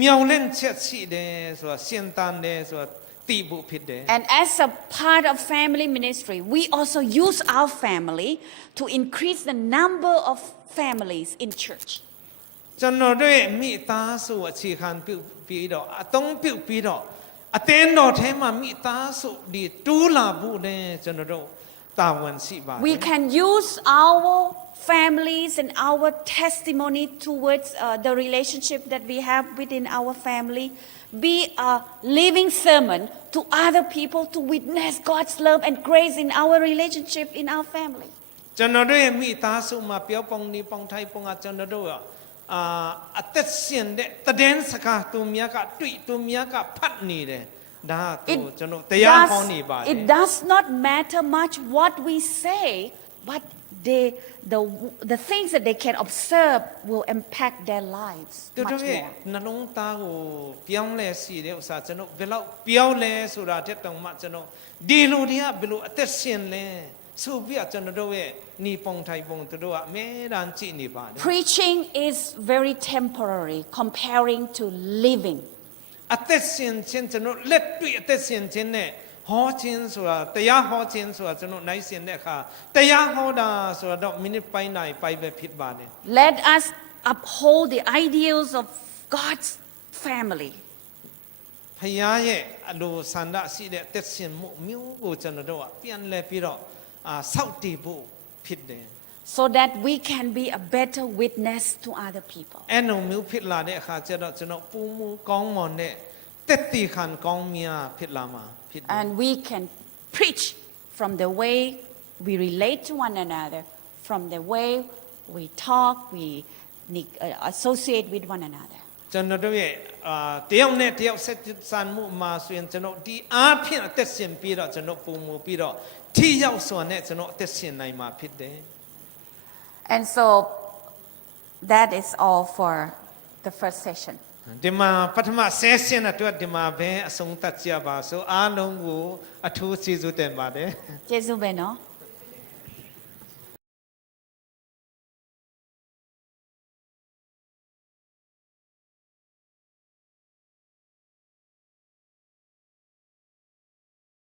မြောင်လင့်ချက်ရှိတယ်ဆိုတာရှင်တန်တယ်ဆိုတာသိဖို့ဖြစ်တယ် And as a part of family ministry, we also use our family to increase the number of families in church. ကျွန်တော်တို့ရဲ့မိသားစုအခြေခံပြုပြီးတော့အသုံးပြုပြီးတော့အသင်းတော်ထဲမှာမိသားစုဒီတူးလာဖို့နဲ့ကျွန်တော်တို့တာဝန်ရှိပါတယ် We can use our families and our testimony towards the relationship that we have within our family be a living sermon to other people to witness God's love and grace in our relationship in our family. ကျွန်တော်တို့ရဲ့မိသားစုမှာပြောပုံနေပုံထိုင်ပုံကကျွန်တော်တို့အသက်ရှင်တဲ့တည်င်းစကားသူများကတွေ့သူများကဖတ်နေတယ်ဒါသူကျွန်တော်တရားဟောနေပါတယ် It does not matter much what we say, but the things that they can observe will impact their lives သူ much တို့ရဲ့ more. နှလုံးသားကိုပြောင်းလဲစီတဲ့ဥစ္စာကျွန်တော်ဘယ်လောက်ပြောင်းလဲဆိုတာတက်တောင်မှကျွန်တော်ဒီလူတွေကဘယ်လိုအသက်ရှင်လဲဆိုပြီးကျွန်တော်တို့ရဲ့ညီပုံထိုင်ပုံသူတို့ကအမြဲတမ်းကြည့်နေပါတယ် Preaching is very temporary comparing to living. အသက်ရှင်ခြင်းကျွန်တော်လက်တွေ့အသက်ရှင်ခြင်းနဲ့ဟောခြင်းဆိုတာတရားဟောခြင်းဆိုတာကျွန်တော်နိုင်ရှင်တဲ့အခါတရားဟောတာဆိုတာတော့မိနစ်ပိုင်းနိုင်ပိုင်းပဲဖြစ်ပါတယ် Let us uphold the ideals of God's family. ဖခင်ရဲ့အလိုဆန္ဒရှိတဲ့အသက်ရှင်မှုမျိုးကိုကျွန်တော်တို့ကပြန်လဲပြီးတော့စောင့်တည်ဖို့ဖြစ်တယ် So that we can be a better witness to other people. အဲ့လိုမျိုးဖြစ်လာတဲ့အခါကျတော့ကျွန်တော်ပူမှုကောင်းမွန်တဲ့တက်တည်ခံကောင်းမြတ်ဖြစ်လာမှာဖြစ်တယ် And we can preach from the way we relate to one another, from the way we talk, we associate with one another. ကျွန်တော်တို့ရဲ့တယောက်နဲ့တယောက်ဆက်ဆံမှုမှာဆိုရင်ကျွန်တော်ဒီအားဖြင့်အသက်ရှင်ပြီးတော့ကျွန်တော်ပူမှုပြီးတော့ထိရောက်စွာနဲ့ကျွန်တော်အသက်ရှင်နိုင်မှာဖြစ်တယ် And so that is all for the first session. ဒီမှာပထမ session အတွက်ဒီမှာပဲအဆုံးသတ်ကြပါစို့အားလုံးကိုအထူးကျေးဇူးတင်ပါတယ် Jesu beno.